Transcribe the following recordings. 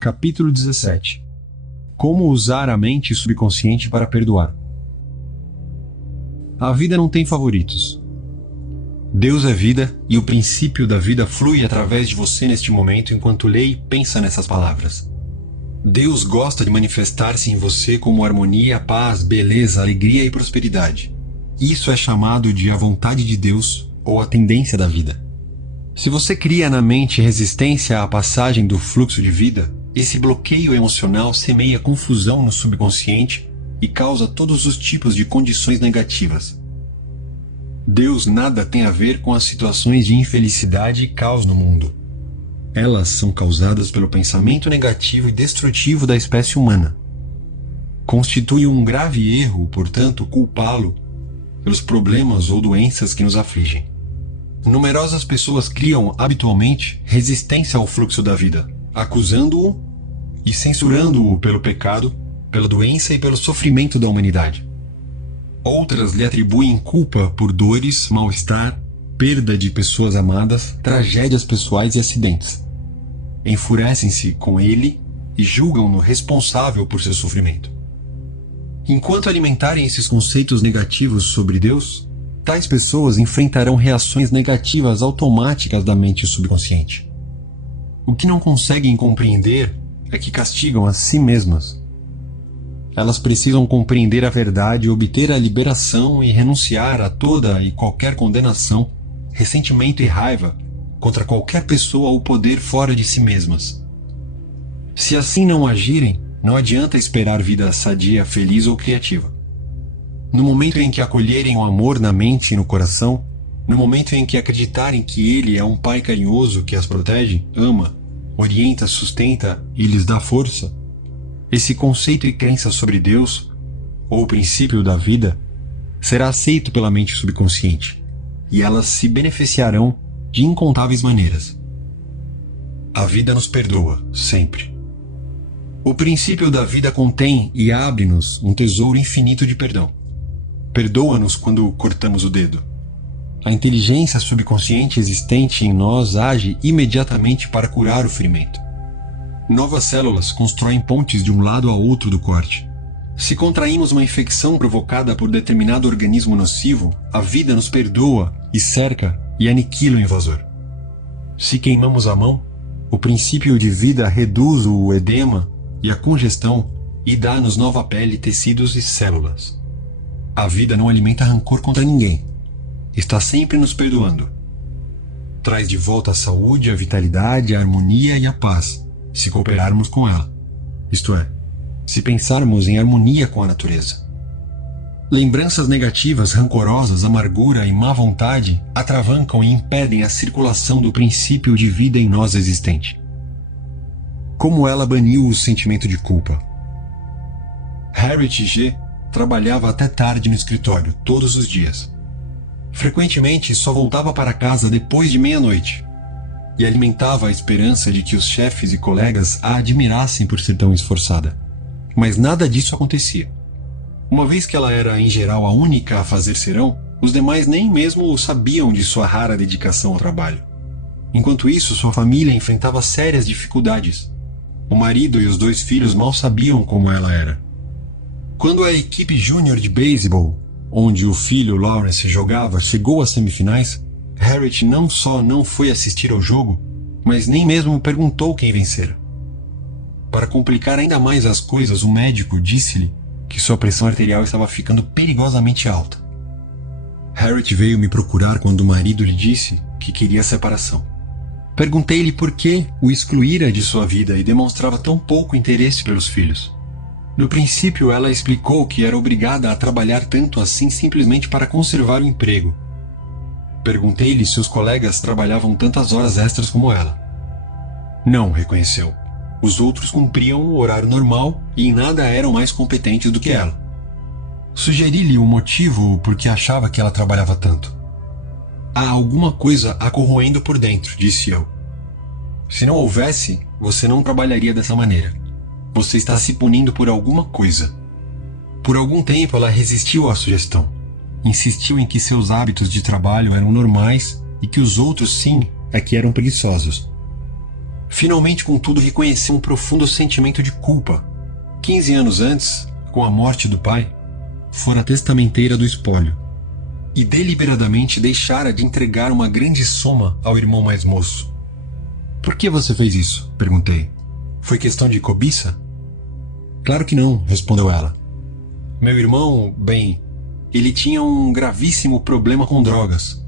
Capítulo 17. Como usar a mente subconsciente para perdoar. A vida não tem favoritos. Deus é vida e o princípio da vida flui através de você neste momento enquanto lê e pensa nessas palavras. Deus gosta de manifestar-se em você como harmonia, paz, beleza, alegria e prosperidade. Isso é chamado de a vontade de Deus ou a tendência da vida. Se você cria na mente resistência à passagem do fluxo de vida, esse bloqueio emocional semeia confusão no subconsciente e causa todos os tipos de condições negativas. Deus nada tem a ver com as situações de infelicidade e caos no mundo. Elas são causadas pelo pensamento negativo e destrutivo da espécie humana. Constitui um grave erro, portanto, culpá-lo pelos problemas ou doenças que nos afligem. Numerosas pessoas criam, habitualmente, resistência ao fluxo da vida, acusando-o e censurando-o pelo pecado, pela doença e pelo sofrimento da humanidade. Outras lhe atribuem culpa por dores, mal-estar, perda de pessoas amadas, tragédias pessoais e acidentes. Enfurecem-se com ele e julgam-no responsável por seu sofrimento. Enquanto alimentarem esses conceitos negativos sobre Deus, tais pessoas enfrentarão reações negativas automáticas da mente subconsciente. O que não conseguem compreender é que castigam a si mesmas. Elas precisam compreender a verdade, obter a liberação e renunciar a toda e qualquer condenação, ressentimento e raiva contra qualquer pessoa ou poder fora de si mesmas. Se assim não agirem, não adianta esperar vida sadia, feliz ou criativa. No momento em que acolherem o amor na mente e no coração, no momento em que acreditarem que Ele é um Pai carinhoso que as protege, ama, orienta, sustenta e lhes dá força, esse conceito e crença sobre Deus, ou o princípio da vida, será aceito pela mente subconsciente, e elas se beneficiarão de incontáveis maneiras. A vida nos perdoa, sempre. O princípio da vida contém e abre-nos um tesouro infinito de perdão. Perdoa-nos quando cortamos o dedo. A inteligência subconsciente existente em nós age imediatamente para curar o ferimento. Novas células constroem pontes de um lado ao outro do corte. Se contraímos uma infecção provocada por determinado organismo nocivo, a vida nos perdoa e cerca e aniquila o invasor. Se queimamos a mão, o princípio de vida reduz o edema e a congestão e dá-nos nova pele, tecidos e células. A vida não alimenta rancor contra ninguém. Está sempre nos perdoando. Traz de volta a saúde, a vitalidade, a harmonia e a paz, se cooperarmos com ela. Isto é, se pensarmos em harmonia com a natureza. Lembranças negativas, rancorosas, amargura e má vontade atravancam e impedem a circulação do princípio de vida em nós existente. Como ela baniu o sentimento de culpa. Harriet G. trabalhava até tarde no escritório, todos os dias. Frequentemente só voltava para casa depois de meia-noite e alimentava a esperança de que os chefes e colegas a admirassem por ser tão esforçada. Mas nada disso acontecia. Uma vez que ela era, em geral, a única a fazer serão, os demais nem mesmo sabiam de sua rara dedicação ao trabalho. Enquanto isso, sua família enfrentava sérias dificuldades. O marido e os 2 filhos mal sabiam como ela era. Quando a equipe júnior de beisebol, onde o filho Lawrence jogava, chegou às semifinais, Harriet não só não foi assistir ao jogo, mas nem mesmo perguntou quem vencera. Para complicar ainda mais as coisas, o médico disse-lhe que sua pressão arterial estava ficando perigosamente alta. Harriet veio me procurar quando o marido lhe disse que queria a separação. Perguntei-lhe por que o excluíra de sua vida e demonstrava tão pouco interesse pelos filhos. No princípio, ela explicou que era obrigada a trabalhar tanto assim simplesmente para conservar o emprego. Perguntei-lhe se os colegas trabalhavam tantas horas extras como ela. Não, reconheceu. Os outros cumpriam o horário normal e em nada eram mais competentes do que ela. Sugeri-lhe o motivo por que achava que ela trabalhava tanto. Há alguma coisa a corroendo por dentro, disse eu. Se não houvesse, você não trabalharia dessa maneira. Você está se punindo por alguma coisa. Por algum tempo ela resistiu à sugestão. Insistiu em que seus hábitos de trabalho eram normais e que os outros, sim, é que eram preguiçosos. Finalmente, contudo, reconheceu um profundo sentimento de culpa. 15 anos antes, com a morte do pai, fora testamenteira do espólio e deliberadamente deixara de entregar uma grande soma ao irmão mais moço. Por que você fez isso? Perguntei. Foi questão de cobiça? Claro que não, respondeu ela. Meu irmão, bem, ele tinha um gravíssimo problema com drogas.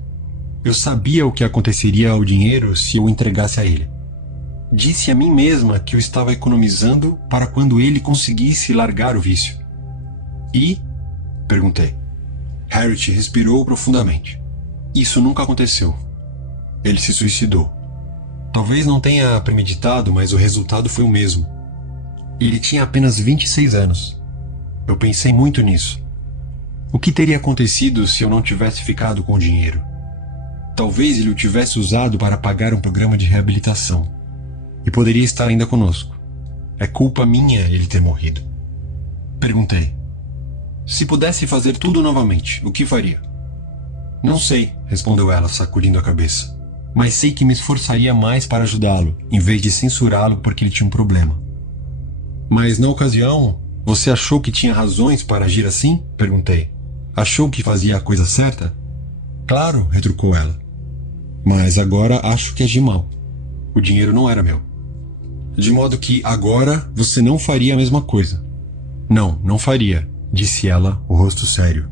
Eu sabia o que aconteceria ao dinheiro se eu o entregasse a ele. Disse a mim mesma que eu estava economizando para quando ele conseguisse largar o vício. E? Perguntei. Harriet respirou profundamente. Isso nunca aconteceu. Ele se suicidou. Talvez não tenha premeditado, mas o resultado foi o mesmo. Ele tinha apenas 26 anos. Eu pensei muito nisso. O que teria acontecido se eu não tivesse ficado com o dinheiro? Talvez ele o tivesse usado para pagar um programa de reabilitação. E poderia estar ainda conosco. É culpa minha ele ter morrido. Perguntei. Se pudesse fazer tudo novamente, o que faria? Não sei, respondeu ela, sacudindo a cabeça. Mas sei que me esforçaria mais para ajudá-lo, em vez de censurá-lo porque ele tinha um problema. Mas na ocasião, você achou que tinha razões para agir assim? Perguntei. Achou que fazia a coisa certa? Claro, retrucou ela. Mas agora acho que agi mal. O dinheiro não era meu. De modo que agora você não faria a mesma coisa. Não, não faria, disse ela, o rosto sério.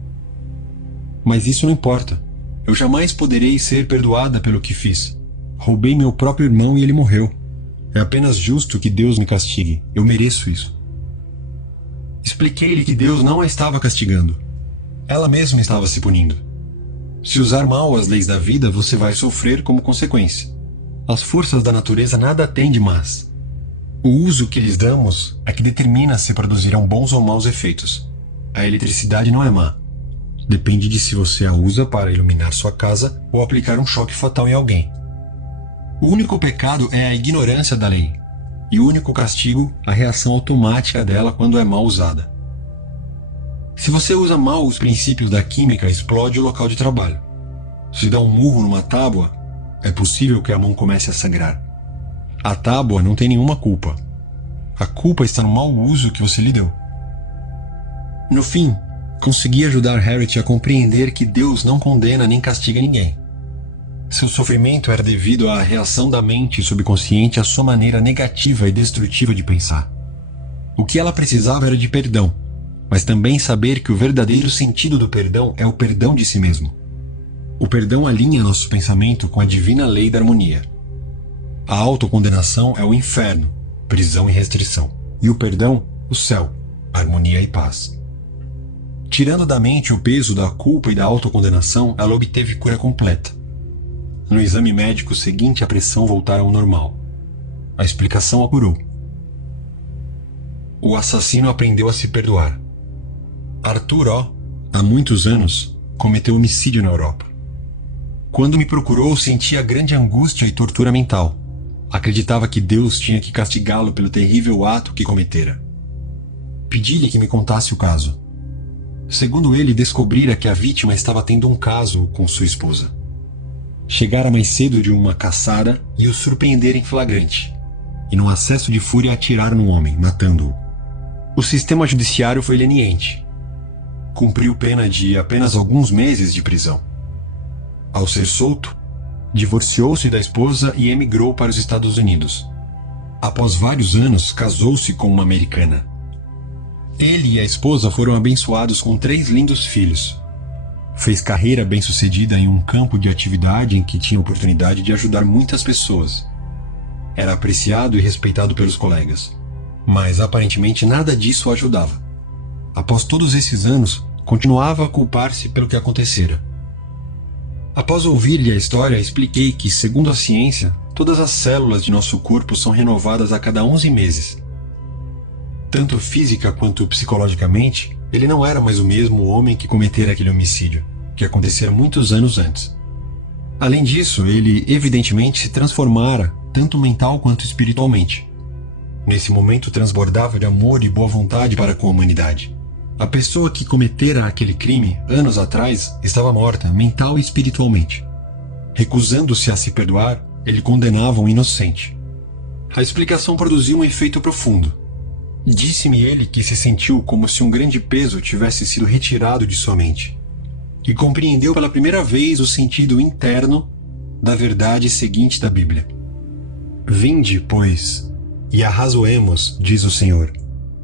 Mas isso não importa. Eu jamais poderei ser perdoada pelo que fiz. Roubei meu próprio irmão e ele morreu. É apenas justo que Deus me castigue. Eu mereço isso. Expliquei-lhe que Deus não a estava castigando. Ela mesma estava se punindo. Se usar mal as leis da vida, você vai sofrer como consequência. As forças da natureza nada têm de más. O uso que lhes damos é que determina se produzirão bons ou maus efeitos. A eletricidade não é má. Depende de se você a usa para iluminar sua casa ou aplicar um choque fatal em alguém. O único pecado é a ignorância da lei. E o único castigo, a reação automática dela quando é mal usada. Se você usa mal os princípios da química, explode o local de trabalho. Se dá um murro numa tábua, é possível que a mão comece a sangrar. A tábua não tem nenhuma culpa. A culpa está no mau uso que você lhe deu. No fim, consegui ajudar Harriet a compreender que Deus não condena nem castiga ninguém. Seu sofrimento era devido à reação da mente subconsciente à sua maneira negativa e destrutiva de pensar. O que ela precisava era de perdão, mas também saber que o verdadeiro sentido do perdão é o perdão de si mesmo. O perdão alinha nosso pensamento com a divina lei da harmonia. A autocondenação é o inferno, prisão e restrição. E o perdão, o céu, harmonia e paz. Tirando da mente o peso da culpa e da autocondenação, ela obteve cura completa. No exame médico seguinte, a pressão voltara ao normal. A explicação a curou. O assassino aprendeu a se perdoar. Arthur O., há muitos anos, cometeu homicídio na Europa. Quando me procurou, sentia grande angústia e tortura mental. Acreditava que Deus tinha que castigá-lo pelo terrível ato que cometera. Pedi-lhe que me contasse o caso. Segundo ele, descobrira que a vítima estava tendo um caso com sua esposa. Chegara mais cedo de uma caçada e o surpreendera em flagrante, e num acesso de fúria atiraram no homem, matando-o. O sistema judiciário foi leniente. Cumpriu pena de apenas alguns meses de prisão. Ao ser solto, divorciou-se da esposa e emigrou para os Estados Unidos. Após vários anos, casou-se com uma americana. Ele e a esposa foram abençoados com 3 lindos filhos. Fez carreira bem-sucedida em um campo de atividade em que tinha oportunidade de ajudar muitas pessoas. Era apreciado e respeitado pelos colegas, mas aparentemente nada disso o ajudava. Após todos esses anos, continuava a culpar-se pelo que acontecera. Após ouvir-lhe a história, expliquei que, segundo a ciência, todas as células de nosso corpo são renovadas a cada 11 meses. Tanto física quanto psicologicamente, ele não era mais o mesmo homem que cometera aquele homicídio, que acontecera muitos anos antes. Além disso, ele evidentemente se transformara, tanto mental quanto espiritualmente. Nesse momento transbordava de amor e boa vontade para com a humanidade. A pessoa que cometera aquele crime, anos atrás, estava morta, mental e espiritualmente. Recusando-se a se perdoar, ele condenava um inocente. A explicação produziu um efeito profundo. Disse-me ele que se sentiu como se um grande peso tivesse sido retirado de sua mente, e compreendeu pela primeira vez o sentido interno da verdade seguinte da Bíblia. Vinde, pois, e arrazoemos, diz o Senhor.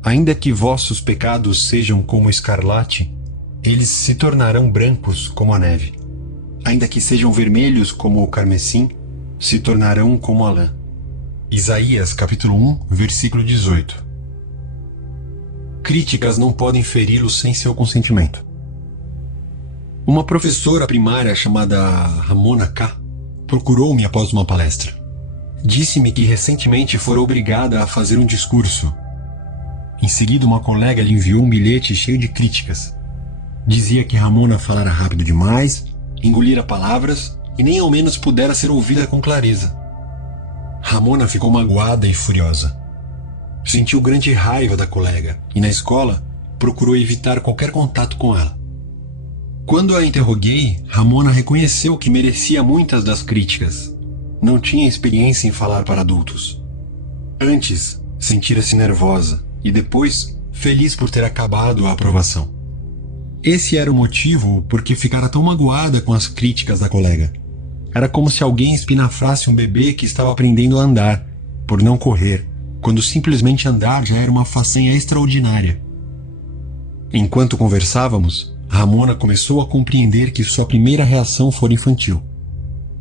Ainda que vossos pecados sejam como escarlate, eles se tornarão brancos como a neve. Ainda que sejam vermelhos como o carmesim, se tornarão como a lã. Isaías capítulo 1, versículo 18. Críticas não podem feri-lo sem seu consentimento. Uma professora primária chamada Ramona K. procurou-me após uma palestra. Disse-me que recentemente fora obrigada a fazer um discurso. Em seguida, uma colega lhe enviou um bilhete cheio de críticas. Dizia que Ramona falara rápido demais, engolira palavras e nem ao menos pudera ser ouvida com clareza. Ramona ficou magoada e furiosa. Sentiu grande raiva da colega e, na escola, procurou evitar qualquer contato com ela. Quando a interroguei, Ramona reconheceu que merecia muitas das críticas. Não tinha experiência em falar para adultos. Antes, sentira-se nervosa e depois, feliz por ter acabado a aprovação. Esse era o motivo por que ficara tão magoada com as críticas da colega. Era como se alguém espinafrasse um bebê que estava aprendendo a andar, por não correr, quando simplesmente andar já era uma façanha extraordinária. Enquanto conversávamos, Ramona começou a compreender que sua primeira reação fora infantil.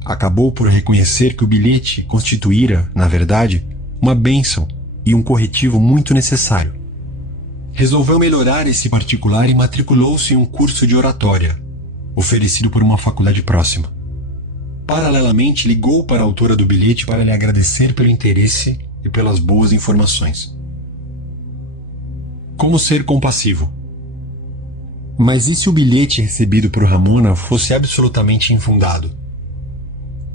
Acabou por reconhecer que o bilhete constituíra, na verdade, uma bênção e um corretivo muito necessário. Resolveu melhorar esse particular e matriculou-se em um curso de oratória, oferecido por uma faculdade próxima. Paralelamente, ligou para a autora do bilhete para lhe agradecer pelo interesse e pelas boas informações. Como ser compassivo? Mas e se o bilhete recebido por Ramona fosse absolutamente infundado?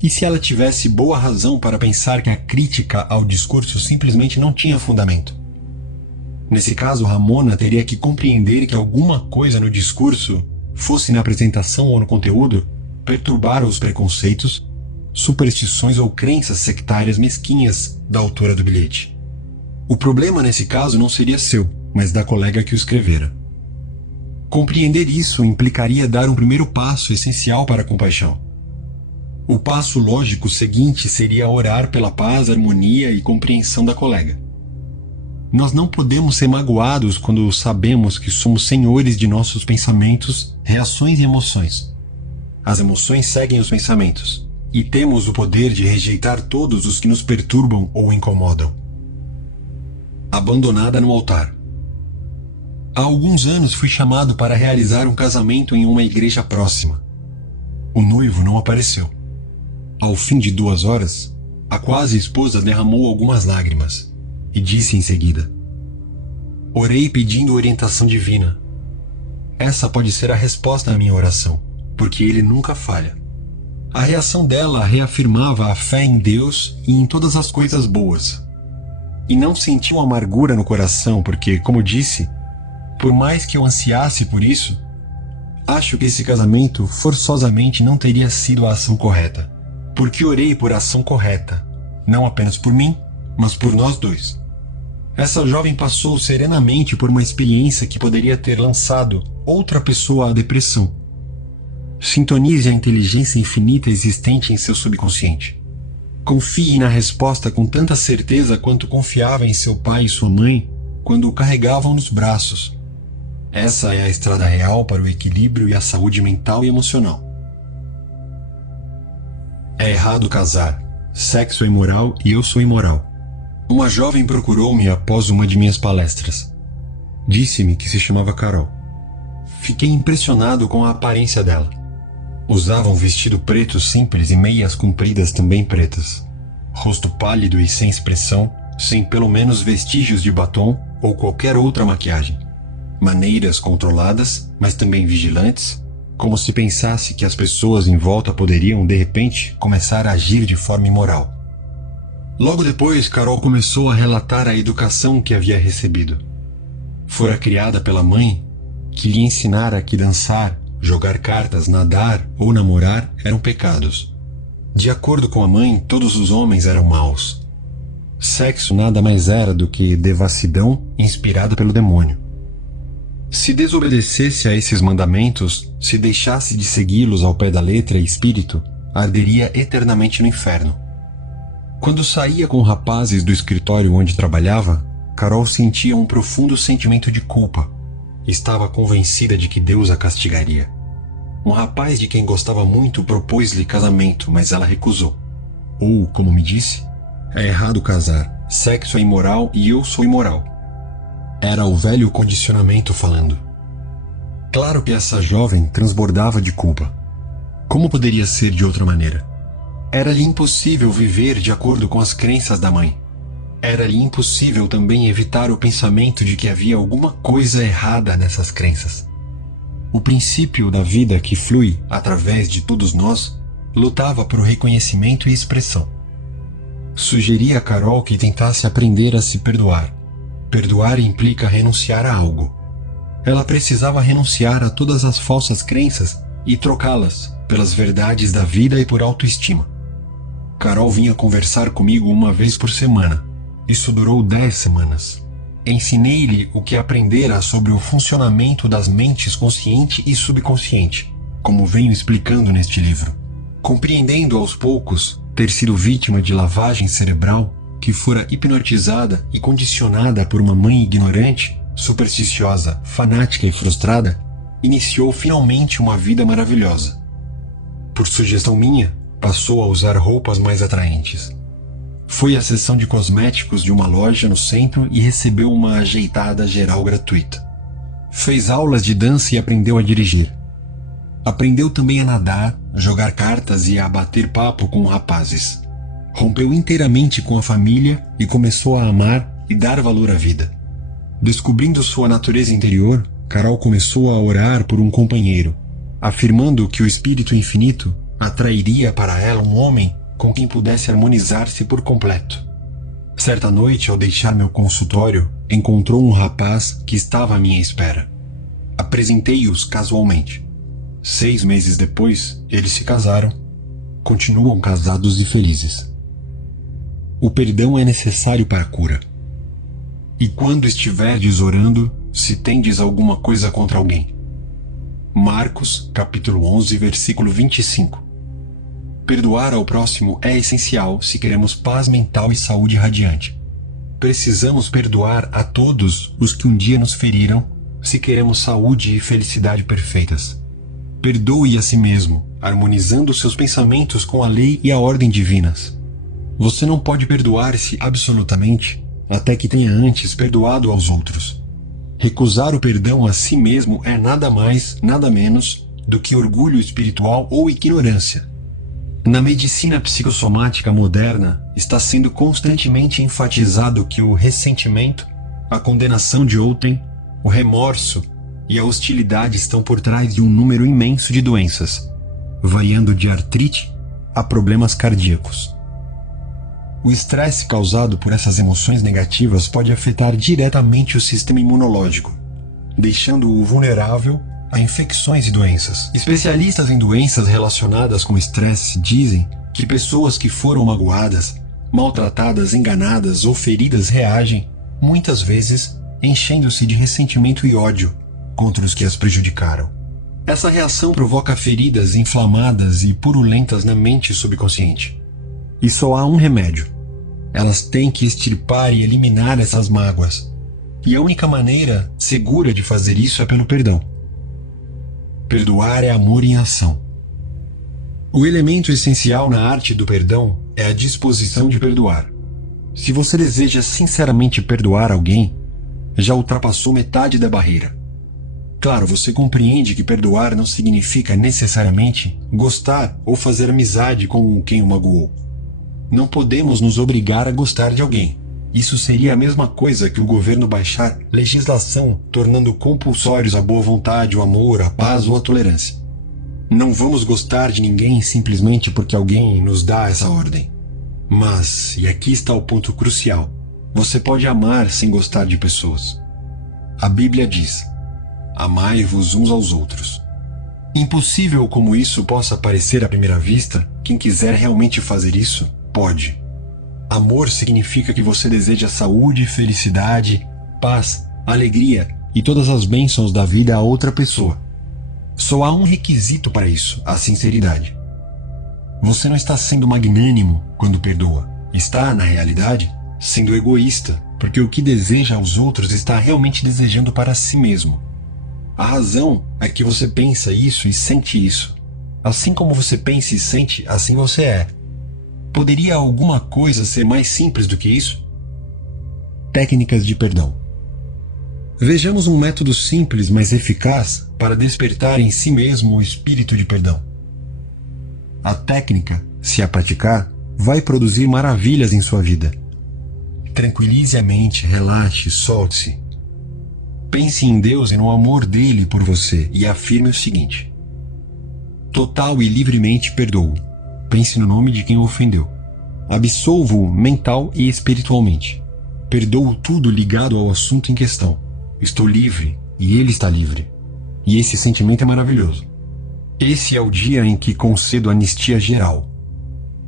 E se ela tivesse boa razão para pensar que a crítica ao discurso simplesmente não tinha fundamento? Nesse caso, Ramona teria que compreender que alguma coisa no discurso, fosse na apresentação ou no conteúdo, perturbara os preconceitos, superstições ou crenças sectárias mesquinhas da autora do bilhete. O problema nesse caso não seria seu, mas da colega que o escrevera. Compreender isso implicaria dar um primeiro passo essencial para a compaixão. O passo lógico seguinte seria orar pela paz, harmonia e compreensão da colega. Nós não podemos ser magoados quando sabemos que somos senhores de nossos pensamentos, reações e emoções. As emoções seguem os pensamentos, e temos o poder de rejeitar todos os que nos perturbam ou incomodam. Abandonada no altar. Há alguns anos fui chamado para realizar um casamento em uma igreja próxima. O noivo não apareceu. Ao fim de 2 horas, a quase esposa derramou algumas lágrimas e disse em seguida: orei pedindo orientação divina. Essa pode ser a resposta à minha oração, porque ele nunca falha. A reação dela reafirmava a fé em Deus e em todas as coisas boas. E não sentiu amargura no coração, porque, como disse, por mais que eu ansiasse por isso, acho que esse casamento forçosamente não teria sido a ação correta, porque orei por a ação correta, não apenas por mim, mas por nós dois. Essa jovem passou serenamente por uma experiência que poderia ter lançado outra pessoa à depressão. Sintonize a inteligência infinita existente em seu subconsciente. Confie na resposta com tanta certeza quanto confiava em seu pai e sua mãe quando o carregavam nos braços. Essa é a estrada real para o equilíbrio e a saúde mental e emocional. É errado casar. Sexo é imoral e eu sou imoral. Uma jovem procurou-me após uma de minhas palestras. Disse-me que se chamava Carol. Fiquei impressionado com a aparência dela. Usava um vestido preto simples e meias compridas também pretas. Rosto pálido e sem expressão, sem pelo menos vestígios de batom ou qualquer outra maquiagem. Maneiras controladas, mas também vigilantes, como se pensasse que as pessoas em volta poderiam, de repente, começar a agir de forma imoral. Logo depois, Carol começou a relatar a educação que havia recebido. Fora criada pela mãe, que lhe ensinara que dançar, jogar cartas, nadar ou namorar eram pecados. De acordo com a mãe, todos os homens eram maus. Sexo nada mais era do que devassidão inspirada pelo demônio. Se desobedecesse a esses mandamentos, se deixasse de segui-los ao pé da letra e espírito, arderia eternamente no inferno. Quando saía com rapazes do escritório onde trabalhava, Carol sentia um profundo sentimento de culpa. Estava convencida de que Deus a castigaria. Um rapaz de quem gostava muito propôs-lhe casamento, mas ela recusou. Ou, como me disse, é errado casar, sexo é imoral e eu sou imoral. Era o velho condicionamento falando. Claro que essa jovem transbordava de culpa. Como poderia ser de outra maneira? Era-lhe impossível viver de acordo com as crenças da mãe. Era-lhe impossível também evitar o pensamento de que havia alguma coisa errada nessas crenças. O princípio da vida que flui através de todos nós lutava por reconhecimento e expressão. Sugeri a Carol que tentasse aprender a se perdoar. Perdoar implica renunciar a algo. Ela precisava renunciar a todas as falsas crenças e trocá-las pelas verdades da vida e por autoestima. Carol vinha conversar comigo uma vez por semana. Isso durou 10 semanas. Ensinei-lhe o que aprendera sobre o funcionamento das mentes consciente e subconsciente, como venho explicando neste livro. Compreendendo aos poucos ter sido vítima de lavagem cerebral, que fora hipnotizada e condicionada por uma mãe ignorante, supersticiosa, fanática e frustrada, iniciou finalmente uma vida maravilhosa. Por sugestão minha, passou a usar roupas mais atraentes. Foi à seção de cosméticos de uma loja no centro e recebeu uma ajeitada geral gratuita. Fez aulas de dança e aprendeu a dirigir. Aprendeu também a nadar, jogar cartas e a bater papo com rapazes. Rompeu inteiramente com a família e começou a amar e dar valor à vida. Descobrindo sua natureza interior, Carol começou a orar por um companheiro, afirmando que o Espírito Infinito atrairia para ela um homem com quem pudesse harmonizar-se por completo. Certa noite, ao deixar meu consultório, encontrou um rapaz que estava à minha espera. Apresentei-os casualmente. 6 meses depois, eles se casaram. Continuam casados e felizes. O perdão é necessário para a cura. E quando estiverdes orando, se tendes alguma coisa contra alguém. Marcos, capítulo 11, versículo 25. Perdoar ao próximo é essencial se queremos paz mental e saúde radiante. Precisamos perdoar a todos os que um dia nos feriram se queremos saúde e felicidade perfeitas. Perdoe a si mesmo, harmonizando seus pensamentos com a lei e a ordem divinas. Você não pode perdoar-se absolutamente até que tenha antes perdoado aos outros. Recusar o perdão a si mesmo é nada mais, nada menos do que orgulho espiritual ou ignorância. Na medicina psicossomática moderna, está sendo constantemente enfatizado que o ressentimento, a condenação de outrem, o remorso e a hostilidade estão por trás de um número imenso de doenças, variando de artrite a problemas cardíacos. O estresse causado por essas emoções negativas pode afetar diretamente o sistema imunológico, deixando-o vulnerável a infecções e doenças. Especialistas em doenças relacionadas com estresse dizem que pessoas que foram magoadas, maltratadas, enganadas ou feridas reagem, muitas vezes, enchendo-se de ressentimento e ódio contra os que as prejudicaram. Essa reação provoca feridas inflamadas e purulentas na mente subconsciente. E só há um remédio. Elas têm que extirpar e eliminar essas mágoas. E a única maneira segura de fazer isso é pelo perdão. Perdoar é amor em ação. O elemento essencial na arte do perdão é a disposição de perdoar. Se você deseja sinceramente perdoar alguém, já ultrapassou metade da barreira. Claro, você compreende que perdoar não significa necessariamente gostar ou fazer amizade com quem o magoou. Não podemos nos obrigar a gostar de alguém. Isso seria a mesma coisa que o governo baixar legislação tornando compulsórios a boa vontade, o amor, a paz ou a tolerância. Não vamos gostar de ninguém simplesmente porque alguém nos dá essa ordem. Mas, e aqui está o ponto crucial, você pode amar sem gostar de pessoas. A Bíblia diz: amai-vos uns aos outros. Impossível como isso possa parecer à primeira vista, quem quiser realmente fazer isso, pode. Amor significa que você deseja saúde, felicidade, paz, alegria e todas as bênçãos da vida a outra pessoa. Só há um requisito para isso: a sinceridade. Você não está sendo magnânimo quando perdoa. Está, na realidade, sendo egoísta, porque o que deseja aos outros está realmente desejando para si mesmo. A razão é que você pensa isso e sente isso. Assim como você pensa e sente, assim você é. Poderia alguma coisa ser mais simples do que isso? Técnicas de perdão. Vejamos um método simples, mas eficaz, para despertar em si mesmo o espírito de perdão. A técnica, se a praticar, vai produzir maravilhas em sua vida. Tranquilize a mente, relaxe, solte-se. Pense em Deus e no amor dele por você e afirme o seguinte: total e livremente perdoo. Pense no nome de quem o ofendeu. Absolvo-o mental e espiritualmente. Perdoo tudo ligado ao assunto em questão. Estou livre e ele está livre. E esse sentimento é maravilhoso. Esse é o dia em que concedo anistia geral.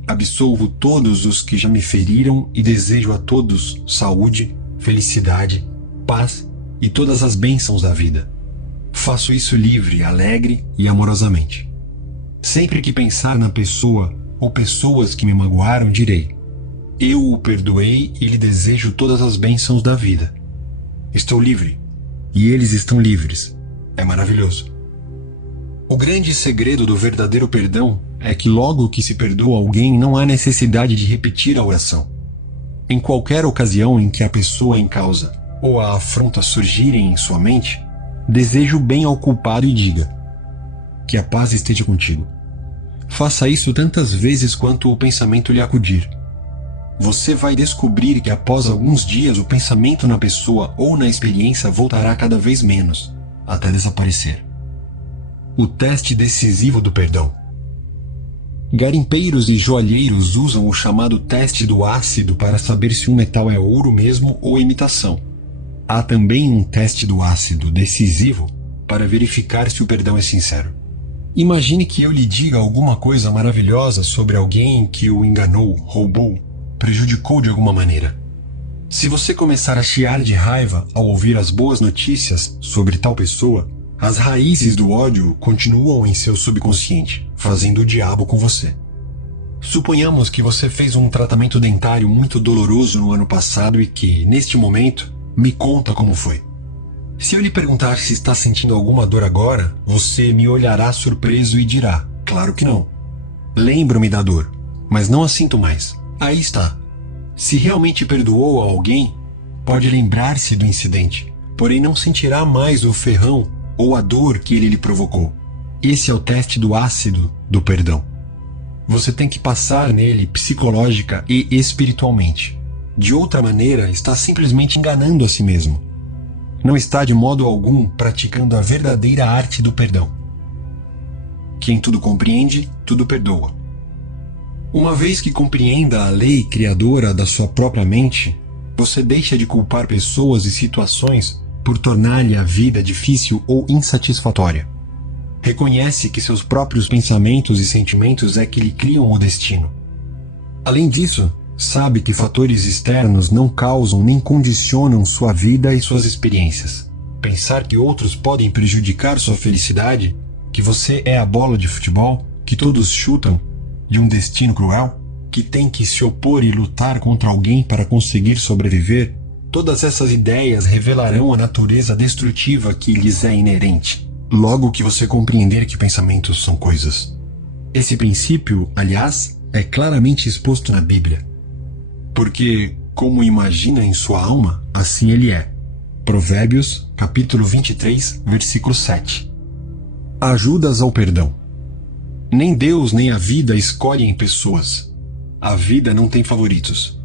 Absolvo todos os que já me feriram e desejo a todos saúde, felicidade, paz e todas as bênçãos da vida. Faço isso livre, alegre e amorosamente. Sempre que pensar na pessoa ou pessoas que me magoaram, direi: eu o perdoei e lhe desejo todas as bênçãos da vida. Estou livre e eles estão livres. É maravilhoso. O grande segredo do verdadeiro perdão é que logo que se perdoa alguém, não há necessidade de repetir a oração. Em qualquer ocasião em que a pessoa em causa ou a afronta surgirem em sua mente, deseje o bem ao culpado e diga: que a paz esteja contigo. Faça isso tantas vezes quanto o pensamento lhe acudir. Você vai descobrir que após alguns dias o pensamento na pessoa ou na experiência voltará cada vez menos, até desaparecer. O teste decisivo do perdão. Garimpeiros e joalheiros usam o chamado teste do ácido para saber se um metal é ouro mesmo ou imitação. Há também um teste do ácido decisivo para verificar se o perdão é sincero. Imagine que eu lhe diga alguma coisa maravilhosa sobre alguém que o enganou, roubou, prejudicou de alguma maneira. Se você começar a chiar de raiva ao ouvir as boas notícias sobre tal pessoa, as raízes do ódio continuam em seu subconsciente, fazendo o diabo com você. Suponhamos que você fez um tratamento dentário muito doloroso no ano passado e que, neste momento, me conta como foi. Se eu lhe perguntar se está sentindo alguma dor agora, você me olhará surpreso e dirá: claro que não. Lembro-me da dor, mas não a sinto mais. Aí está. Se realmente perdoou a alguém, pode lembrar-se do incidente, porém não sentirá mais o ferrão ou a dor que ele lhe provocou. Esse é o teste do ácido do perdão. Você tem que passar nele psicológica e espiritualmente. De outra maneira, está simplesmente enganando a si mesmo. Não está de modo algum praticando a verdadeira arte do perdão. Quem tudo compreende, tudo perdoa. Uma vez que compreenda a lei criadora da sua própria mente, você deixa de culpar pessoas e situações por tornar-lhe a vida difícil ou insatisfatória. Reconhece que seus próprios pensamentos e sentimentos é que lhe criam o destino. Além disso, sabe que fatores externos não causam nem condicionam sua vida e suas experiências. Pensar que outros podem prejudicar sua felicidade, que você é a bola de futebol, que todos chutam, de um destino cruel, que tem que se opor e lutar contra alguém para conseguir sobreviver, todas essas ideias revelarão a natureza destrutiva que lhes é inerente, logo que você compreender que pensamentos são coisas. Esse princípio, aliás, é claramente exposto na Bíblia. Porque, como imagina em sua alma, assim ele é. Provérbios, capítulo 23, versículo 7. Ajudas ao perdão. Nem Deus nem a vida escolhem pessoas. A vida não tem favoritos.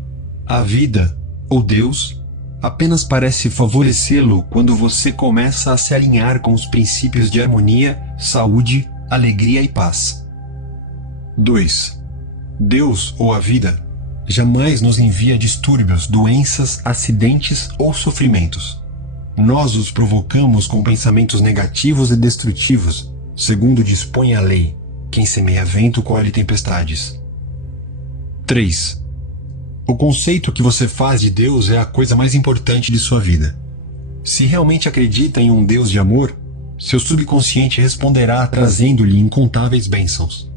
A vida, ou Deus, apenas parece favorecê-lo quando você começa a se alinhar com os princípios de harmonia, saúde, alegria e paz. 2. Deus, ou a vida, jamais nos envia distúrbios, doenças, acidentes ou sofrimentos. Nós os provocamos com pensamentos negativos e destrutivos, segundo dispõe a lei. Quem semeia vento colhe tempestades. 3. O conceito que você faz de Deus é a coisa mais importante de sua vida. Se realmente acredita em um Deus de amor, seu subconsciente responderá trazendo-lhe incontáveis bênçãos.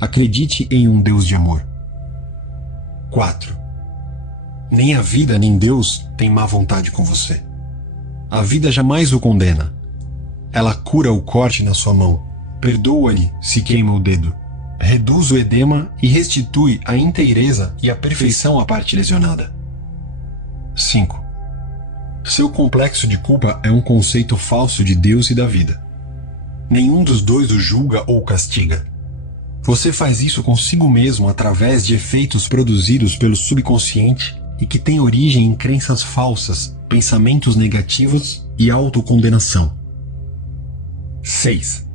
Acredite em um Deus de amor. 4. Nem a vida nem Deus têm má vontade com você. A vida jamais o condena. Ela cura o corte na sua mão, perdoa-lhe se queima o dedo, reduz o edema e restitui a inteireza e a perfeição à parte lesionada. 5. Seu complexo de culpa é um conceito falso de Deus e da vida. Nenhum dos dois o julga ou castiga. Você faz isso consigo mesmo através de efeitos produzidos pelo subconsciente e que têm origem em crenças falsas, pensamentos negativos e autocondenação. 6.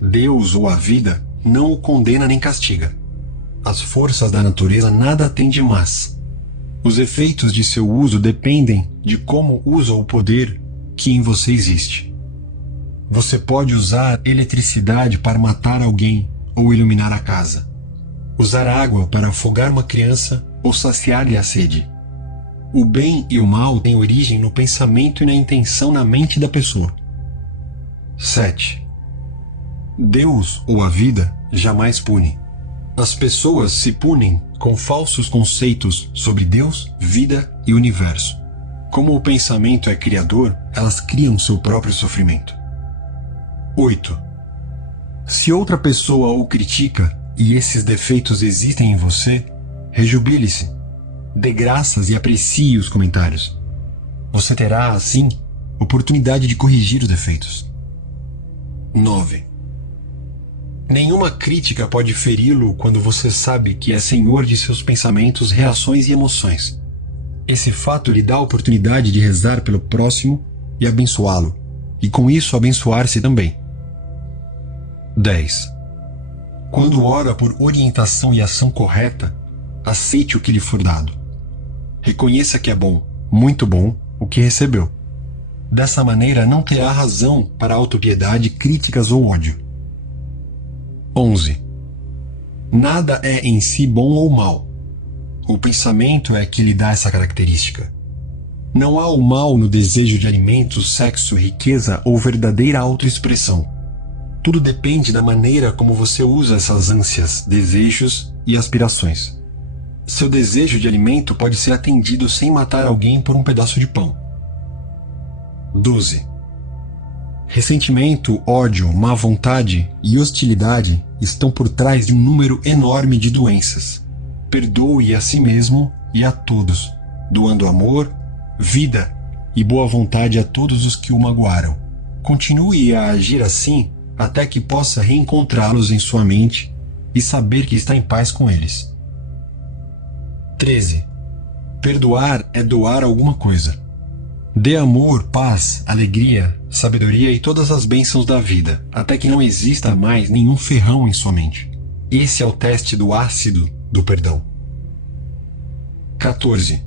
Deus ou a vida não o condena nem castiga. As forças da natureza nada têm de más. Os efeitos de seu uso dependem de como usa o poder que em você existe. Você pode usar eletricidade para matar alguém ou iluminar a casa. Usar água para afogar uma criança ou saciar-lhe a sede. O bem e o mal têm origem no pensamento e na intenção na mente da pessoa. 7. Deus ou a vida jamais pune. As pessoas se punem com falsos conceitos sobre Deus, vida e universo. Como o pensamento é criador, elas criam seu próprio sofrimento. 8. Se outra pessoa o critica e esses defeitos existem em você, rejubile-se, dê graças e aprecie os comentários. Você terá, assim, oportunidade de corrigir os defeitos. 9. Nenhuma crítica pode feri-lo quando você sabe que é senhor de seus pensamentos, reações e emoções. Esse fato lhe dá a oportunidade de rezar pelo próximo e abençoá-lo, e com isso abençoar-se também. 10. Quando ora por orientação e ação correta, aceite o que lhe for dado. Reconheça que é bom, muito bom, o que recebeu. Dessa maneira não terá razão para autopiedade, críticas ou ódio. 11. Nada é em si bom ou mal. O pensamento é que lhe dá essa característica. Não há o mal no desejo de alimento, sexo, riqueza ou verdadeira autoexpressão. Tudo depende da maneira como você usa essas ânsias, desejos e aspirações. Seu desejo de alimento pode ser atendido sem matar alguém por um pedaço de pão. 12. Ressentimento, ódio, má vontade e hostilidade estão por trás de um número enorme de doenças. Perdoe a si mesmo e a todos, doando amor, vida e boa vontade a todos os que o magoaram. Continue a agir assim até que possa reencontrá-los em sua mente e saber que está em paz com eles. 13. Perdoar é doar alguma coisa. Dê amor, paz, alegria, sabedoria e todas as bênçãos da vida, até que não exista mais nenhum ferrão em sua mente. Esse é o teste do ácido do perdão. 14.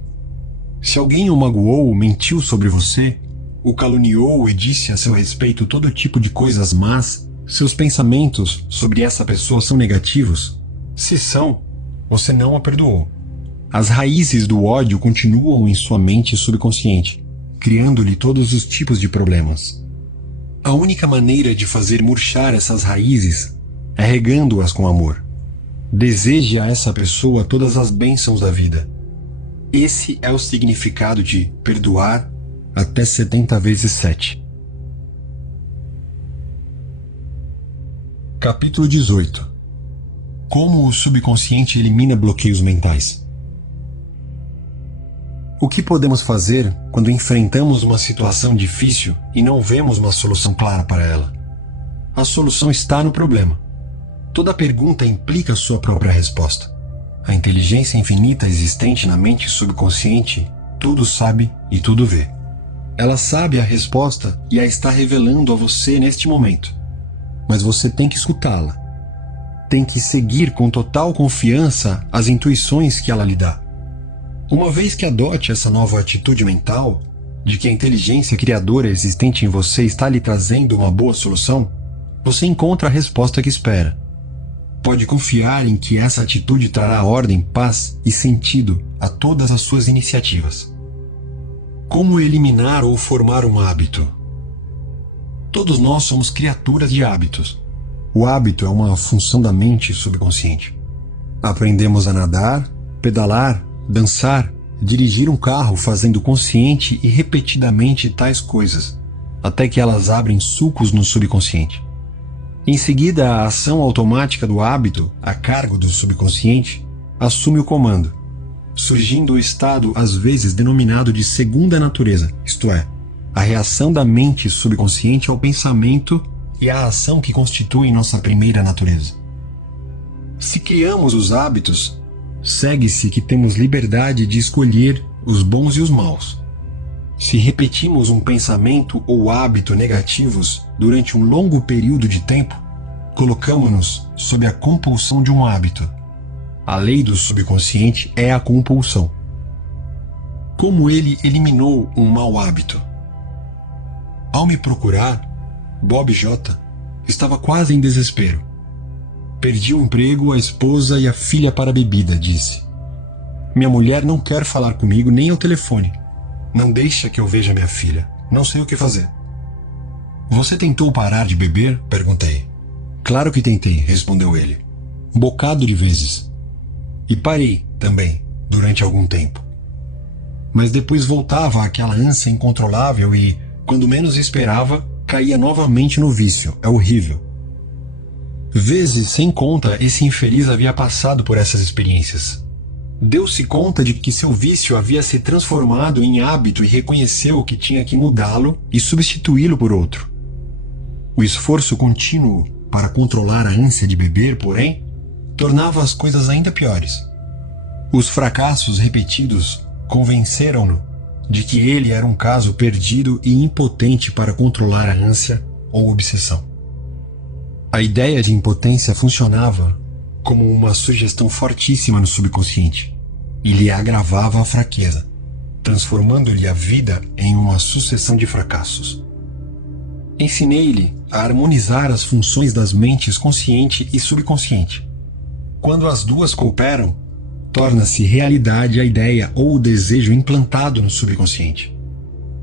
Se alguém o magoou, mentiu sobre você, o caluniou e disse a seu respeito todo tipo de coisas más, seus pensamentos sobre essa pessoa são negativos? Se são, você não a perdoou. As raízes do ódio continuam em sua mente subconsciente, criando-lhe todos os tipos de problemas. A única maneira de fazer murchar essas raízes é regando-as com amor. Deseje a essa pessoa todas as bênçãos da vida. Esse é o significado de perdoar até 70 vezes 7. Capítulo 18. Como o subconsciente elimina bloqueios mentais. O que podemos fazer quando enfrentamos uma situação difícil e não vemos uma solução clara para ela? A solução está no problema. Toda pergunta implica sua própria resposta. A inteligência infinita existente na mente subconsciente tudo sabe e tudo vê. Ela sabe a resposta e a está revelando a você neste momento. Mas você tem que escutá-la. Tem que seguir com total confiança as intuições que ela lhe dá. Uma vez que adote essa nova atitude mental, de que a inteligência criadora existente em você está lhe trazendo uma boa solução, você encontra a resposta que espera. pode confiar em que essa atitude trará ordem, paz e sentido a todas as suas iniciativas. Como eliminar ou formar um hábito? Todos nós somos criaturas de hábitos. O hábito é uma função da mente subconsciente. Aprendemos a nadar, pedalar, dançar, dirigir um carro fazendo consciente e repetidamente tais coisas, até que elas abrem sulcos no subconsciente. Em seguida, a ação automática do hábito, a cargo do subconsciente, assume o comando, surgindo o estado às vezes denominado de segunda natureza, isto é, a reação da mente subconsciente ao pensamento e à ação que constituem nossa primeira natureza. Se criamos os hábitos, segue-se que temos liberdade de escolher os bons e os maus. Se repetimos um pensamento ou hábito negativos durante um longo período de tempo, colocamos-nos sob a compulsão de um hábito. A lei do subconsciente é a compulsão. Como ele eliminou um mau hábito? Ao me procurar, Bob J. estava quase em desespero. Perdi o emprego, a esposa e a filha para a bebida, disse. Minha mulher não quer falar comigo nem ao telefone. Não deixa que eu veja minha filha. Não sei o que fazer. Você tentou parar de beber? Perguntei. Claro que tentei, respondeu ele. Um bocado de vezes. E parei, também, durante algum tempo. Mas depois voltava àquela ânsia incontrolável e, quando menos esperava, caía novamente no vício. É horrível. Vezes sem conta, esse infeliz havia passado por essas experiências. Deu-se conta de que seu vício havia se transformado em hábito e reconheceu que tinha que mudá-lo e substituí-lo por outro. O esforço contínuo para controlar a ânsia de beber, porém, tornava as coisas ainda piores. Os fracassos repetidos convenceram-no de que ele era um caso perdido e impotente para controlar a ânsia ou obsessão. A ideia de impotência funcionava como uma sugestão fortíssima no subconsciente e lhe agravava a fraqueza, transformando-lhe a vida em uma sucessão de fracassos. Ensinei-lhe a harmonizar as funções das mentes consciente e subconsciente. Quando as duas cooperam, torna-se realidade a ideia ou o desejo implantado no subconsciente.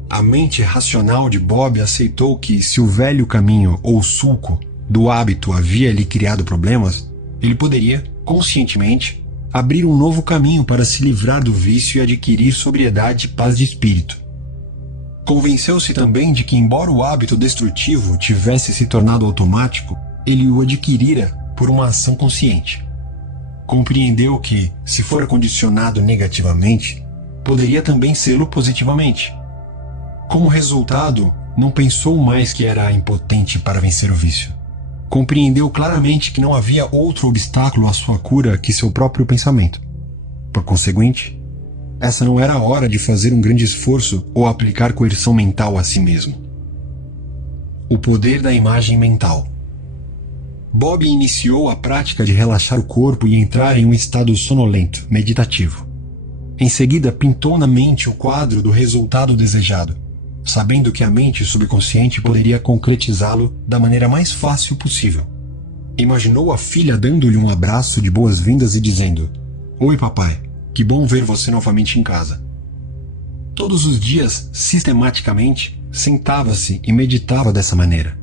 A mente racional de Bob aceitou que, se o velho caminho ou sulco do hábito havia lhe criado problemas, ele poderia, conscientemente, abrir um novo caminho para se livrar do vício e adquirir sobriedade e paz de espírito. Convenceu-se também de que, embora o hábito destrutivo tivesse se tornado automático, ele o adquirira por uma ação consciente. Compreendeu que, se for condicionado negativamente, poderia também sê-lo positivamente. Como resultado, não pensou mais que era impotente para vencer o vício. Compreendeu claramente que não havia outro obstáculo à sua cura que seu próprio pensamento. Por conseguinte, essa não era a hora de fazer um grande esforço ou aplicar coerção mental a si mesmo. O poder da imagem mental. Bob iniciou a prática de relaxar o corpo e entrar em um estado sonolento, meditativo. Em seguida, pintou na mente o quadro do resultado desejado, sabendo que a mente subconsciente poderia concretizá-lo da maneira mais fácil possível. Imaginou a filha dando-lhe um abraço de boas-vindas e dizendo: "Oi, papai, que bom ver você novamente em casa." Todos os dias, sistematicamente, sentava-se e meditava dessa maneira.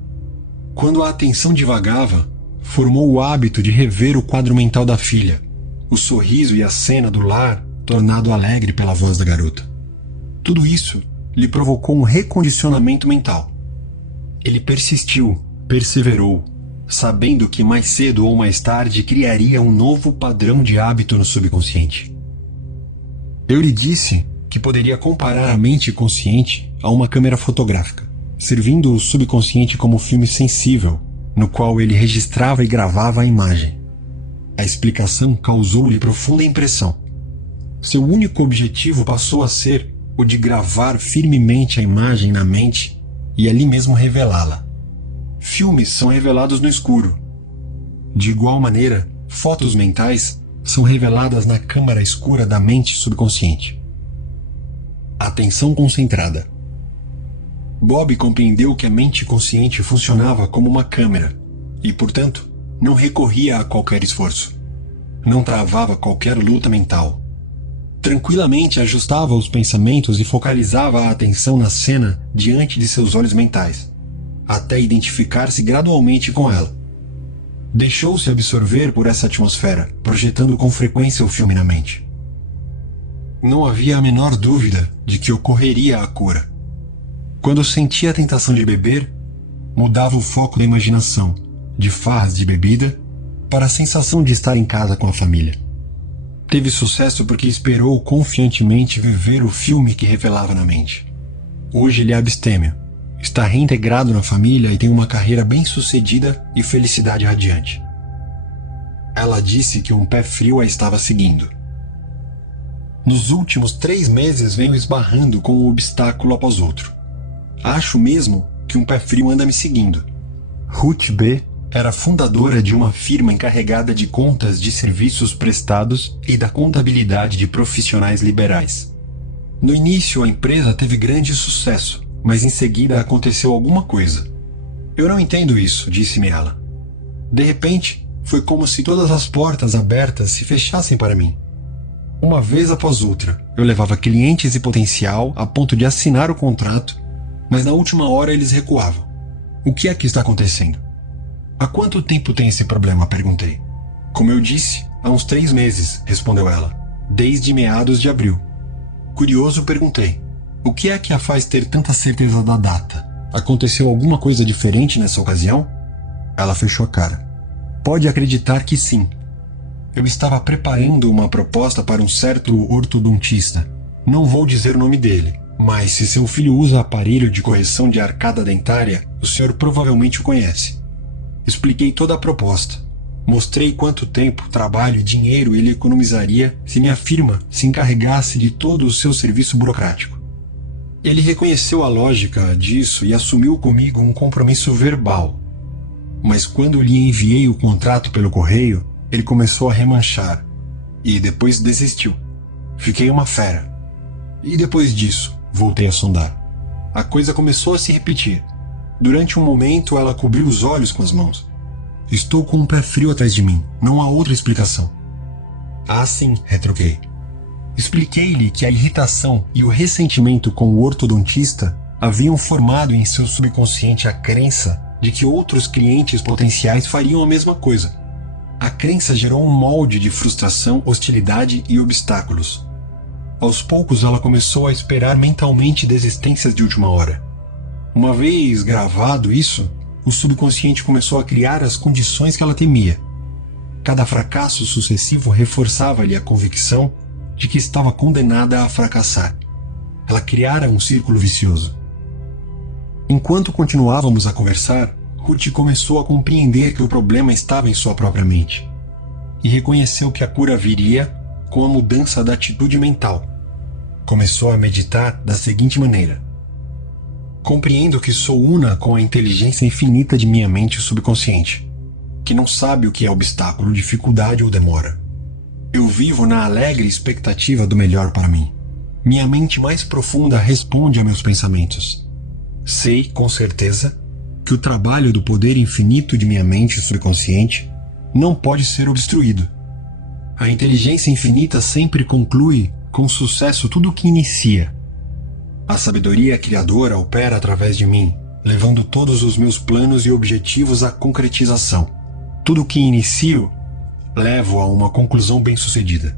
Quando a atenção divagava, formou o hábito de rever o quadro mental da filha, o sorriso e a cena do lar tornado alegre pela voz da garota. Tudo isso lhe provocou um recondicionamento mental. Ele persistiu, perseverou, sabendo que mais cedo ou mais tarde criaria um novo padrão de hábito no subconsciente. Eu lhe disse que poderia comparar a mente consciente a uma câmera fotográfica, servindo o subconsciente como filme sensível, no qual ele registrava e gravava a imagem. A explicação causou-lhe profunda impressão. Seu único objetivo passou a ser o de gravar firmemente a imagem na mente e ali mesmo revelá-la. Filmes são revelados no escuro. De igual maneira, fotos mentais são reveladas na câmara escura da mente subconsciente. Atenção concentrada. Bob compreendeu que a mente consciente funcionava como uma câmera e, portanto, Não recorria a qualquer esforço. Não travava qualquer luta mental. Tranquilamente ajustava os pensamentos e focalizava a atenção na cena diante de seus olhos mentais, até identificar-se gradualmente com ela. Deixou-se absorver por essa atmosfera, projetando com frequência o filme na mente. Não havia a menor dúvida de que ocorreria a cura. Quando sentia a tentação de beber, mudava o foco da imaginação, de farras de bebida, para a sensação de estar em casa com a família. Teve sucesso porque esperou confiantemente viver o filme que revelava na mente. Hoje ele é abstêmio, está reintegrado na família e tem uma carreira bem-sucedida e felicidade radiante. Ela disse que um pé frio a estava seguindo. Nos últimos 3 meses venho esbarrando com um obstáculo após outro. Acho mesmo que um pé frio anda me seguindo. Ruth B. era fundadora de uma firma encarregada de contas de serviços prestados e da contabilidade de profissionais liberais. No início, a empresa teve grande sucesso, mas em seguida aconteceu alguma coisa. Eu não entendo isso, disse-me ela. De repente, foi como se todas as portas abertas se fechassem para mim. Uma vez após outra, eu levava clientes e potencial a ponto de assinar o contrato, mas na última hora eles recuavam. O que é que está acontecendo? Há quanto tempo tem esse problema? Perguntei. Como eu disse, há uns 3 meses, respondeu ela. Desde meados de abril. Curioso, perguntei. O que é que a faz ter tanta certeza da data? Aconteceu alguma coisa diferente nessa ocasião? Ela fechou a cara. Pode acreditar que sim. Eu estava preparando uma proposta para um certo ortodontista. Não vou dizer o nome dele, mas se seu filho usa aparelho de correção de arcada dentária, o senhor provavelmente o conhece. Expliquei toda a proposta. Mostrei quanto tempo, trabalho e dinheiro ele economizaria se minha firma se encarregasse de todo o seu serviço burocrático. Ele reconheceu a lógica disso e assumiu comigo um compromisso verbal. Mas quando lhe enviei o contrato pelo correio, ele começou a remanchar e depois desistiu. Fiquei uma fera. E depois disso, voltei a sondar. A coisa começou a se repetir. Durante um momento, ela cobriu os olhos com as mãos. Estou com um pé frio atrás de mim. Não há outra explicação. Ah, sim, retruquei. Expliquei-lhe que a irritação e o ressentimento com o ortodontista haviam formado em seu subconsciente a crença de que outros clientes potenciais fariam a mesma coisa. A crença gerou um molde de frustração, hostilidade e obstáculos. Aos poucos, ela começou a esperar mentalmente desistências de última hora. Uma vez gravado isso, o subconsciente começou a criar as condições que ela temia. Cada fracasso sucessivo reforçava-lhe a convicção de que estava condenada a fracassar. Ela criara um círculo vicioso. Enquanto continuávamos a conversar, Ruth começou a compreender que o problema estava em sua própria mente e reconheceu que a cura viria com a mudança da atitude mental. Começou a meditar da seguinte maneira: compreendo que sou una com a inteligência infinita de minha mente subconsciente, que não sabe o que é obstáculo, dificuldade ou demora. Eu vivo na alegre expectativa do melhor para mim. Minha mente mais profunda responde a meus pensamentos. Sei, com certeza, que o trabalho do poder infinito de minha mente subconsciente não pode ser obstruído. A inteligência infinita sempre conclui com sucesso tudo o que inicia. A sabedoria criadora opera através de mim, levando todos os meus planos e objetivos à concretização. Tudo o que inicio, levo a uma conclusão bem-sucedida.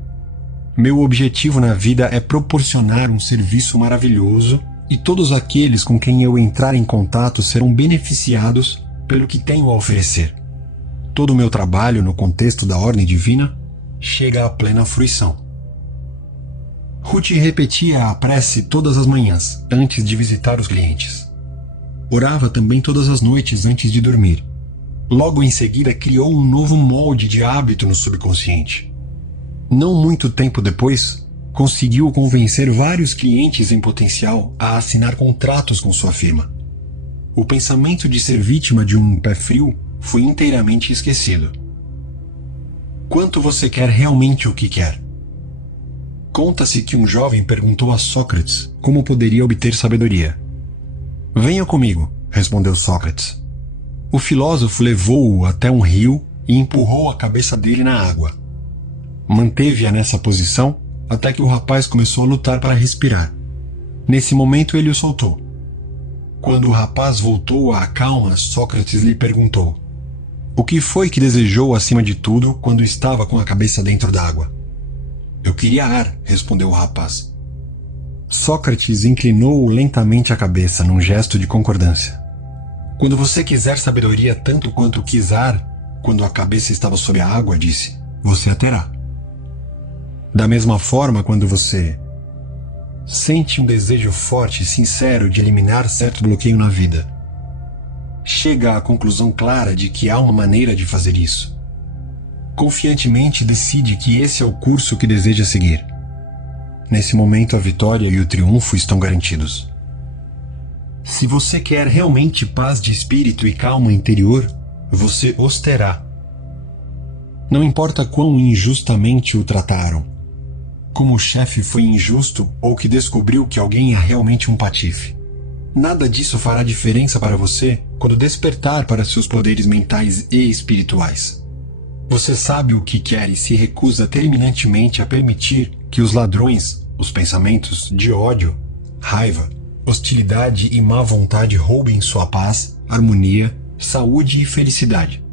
Meu objetivo na vida é proporcionar um serviço maravilhoso e todos aqueles com quem eu entrar em contato serão beneficiados pelo que tenho a oferecer. Todo o meu trabalho no contexto da ordem divina chega à plena fruição. Ruth repetia a prece todas as manhãs, antes de visitar os clientes. Orava também todas as noites antes de dormir. Logo em seguida, criou um novo molde de hábito no subconsciente. Não muito tempo depois, conseguiu convencer vários clientes em potencial a assinar contratos com sua firma. O pensamento de ser vítima de um pé frio foi inteiramente esquecido. Quanto você quer realmente o que quer? Conta-se que um jovem perguntou a Sócrates como poderia obter sabedoria. Venha comigo, respondeu Sócrates. O filósofo levou-o até um rio e empurrou a cabeça dele na água. Manteve-a nessa posição até que o rapaz começou a lutar para respirar. Nesse momento ele o soltou. Quando o rapaz voltou à calma, Sócrates lhe perguntou: "O que foi que desejou acima de tudo quando estava com a cabeça dentro d'água?" "Eu queria ar", respondeu o rapaz. Sócrates inclinou lentamente a cabeça num gesto de concordância. "Quando você quiser sabedoria tanto quanto quis ar, quando a cabeça estava sob a água", disse, "você a terá. Da mesma forma, quando você sente um desejo forte e sincero de eliminar certo bloqueio na vida, chega à conclusão clara de que há uma maneira de fazer isso. Confiantemente decide que esse é o curso que deseja seguir. Nesse momento a vitória e o triunfo estão garantidos. Se você quer realmente paz de espírito e calma interior, você os terá. Não importa quão injustamente o trataram, como o chefe foi injusto ou que descobriu que alguém é realmente um patife. Nada disso fará diferença para você quando despertar para seus poderes mentais e espirituais. Você sabe o que quer e se recusa terminantemente a permitir que os ladrões, os pensamentos de ódio, raiva, hostilidade e má vontade roubem sua paz, harmonia, saúde e felicidade.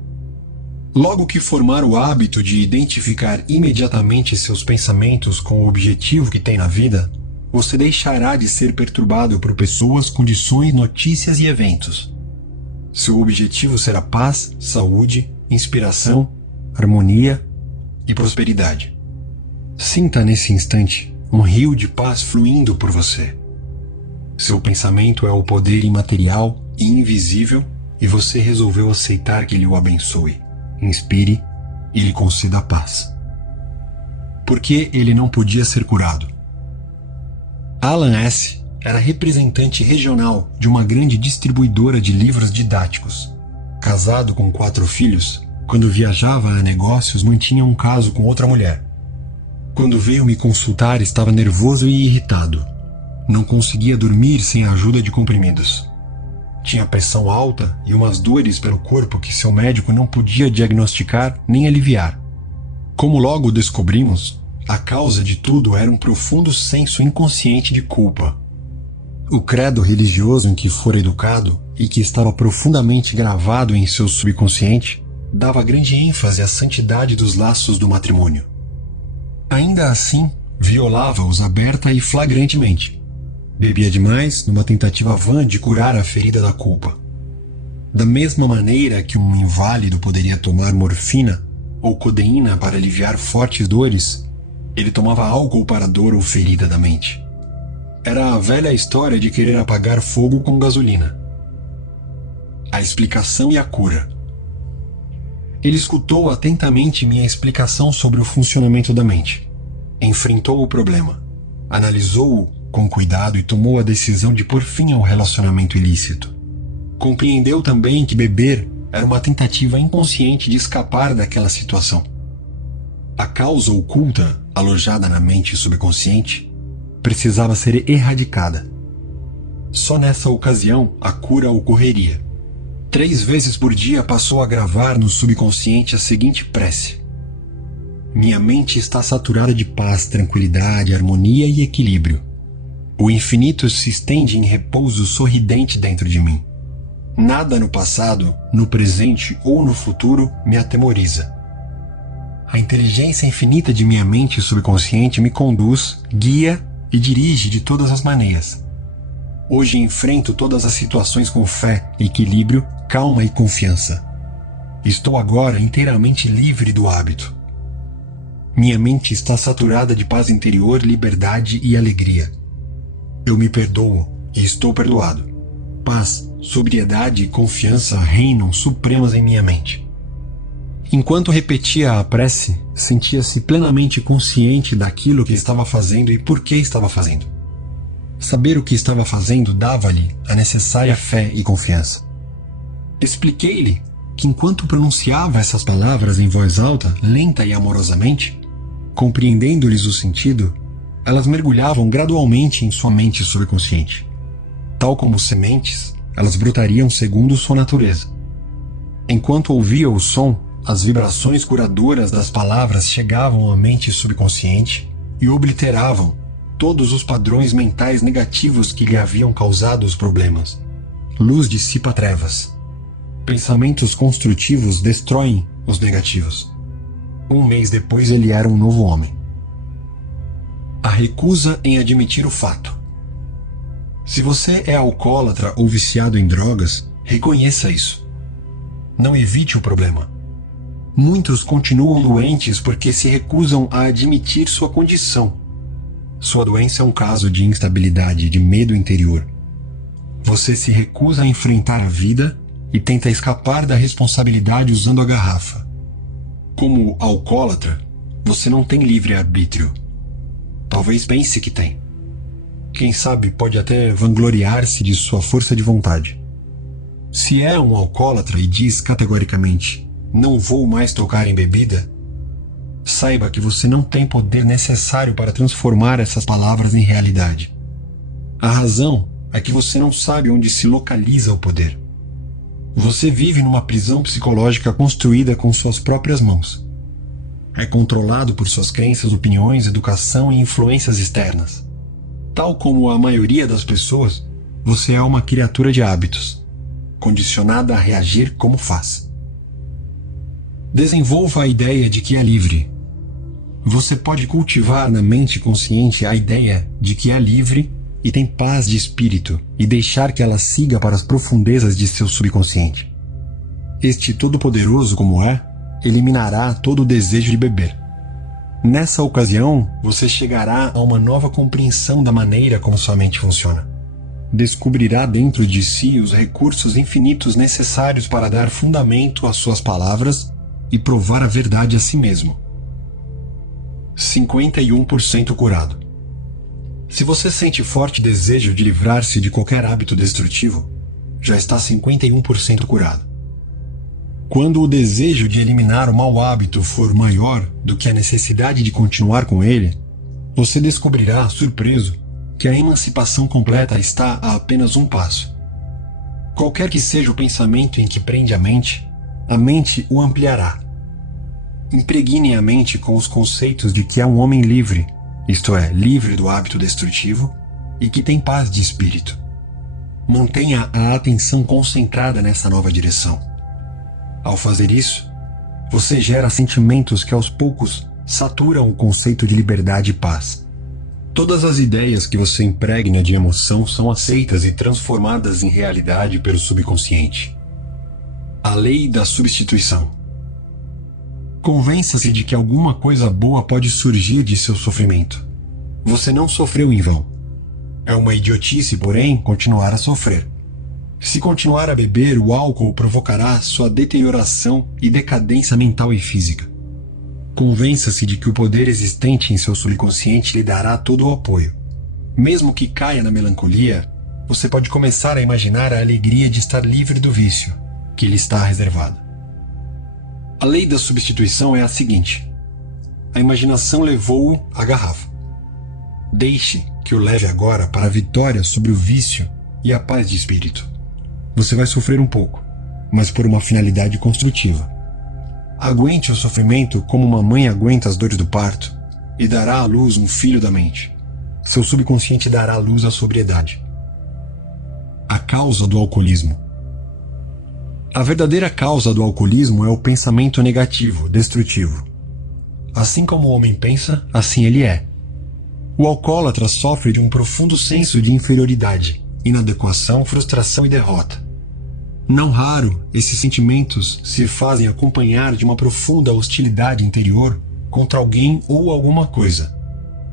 Logo que formar o hábito de identificar imediatamente seus pensamentos com o objetivo que tem na vida, você deixará de ser perturbado por pessoas, condições, notícias e eventos. Seu objetivo será paz, saúde, inspiração, harmonia e prosperidade. Sinta nesse instante um rio de paz fluindo por você. Seu pensamento é o poder imaterial e invisível e você resolveu aceitar que ele o abençoe, inspire e lhe conceda a paz. Por que ele não podia ser curado? Alan S. era representante regional de uma grande distribuidora de livros didáticos. Casado com 4 filhos, quando viajava a negócios mantinha um caso com outra mulher. Quando veio me consultar estava nervoso e irritado. Não conseguia dormir sem a ajuda de comprimidos. Tinha pressão alta e umas dores pelo corpo que seu médico não podia diagnosticar nem aliviar. Como logo descobrimos, a causa de tudo era um profundo senso inconsciente de culpa. O credo religioso em que fora educado e que estava profundamente gravado em seu subconsciente dava grande ênfase à santidade dos laços do matrimônio. Ainda assim, violava-os aberta e flagrantemente. Bebia demais numa tentativa vã de curar a ferida da culpa. Da mesma maneira que um inválido poderia tomar morfina ou codeína para aliviar fortes dores, ele tomava álcool para a dor ou ferida da mente. Era a velha história de querer apagar fogo com gasolina. A explicação e a cura. Ele escutou atentamente minha explicação sobre o funcionamento da mente. Enfrentou o problema, analisou-o com cuidado e tomou a decisão de pôr fim ao relacionamento ilícito. Compreendeu também que beber era uma tentativa inconsciente de escapar daquela situação. A causa oculta, alojada na mente subconsciente, precisava ser erradicada. Só nessa ocasião a cura ocorreria. 3 vezes por dia passou a gravar no subconsciente a seguinte prece: minha mente está saturada de paz, tranquilidade, harmonia e equilíbrio. O infinito se estende em repouso sorridente dentro de mim. Nada no passado, no presente ou no futuro me atemoriza. A inteligência infinita de minha mente subconsciente me conduz, guia e dirige de todas as maneiras. Hoje enfrento todas as situações com fé, equilíbrio, calma e confiança. Estou agora inteiramente livre do hábito. Minha mente está saturada de paz interior, liberdade e alegria. Eu me perdoo e estou perdoado. Paz, sobriedade e confiança reinam supremas em minha mente. Enquanto repetia a prece, sentia-se plenamente consciente daquilo que estava fazendo e por que estava fazendo. Saber o que estava fazendo dava-lhe a necessária fé e confiança. Expliquei-lhe que enquanto pronunciava essas palavras em voz alta, lenta e amorosamente, compreendendo-lhes o sentido, elas mergulhavam gradualmente em sua mente subconsciente. Tal como sementes, elas brotariam segundo sua natureza. Enquanto ouvia o som, As vibrações curadoras das palavras chegavam à mente subconsciente e obliteravam todos os padrões mentais negativos que lhe haviam causado os problemas. Luz dissipa trevas. Pensamentos construtivos destroem os negativos. Um mês depois ele era um novo homem. A recusa em admitir o fato. Se você é alcoólatra ou viciado em drogas, reconheça isso. Não evite o problema. Muitos continuam doentes porque se recusam a admitir sua condição. Sua doença é um caso de instabilidade, de medo interior. Você se recusa a enfrentar a vida e tenta escapar da responsabilidade usando a garrafa. Como alcoólatra, você não tem livre-arbítrio. Talvez pense que tem. Quem sabe pode até vangloriar-se de sua força de vontade. Se é um alcoólatra e diz categoricamente: não vou mais tocar em bebida, saiba que você não tem poder necessário para transformar essas palavras em realidade. A razão é que você não sabe onde se localiza o poder. Você vive numa prisão psicológica construída com suas próprias mãos. É controlado por suas crenças, opiniões, educação e influências externas. Tal como a maioria das pessoas, você é uma criatura de hábitos, condicionada a reagir como faz. Desenvolva a ideia de que é livre. Você pode cultivar na mente consciente a ideia de que é livre e tem paz de espírito e deixar que ela siga para as profundezas de seu subconsciente. Este todo-poderoso como é, eliminará todo o desejo de beber. Nessa ocasião, você chegará a uma nova compreensão da maneira como sua mente funciona. Descobrirá dentro de si os recursos infinitos necessários para dar fundamento às suas palavras e provar a verdade a si mesmo. 51% curado. Se você sente forte desejo de livrar-se de qualquer hábito destrutivo, já está 51% curado. Quando o desejo de eliminar o mau hábito for maior do que a necessidade de continuar com ele, você descobrirá, surpreso, que a emancipação completa está a apenas um passo. Qualquer que seja o pensamento em que prende a mente o ampliará. Impregne a mente com os conceitos de que é um homem livre, isto é, livre do hábito destrutivo, e que tem paz de espírito. Mantenha a atenção concentrada nessa nova direção. Ao fazer isso, você gera sentimentos que aos poucos saturam o conceito de liberdade e paz. Todas as ideias que você impregna de emoção são aceitas e transformadas em realidade pelo subconsciente. A lei da substituição. Convença-se de que alguma coisa boa pode surgir de seu sofrimento. Você não sofreu em vão. É uma idiotice, porém, continuar a sofrer. Se continuar a beber, o álcool provocará sua deterioração e decadência mental e física. Convença-se de que o poder existente em seu subconsciente lhe dará todo o apoio. Mesmo que caia na melancolia, você pode começar a imaginar a alegria de estar livre do vício, que lhe está reservado. A lei da substituição é a seguinte: a imaginação levou-o à garrafa. Deixe que o leve agora para a vitória sobre o vício e a paz de espírito. Você vai sofrer um pouco, mas por uma finalidade construtiva. Aguente o sofrimento como uma mãe aguenta as dores do parto e dará à luz um filho da mente. Seu subconsciente dará à luz à sobriedade. A causa do alcoolismo. A verdadeira causa do alcoolismo é o pensamento negativo, destrutivo. Assim como o homem pensa, assim ele é. O alcoólatra sofre de um profundo senso de inferioridade, inadequação, frustração e derrota. Não raro, esses sentimentos se fazem acompanhar de uma profunda hostilidade interior contra alguém ou alguma coisa.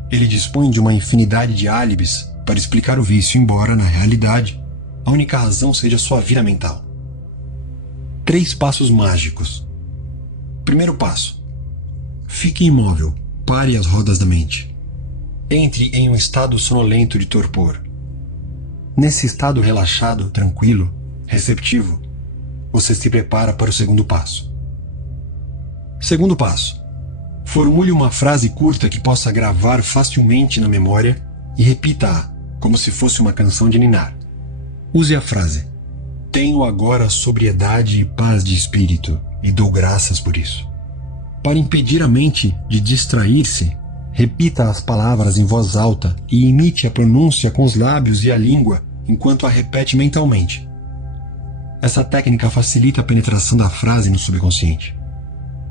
Ele dispõe de uma infinidade de álibis para explicar o vício, embora, na realidade, a única razão seja sua vida mental. 3 passos mágicos. Primeiro passo. Fique imóvel, pare as rodas da mente. Entre em um estado sonolento de torpor. Nesse estado relaxado, tranquilo, receptivo, você se prepara para o segundo passo. Segundo passo. Formule uma frase curta que possa gravar facilmente na memória e repita-a, como se fosse uma canção de ninar. Use a frase: tenho agora sobriedade e paz de espírito, e dou graças por isso. Para impedir a mente de distrair-se, repita as palavras em voz alta e imite a pronúncia com os lábios e a língua enquanto a repete mentalmente. Essa técnica facilita a penetração da frase no subconsciente.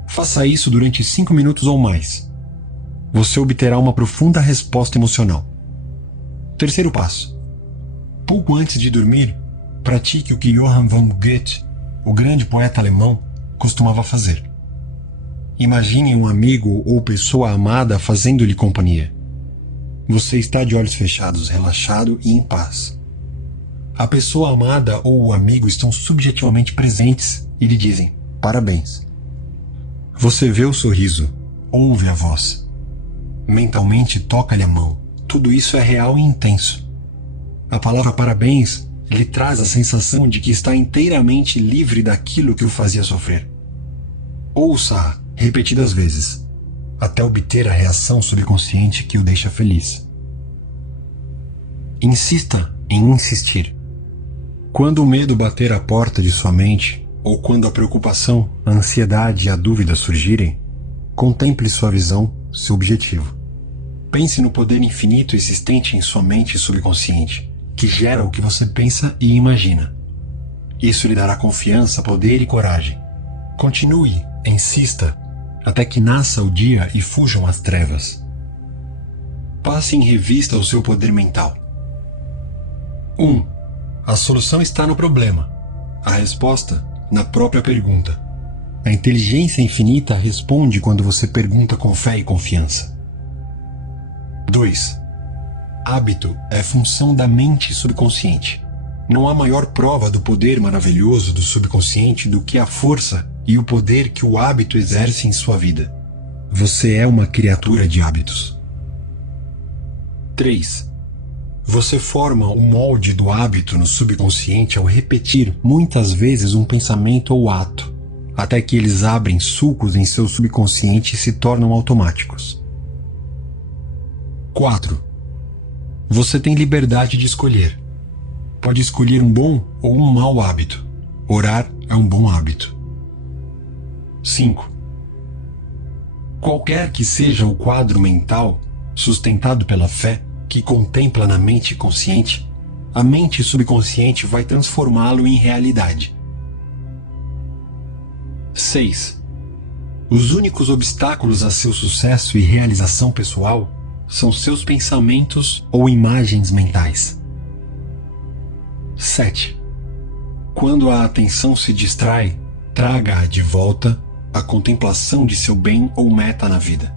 Faça isso durante 5 minutos ou mais. Você obterá uma profunda resposta emocional. Terceiro passo. Pouco antes de dormir, pratique o que Johann von Goethe, o grande poeta alemão, costumava fazer. Imagine um amigo ou pessoa amada fazendo-lhe companhia. Você está de olhos fechados, relaxado e em paz. A pessoa amada ou o amigo estão subjetivamente presentes e lhe dizem parabéns. Você vê o sorriso, ouve a voz. Mentalmente toca-lhe a mão. Tudo isso é real e intenso. A palavra parabéns lhe traz a sensação de que está inteiramente livre daquilo que o fazia sofrer. Ouça-a repetidas vezes, até obter a reação subconsciente que o deixa feliz. Insista em insistir. Quando o medo bater à porta de sua mente, ou quando a preocupação, a ansiedade e a dúvida surgirem, contemple sua visão, seu objetivo. Pense no poder infinito existente em sua mente subconsciente, que gera o que você pensa e imagina. Isso lhe dará confiança, poder e coragem. Continue, insista, até que nasça o dia e fujam as trevas. Passe em revista o seu poder mental. 1. A solução está no problema. A resposta, na própria pergunta. A inteligência infinita responde quando você pergunta com fé e confiança. 2. Hábito é função da mente subconsciente. Não há maior prova do poder maravilhoso do subconsciente do que a força e o poder que o hábito exerce em sua vida. Você é uma criatura de hábitos. 3. Você forma o molde do hábito no subconsciente ao repetir muitas vezes um pensamento ou ato, até que eles abrem sulcos em seu subconsciente e se tornam automáticos. 4. Você tem liberdade de escolher. Pode escolher um bom ou um mau hábito. Orar é um bom hábito. 5. Qualquer que seja o quadro mental, sustentado pela fé, que contempla na mente consciente, a mente subconsciente vai transformá-lo em realidade. 6. Os únicos obstáculos a seu sucesso e realização pessoal são seus pensamentos ou imagens mentais. 7. Quando a atenção se distrai, traga-a de volta à contemplação de seu bem ou meta na vida.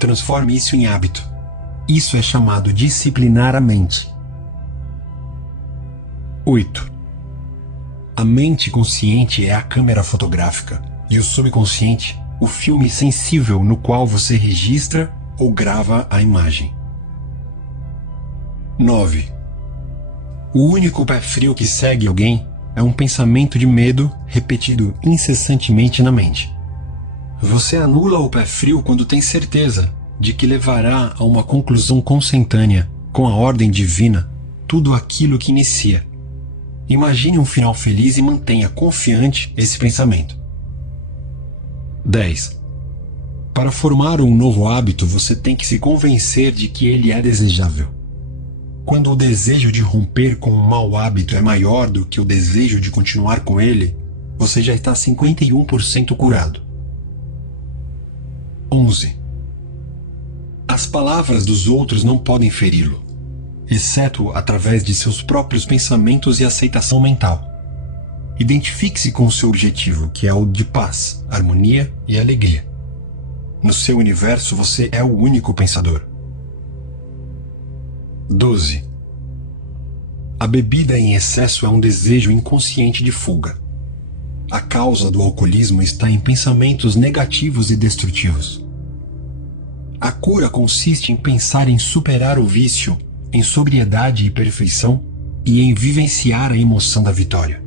Transforme isso em hábito. Isso é chamado disciplinar a mente. 8. A mente consciente é a câmera fotográfica e o subconsciente, o filme sensível no qual você registra ou grava a imagem. 9. O único pé frio que segue alguém é um pensamento de medo repetido incessantemente na mente. Você anula o pé frio quando tem certeza de que levará a uma conclusão consentânea, com a ordem divina, tudo aquilo que inicia. Imagine um final feliz e mantenha confiante esse pensamento. 10. Para formar um novo hábito, você tem que se convencer de que ele é desejável. Quando o desejo de romper com um mau hábito é maior do que o desejo de continuar com ele, você já está 51% curado. 11. As palavras dos outros não podem feri-lo, exceto através de seus próprios pensamentos e aceitação mental. Identifique-se com o seu objetivo, que é o de paz, harmonia e alegria. No seu universo, você é o único pensador. 12. A bebida em excesso é um desejo inconsciente de fuga. A causa do alcoolismo está em pensamentos negativos e destrutivos. A cura consiste em pensar em superar o vício, em sobriedade e perfeição, e em vivenciar a emoção da vitória.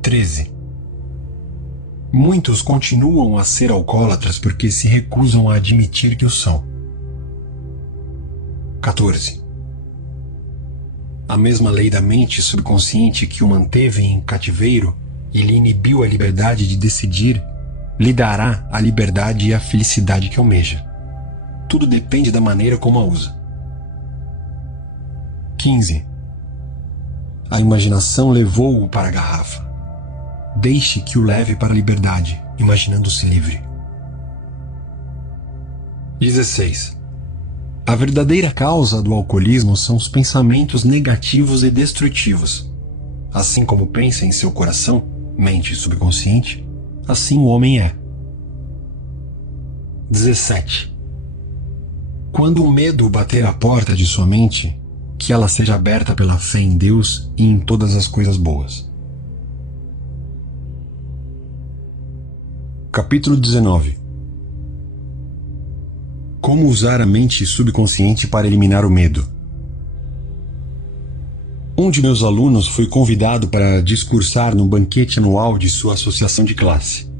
13. Muitos continuam a ser alcoólatras porque se recusam a admitir que o são. 14. A mesma lei da mente subconsciente que o manteve em cativeiro e lhe inibiu a liberdade de decidir, lhe dará a liberdade e a felicidade que almeja. Tudo depende da maneira como a usa. 15. A imaginação levou-o para a garrafa. Deixe que o leve para a liberdade, imaginando-se livre. 16. A verdadeira causa do alcoolismo são os pensamentos negativos e destrutivos. Assim como pensa em seu coração, mente subconsciente, assim o homem é. 17. Quando o medo bater à porta de sua mente, que ela seja aberta pela fé em Deus e em todas as coisas boas. Capítulo 19. Como usar a mente subconsciente para eliminar o medo. Um de meus alunos foi convidado para discursar no banquete anual de sua associação de classe.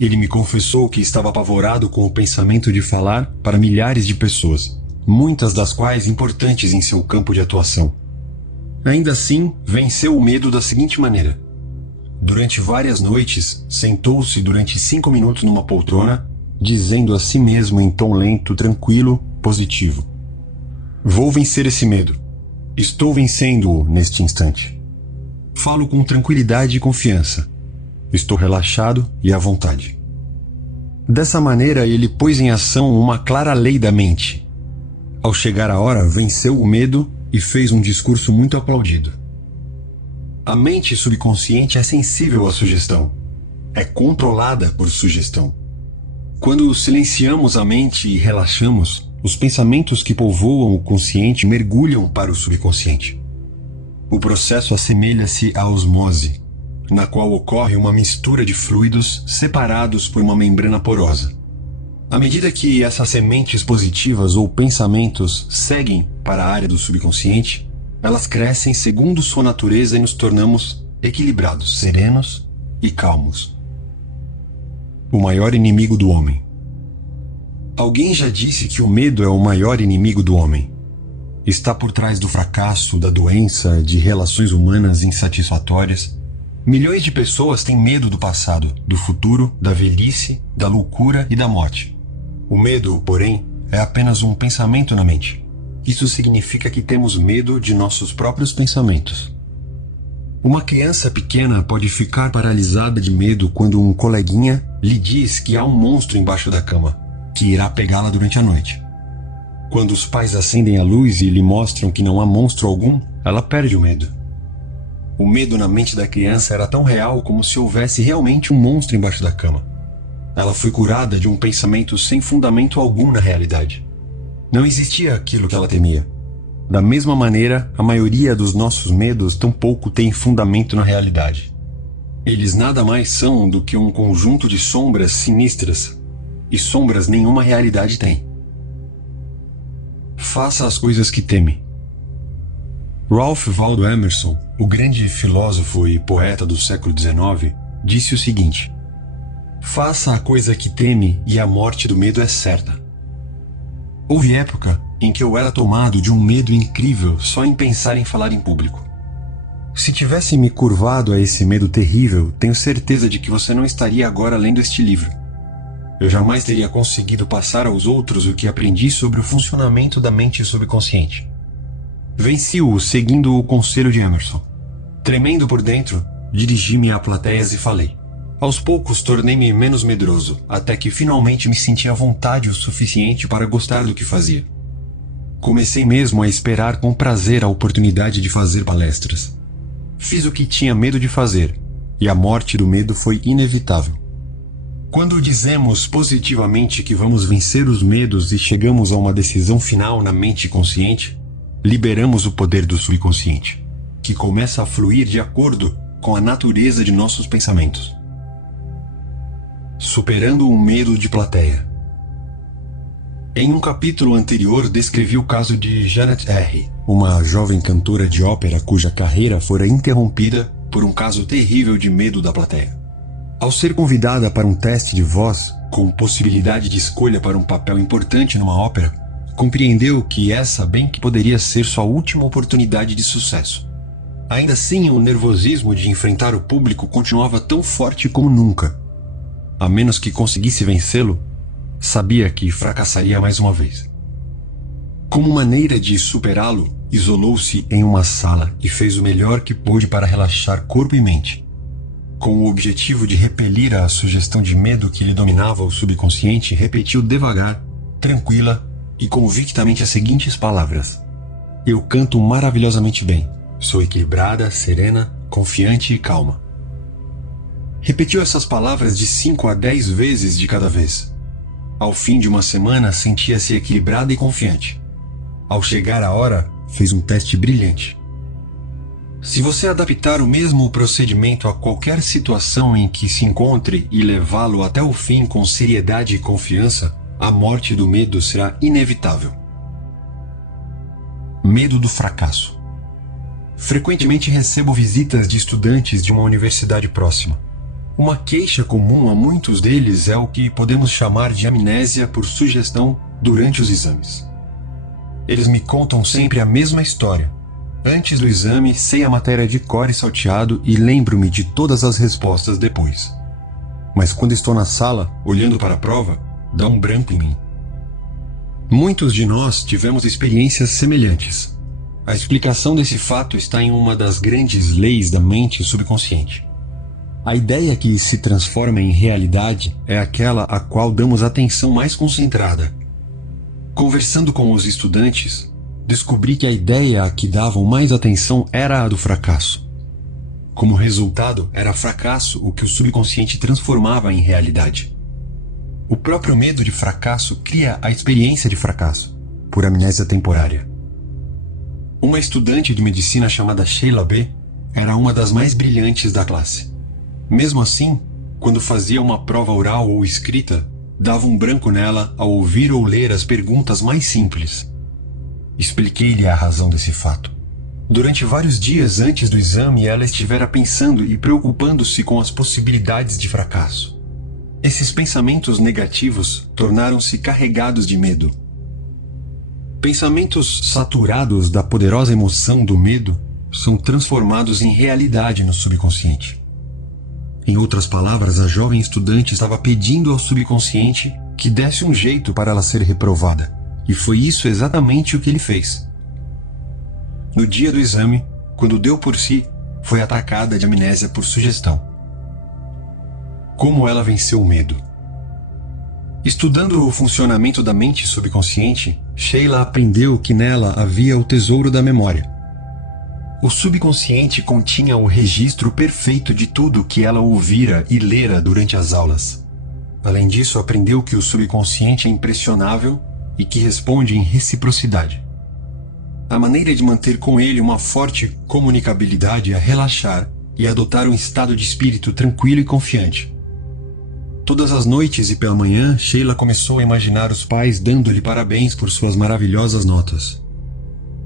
Ele me confessou que estava apavorado com o pensamento de falar para milhares de pessoas, muitas das quais importantes em seu campo de atuação. Ainda assim, venceu o medo da seguinte maneira. Durante várias noites, sentou-se durante 5 minutos numa poltrona, dizendo a si mesmo em tom lento, tranquilo, positivo: vou vencer esse medo. Estou vencendo-o neste instante. Falo com tranquilidade e confiança. Estou relaxado e à vontade. Dessa maneira, ele pôs em ação uma clara lei da mente. Ao chegar a hora, venceu o medo e fez um discurso muito aplaudido. A mente subconsciente é sensível à sugestão. É controlada por sugestão. Quando silenciamos a mente e relaxamos, os pensamentos que povoam o consciente mergulham para o subconsciente. O processo assemelha-se à osmose, na qual ocorre uma mistura de fluidos separados por uma membrana porosa. À medida que essas sementes positivas ou pensamentos seguem para a área do subconsciente, elas crescem segundo sua natureza e nos tornamos equilibrados, serenos e calmos. O maior inimigo do homem. Alguém já disse que o medo é o maior inimigo do homem. Está por trás do fracasso, da doença, de relações humanas insatisfatórias. Milhões de pessoas têm medo do passado, do futuro, da velhice, da loucura e da morte. O medo, porém, é apenas um pensamento na mente. Isso significa que temos medo de nossos próprios pensamentos. Uma criança pequena pode ficar paralisada de medo quando um coleguinha lhe diz que há um monstro embaixo da cama, que irá pegá-la durante a noite. Quando os pais acendem a luz e lhe mostram que não há monstro algum, ela perde o medo. O medo na mente da criança era tão real como se houvesse realmente um monstro embaixo da cama. Ela foi curada de um pensamento sem fundamento algum na realidade. Não existia aquilo que ela temia. Da mesma maneira, a maioria dos nossos medos tampouco tem fundamento na realidade. Eles nada mais são do que um conjunto de sombras sinistras, e sombras nenhuma realidade tem. Faça as coisas que teme. Ralph Waldo Emerson, o grande filósofo e poeta do século XIX, disse o seguinte: faça a coisa que teme e a morte do medo é certa. Houve época em que eu era tomado de um medo incrível só em pensar em falar em público. Se tivesse me curvado a esse medo terrível, tenho certeza de que você não estaria agora lendo este livro. Eu jamais teria conseguido passar aos outros o que aprendi sobre o funcionamento da mente subconsciente. Venci-o seguindo o conselho de Emerson. Tremendo por dentro, dirigi-me a plateias e falei. Aos poucos tornei-me menos medroso, até que finalmente me senti à vontade o suficiente para gostar do que fazia. Comecei mesmo a esperar com prazer a oportunidade de fazer palestras. Fiz o que tinha medo de fazer, e a morte do medo foi inevitável. Quando dizemos positivamente que vamos vencer os medos e chegamos a uma decisão final na mente consciente, liberamos o poder do subconsciente, que começa a fluir de acordo com a natureza de nossos pensamentos. Superando o medo de plateia. Em um capítulo anterior, descrevi o caso de Janet R., uma jovem cantora de ópera cuja carreira fora interrompida por um caso terrível de medo da plateia. Ao ser convidada para um teste de voz, com possibilidade de escolha para um papel importante numa ópera, compreendeu que essa bem que poderia ser sua última oportunidade de sucesso. Ainda assim, o nervosismo de enfrentar o público continuava tão forte como nunca. A menos que conseguisse vencê-lo, sabia que fracassaria mais uma vez. Como maneira de superá-lo, isolou-se em uma sala e fez o melhor que pôde para relaxar corpo e mente. Com o objetivo de repelir a sugestão de medo que lhe dominava o subconsciente, repetiu devagar, tranquila e convictamente as seguintes palavras: eu canto maravilhosamente bem. Sou equilibrada, serena, confiante e calma. Repetiu essas palavras de 5 a 10 vezes de cada vez. Ao fim de uma semana, sentia-se equilibrada e confiante. Ao chegar a hora, fez um teste brilhante. Se você adaptar o mesmo procedimento a qualquer situação em que se encontre e levá-lo até o fim com seriedade e confiança, a morte do medo será inevitável. Medo do fracasso. Frequentemente recebo visitas de estudantes de uma universidade próxima. Uma queixa comum a muitos deles é o que podemos chamar de amnésia por sugestão durante os exames. Eles me contam sempre a mesma história. Antes do exame, sei a matéria de cor e salteado e lembro-me de todas as respostas depois. Mas quando estou na sala, olhando para a prova, dá um branco em mim. Muitos de nós tivemos experiências semelhantes. A explicação desse fato está em uma das grandes leis da mente subconsciente. A ideia que se transforma em realidade é aquela a qual damos atenção mais concentrada. Conversando com os estudantes, descobri que a ideia a que davam mais atenção era a do fracasso. Como resultado, era fracasso o que o subconsciente transformava em realidade. O próprio medo de fracasso cria a experiência de fracasso, por amnésia temporária. Uma estudante de medicina chamada Sheila B. era uma das mais brilhantes da classe. Mesmo assim, quando fazia uma prova oral ou escrita, dava um branco nela ao ouvir ou ler as perguntas mais simples. Expliquei-lhe a razão desse fato. Durante vários dias antes do exame, ela estivera pensando e preocupando-se com as possibilidades de fracasso. Esses pensamentos negativos tornaram-se carregados de medo. Pensamentos saturados da poderosa emoção do medo são transformados em realidade no subconsciente. Em outras palavras, a jovem estudante estava pedindo ao subconsciente que desse um jeito para ela ser reprovada, e foi isso exatamente o que ele fez. No dia do exame, quando deu por si, foi atacada de amnésia por sugestão. Como ela venceu o medo? Estudando o funcionamento da mente subconsciente, Sheila aprendeu que nela havia o tesouro da memória. O subconsciente continha o registro perfeito de tudo que ela ouvira e lera durante as aulas. Além disso, aprendeu que o subconsciente é impressionável e que responde em reciprocidade. A maneira de manter com ele uma forte comunicabilidade é relaxar e adotar um estado de espírito tranquilo e confiante. Todas as noites e pela manhã, Sheila começou a imaginar os pais dando-lhe parabéns por suas maravilhosas notas.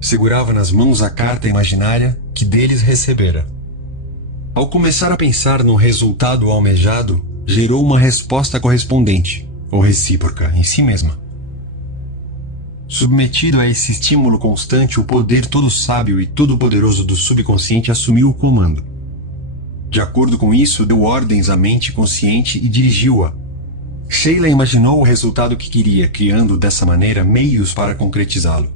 Segurava nas mãos a carta imaginária que deles recebera. Ao começar a pensar no resultado almejado, gerou uma resposta correspondente, ou recíproca, em si mesma. Submetido a esse estímulo constante, o poder todo sábio e todo-poderoso do subconsciente assumiu o comando. De acordo com isso, deu ordens à mente consciente e dirigiu-a. Sheila imaginou o resultado que queria, criando dessa maneira meios para concretizá-lo.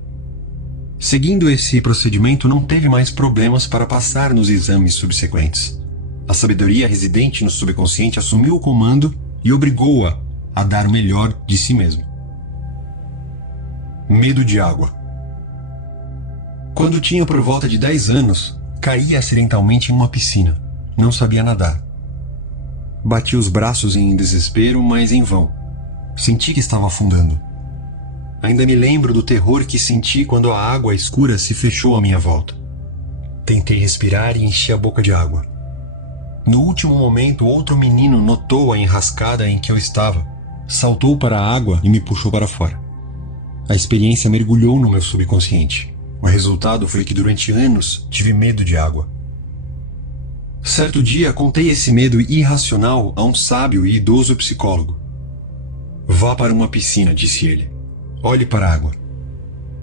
Seguindo esse procedimento, não teve mais problemas para passar nos exames subsequentes. A sabedoria residente no subconsciente assumiu o comando e obrigou-a a dar o melhor de si mesmo. Medo de água. Quando tinha por volta de 10 anos, caí acidentalmente em uma piscina. Não sabia nadar. Bati os braços em desespero, mas em vão. Senti que estava afundando. Ainda me lembro do terror que senti quando a água escura se fechou à minha volta. Tentei respirar e enchi a boca de água. No último momento, outro menino notou a enrascada em que eu estava, saltou para a água e me puxou para fora. A experiência mergulhou no meu subconsciente. O resultado foi que durante anos tive medo de água. Certo dia, contei esse medo irracional a um sábio e idoso psicólogo. Vá para uma piscina, disse ele. Olhe para a água.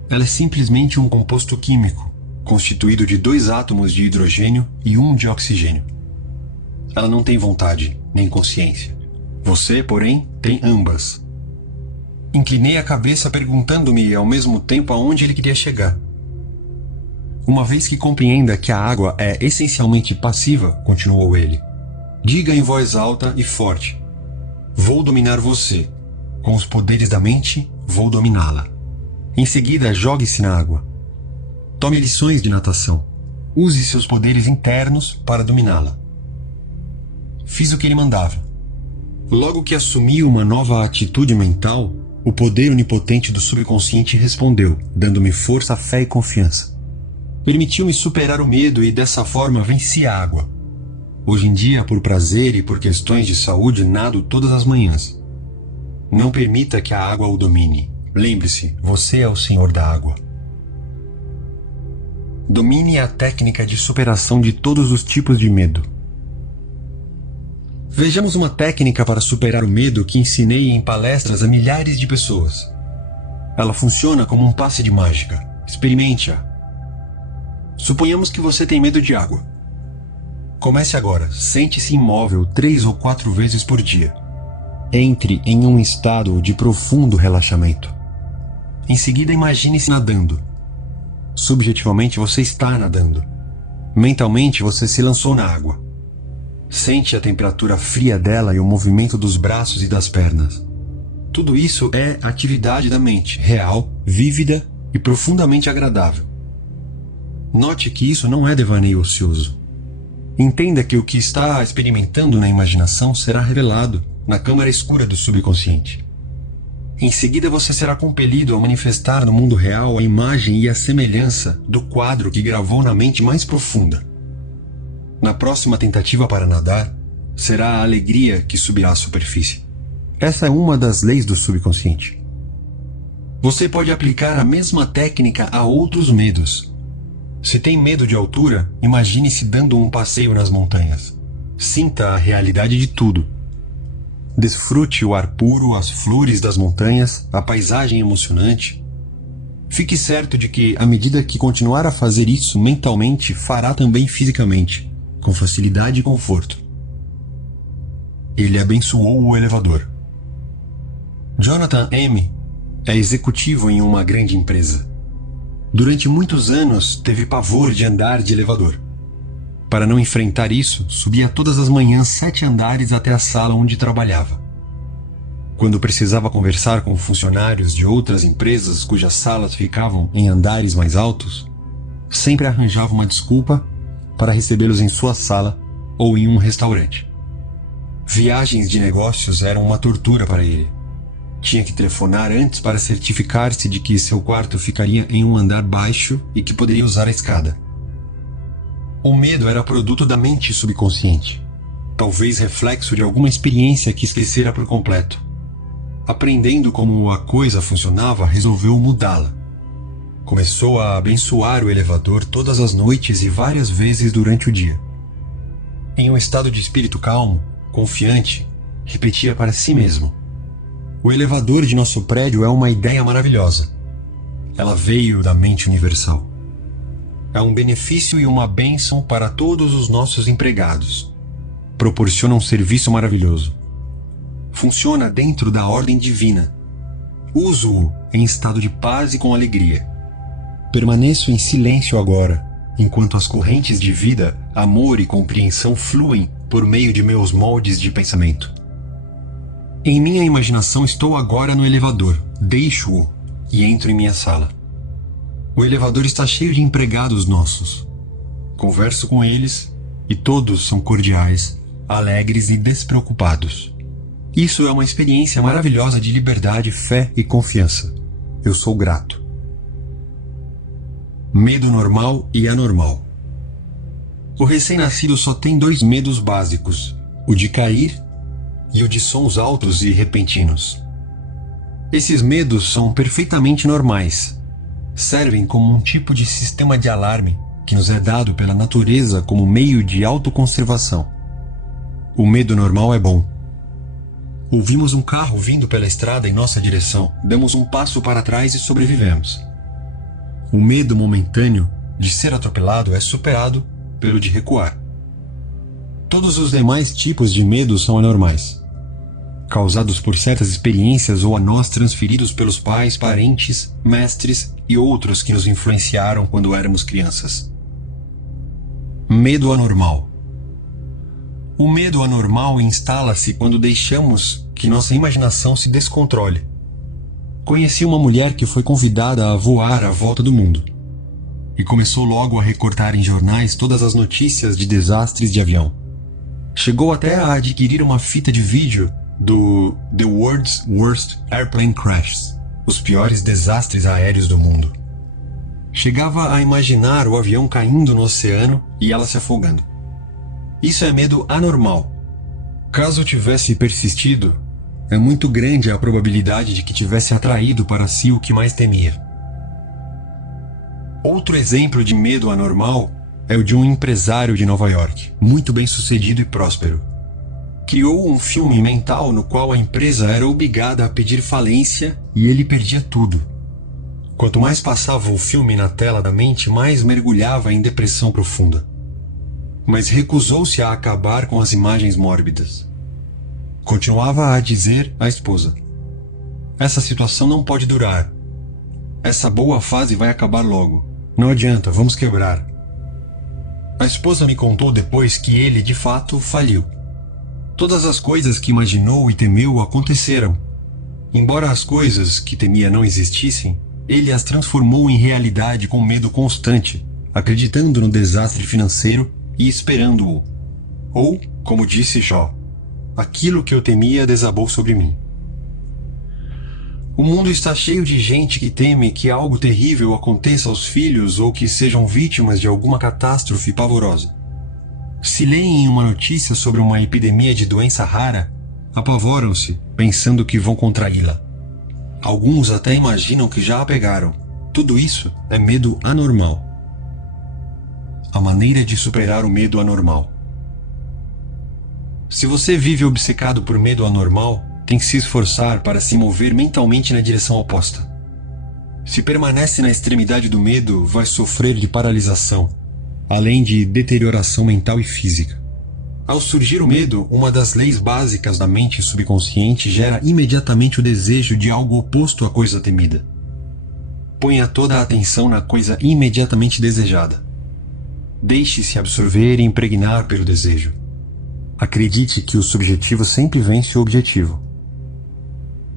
Ela é simplesmente um composto químico. constituído de 2 átomos de hidrogênio e 1 de oxigênio. Ela não tem vontade, nem consciência. Você, porém, tem ambas. Inclinei a cabeça perguntando-me ao mesmo tempo aonde ele queria chegar. Uma vez que compreenda que a água é essencialmente passiva, continuou ele, diga em voz alta e forte: vou dominar você. Com os poderes da mente, vou dominá-la. Em seguida, jogue-se na água. Tome lições de natação. Use seus poderes internos para dominá-la. Fiz o que ele mandava. Logo que assumi uma nova atitude mental, o poder onipotente do subconsciente respondeu, dando-me força, fé e confiança. Permitiu-me superar o medo e dessa forma venci a água. Hoje em dia, por prazer e por questões de saúde, nado todas as manhãs. Não permita que a água o domine. Lembre-se, você é o senhor da água. Domine a técnica de superação de todos os tipos de medo. Vejamos uma técnica para superar o medo que ensinei em palestras a milhares de pessoas. Ela funciona como um passe de mágica. Experimente-a. Suponhamos que você tem medo de água. Comece agora. Sente-se imóvel 3 ou 4 vezes por dia. Entre em um estado de profundo relaxamento. Em seguida, imagine-se nadando. Subjetivamente, você está nadando. Mentalmente, você se lançou na água. Sente a temperatura fria dela e o movimento dos braços e das pernas. Tudo isso é atividade da mente, real, vívida e profundamente agradável. Note que isso não é devaneio ocioso. Entenda que o que está experimentando na imaginação será revelado na câmara escura do subconsciente. Em seguida, você será compelido a manifestar no mundo real a imagem e a semelhança do quadro que gravou na mente mais profunda. Na próxima tentativa para nadar, será a alegria que subirá à superfície. Essa é uma das leis do subconsciente. Você pode aplicar a mesma técnica a outros medos. Se tem medo de altura, imagine-se dando um passeio nas montanhas. Sinta a realidade de tudo. Desfrute o ar puro, as flores das montanhas, a paisagem emocionante. Fique certo de que, à medida que continuar a fazer isso mentalmente, fará também fisicamente, com facilidade e conforto. Ele abençoou o elevador. Jonathan M. é executivo em uma grande empresa. Durante muitos anos, teve pavor de andar de elevador. Para não enfrentar isso, subia todas as manhãs 7 andares até a sala onde trabalhava. Quando precisava conversar com funcionários de outras empresas cujas salas ficavam em andares mais altos, sempre arranjava uma desculpa para recebê-los em sua sala ou em um restaurante. Viagens de negócios eram uma tortura para ele. Tinha que telefonar antes para certificar-se de que seu quarto ficaria em um andar baixo e que poderia usar a escada. O medo era produto da mente subconsciente, talvez reflexo de alguma experiência que esquecera por completo. Aprendendo como a coisa funcionava, resolveu mudá-la. Começou a abençoar o elevador todas as noites e várias vezes durante o dia. Em um estado de espírito calmo, confiante, repetia para si mesmo: o elevador de nosso prédio é uma ideia maravilhosa. Ela veio da mente universal. É um benefício e uma bênção para todos os nossos empregados. Proporciona um serviço maravilhoso. Funciona dentro da ordem divina. Uso-o em estado de paz e com alegria. Permaneço em silêncio agora, enquanto as correntes de vida, amor e compreensão fluem por meio de meus moldes de pensamento. Em minha imaginação estou agora no elevador, deixo-o e entro em minha sala. O elevador está cheio de empregados nossos. Converso com eles e todos são cordiais, alegres e despreocupados. Isso é uma experiência maravilhosa de liberdade, fé e confiança. Eu sou grato. Medo normal e anormal. O recém-nascido só tem 2 medos básicos: o de cair e o de sons altos e repentinos. Esses medos são perfeitamente normais. Servem como um tipo de sistema de alarme que nos é dado pela natureza como meio de autoconservação. O medo normal é bom. Ouvimos um carro vindo pela estrada em nossa direção, damos um passo para trás e sobrevivemos. O medo momentâneo de ser atropelado é superado pelo de recuar. Todos os demais tipos de medo são anormais, causados por certas experiências ou a nós transferidos pelos pais, parentes, mestres e outros que nos influenciaram quando éramos crianças. Medo anormal. O medo anormal instala-se quando deixamos que nossa imaginação se descontrole. Conheci uma mulher que foi convidada a voar à volta do mundo e começou logo a recortar em jornais todas as notícias de desastres de avião. Chegou até a adquirir uma fita de vídeo do The World's Worst Airplane Crashes, os piores desastres aéreos do mundo. Chegava a imaginar o avião caindo no oceano e ela se afogando. Isso é medo anormal. Caso tivesse persistido, é muito grande a probabilidade de que tivesse atraído para si o que mais temia. Outro exemplo de medo anormal é o de um empresário de Nova York, muito bem-sucedido e próspero. Criou um filme mental no qual a empresa era obrigada a pedir falência e ele perdia tudo. Quanto mais passava o filme na tela da mente, mais mergulhava em depressão profunda. Mas recusou-se a acabar com as imagens mórbidas. Continuava a dizer à esposa: "Essa situação não pode durar. Essa boa fase vai acabar logo. Não adianta, vamos quebrar." A esposa me contou depois que ele, de fato, faliu. Todas as coisas que imaginou e temeu aconteceram. Embora as coisas que temia não existissem, ele as transformou em realidade com medo constante, acreditando no desastre financeiro e esperando-o. Ou, como disse Jó, aquilo que eu temia desabou sobre mim. O mundo está cheio de gente que teme que algo terrível aconteça aos filhos ou que sejam vítimas de alguma catástrofe pavorosa. Se leem uma notícia sobre uma epidemia de doença rara, apavoram-se, pensando que vão contraí-la. Alguns até imaginam que já a pegaram. Tudo isso é medo anormal. A maneira de superar o medo anormal. Se você vive obcecado por medo anormal, tem que se esforçar para se mover mentalmente na direção oposta. Se permanece na extremidade do medo, vai sofrer de paralisação, além de deterioração mental e física. Ao surgir o medo, uma das leis básicas da mente subconsciente gera imediatamente o desejo de algo oposto à coisa temida. Ponha toda a atenção na coisa imediatamente desejada. Deixe-se absorver e impregnar pelo desejo. Acredite que o subjetivo sempre vence o objetivo.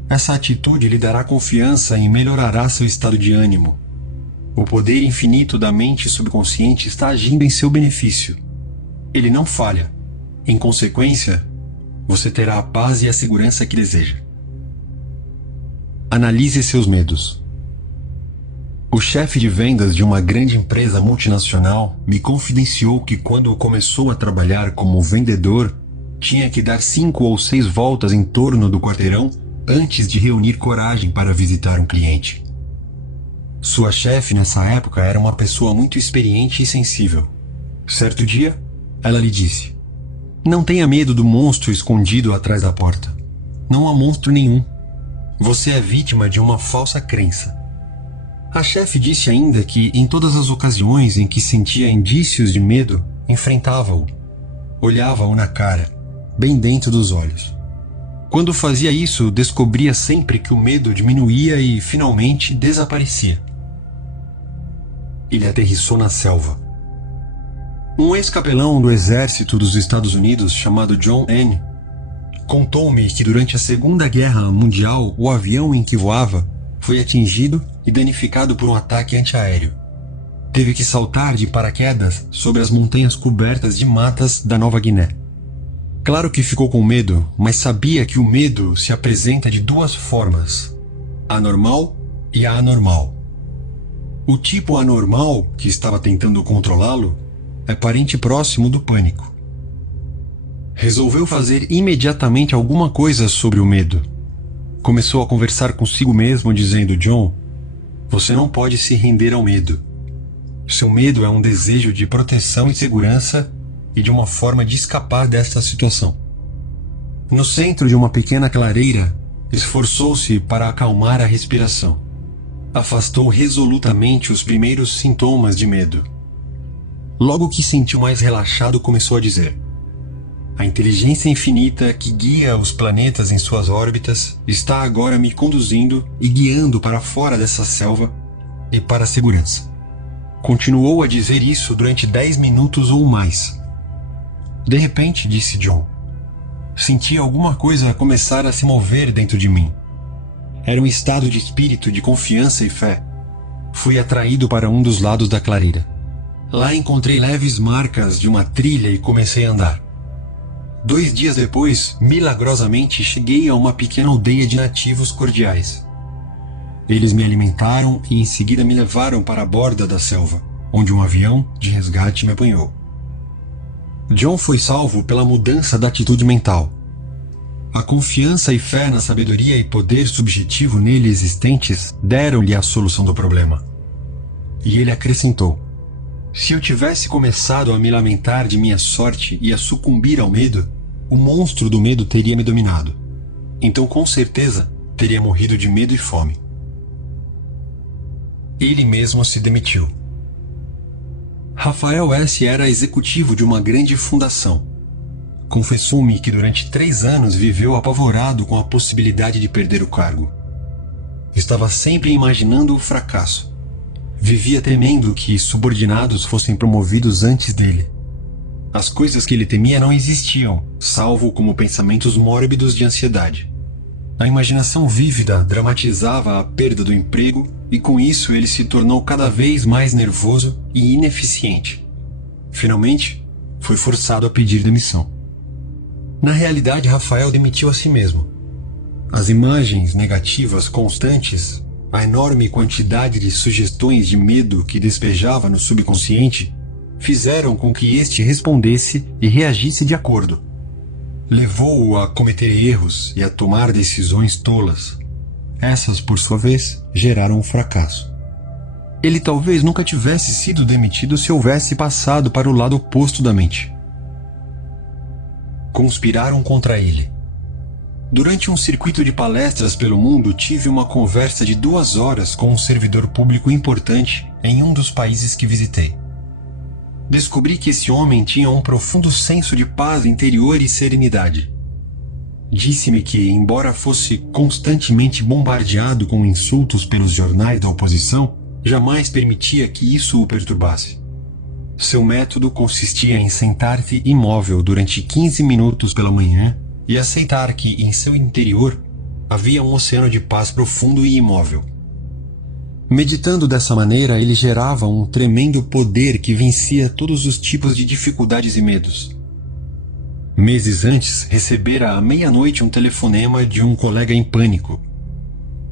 Essa atitude lhe dará confiança e melhorará seu estado de ânimo. O poder infinito da mente subconsciente está agindo em seu benefício. Ele não falha. Em consequência, você terá a paz e a segurança que deseja. Analise seus medos. O chefe de vendas de uma grande empresa multinacional me confidenciou que quando começou a trabalhar como vendedor, tinha que dar 5 ou 6 voltas em torno do quarteirão antes de reunir coragem para visitar um cliente. Sua chefe nessa época era uma pessoa muito experiente e sensível. Certo dia, ela lhe disse: "Não tenha medo do monstro escondido atrás da porta. Não há monstro nenhum. Você é vítima de uma falsa crença." A chefe disse ainda que, em todas as ocasiões em que sentia indícios de medo, enfrentava-o. Olhava-o na cara, bem dentro dos olhos. Quando fazia isso, descobria sempre que o medo diminuía e, finalmente, desaparecia. Ele aterrissou na selva. Um ex-capelão do exército dos Estados Unidos, chamado John N., contou-me que durante a Segunda Guerra Mundial, o avião em que voava foi atingido e danificado por um ataque antiaéreo. Teve que saltar de paraquedas sobre as montanhas cobertas de matas da Nova Guiné. Claro que ficou com medo, mas sabia que o medo se apresenta de 2 formas: a normal e a anormal. O tipo anormal, que estava tentando controlá-lo, é parente próximo do pânico. Resolveu fazer imediatamente alguma coisa sobre o medo. Começou a conversar consigo mesmo, dizendo: "John, você não pode se render ao medo. Seu medo é um desejo de proteção e segurança e de uma forma de escapar desta situação." No centro de uma pequena clareira, esforçou-se para acalmar a respiração. afastou resolutamente os primeiros sintomas de medo. Logo que sentiu mais relaxado, começou a dizer: a inteligência infinita que guia os planetas em suas órbitas está agora me conduzindo e guiando para fora dessa selva e para a segurança. Continuou a dizer isso durante 10 minutos ou mais. De repente, disse John, senti alguma coisa começar a se mover dentro de mim. Era um estado de espírito de confiança e fé. Fui atraído para um dos lados da clareira. Lá encontrei leves marcas de uma trilha e comecei a andar. 2 dias depois, milagrosamente, cheguei a uma pequena aldeia de nativos cordiais. Eles me alimentaram e em seguida me levaram para a borda da selva, onde um avião de resgate me apanhou. John foi salvo pela mudança da atitude mental. A confiança e fé na sabedoria e poder subjetivo nele existentes deram-lhe a solução do problema. E ele acrescentou: se eu tivesse começado a me lamentar de minha sorte e a sucumbir ao medo, o monstro do medo teria me dominado. Então, com certeza, teria morrido de medo e fome. Ele mesmo se demitiu. Rafael S. era executivo de uma grande fundação. Confessou-me que durante 3 anos viveu apavorado com a possibilidade de perder o cargo. Estava sempre imaginando o fracasso. Vivia temendo que subordinados fossem promovidos antes dele. As coisas que ele temia não existiam, salvo como pensamentos mórbidos de ansiedade. A imaginação vívida dramatizava a perda do emprego e com isso ele se tornou cada vez mais nervoso e ineficiente. Finalmente, foi forçado a pedir demissão. Na realidade, Rafael demitiu a si mesmo. As imagens negativas constantes, a enorme quantidade de sugestões de medo que despejava no subconsciente, fizeram com que este respondesse e reagisse de acordo. Levou-o a cometer erros e a tomar decisões tolas. Essas, por sua vez, geraram um fracasso. Ele talvez nunca tivesse sido demitido se houvesse passado para o lado oposto da mente. Conspiraram contra ele. Durante um circuito de palestras pelo mundo, tive uma conversa de 2 horas com um servidor público importante em um dos países que visitei. Descobri que esse homem tinha um profundo senso de paz interior e serenidade. Disse-me que, embora fosse constantemente bombardeado com insultos pelos jornais da oposição, jamais permitia que isso o perturbasse. Seu método consistia em sentar-se imóvel durante 15 minutos pela manhã e aceitar que, em seu interior, havia um oceano de paz profundo e imóvel. Meditando dessa maneira, ele gerava um tremendo poder que vencia todos os tipos de dificuldades e medos. Meses antes, recebera à meia-noite um telefonema de um colega em pânico.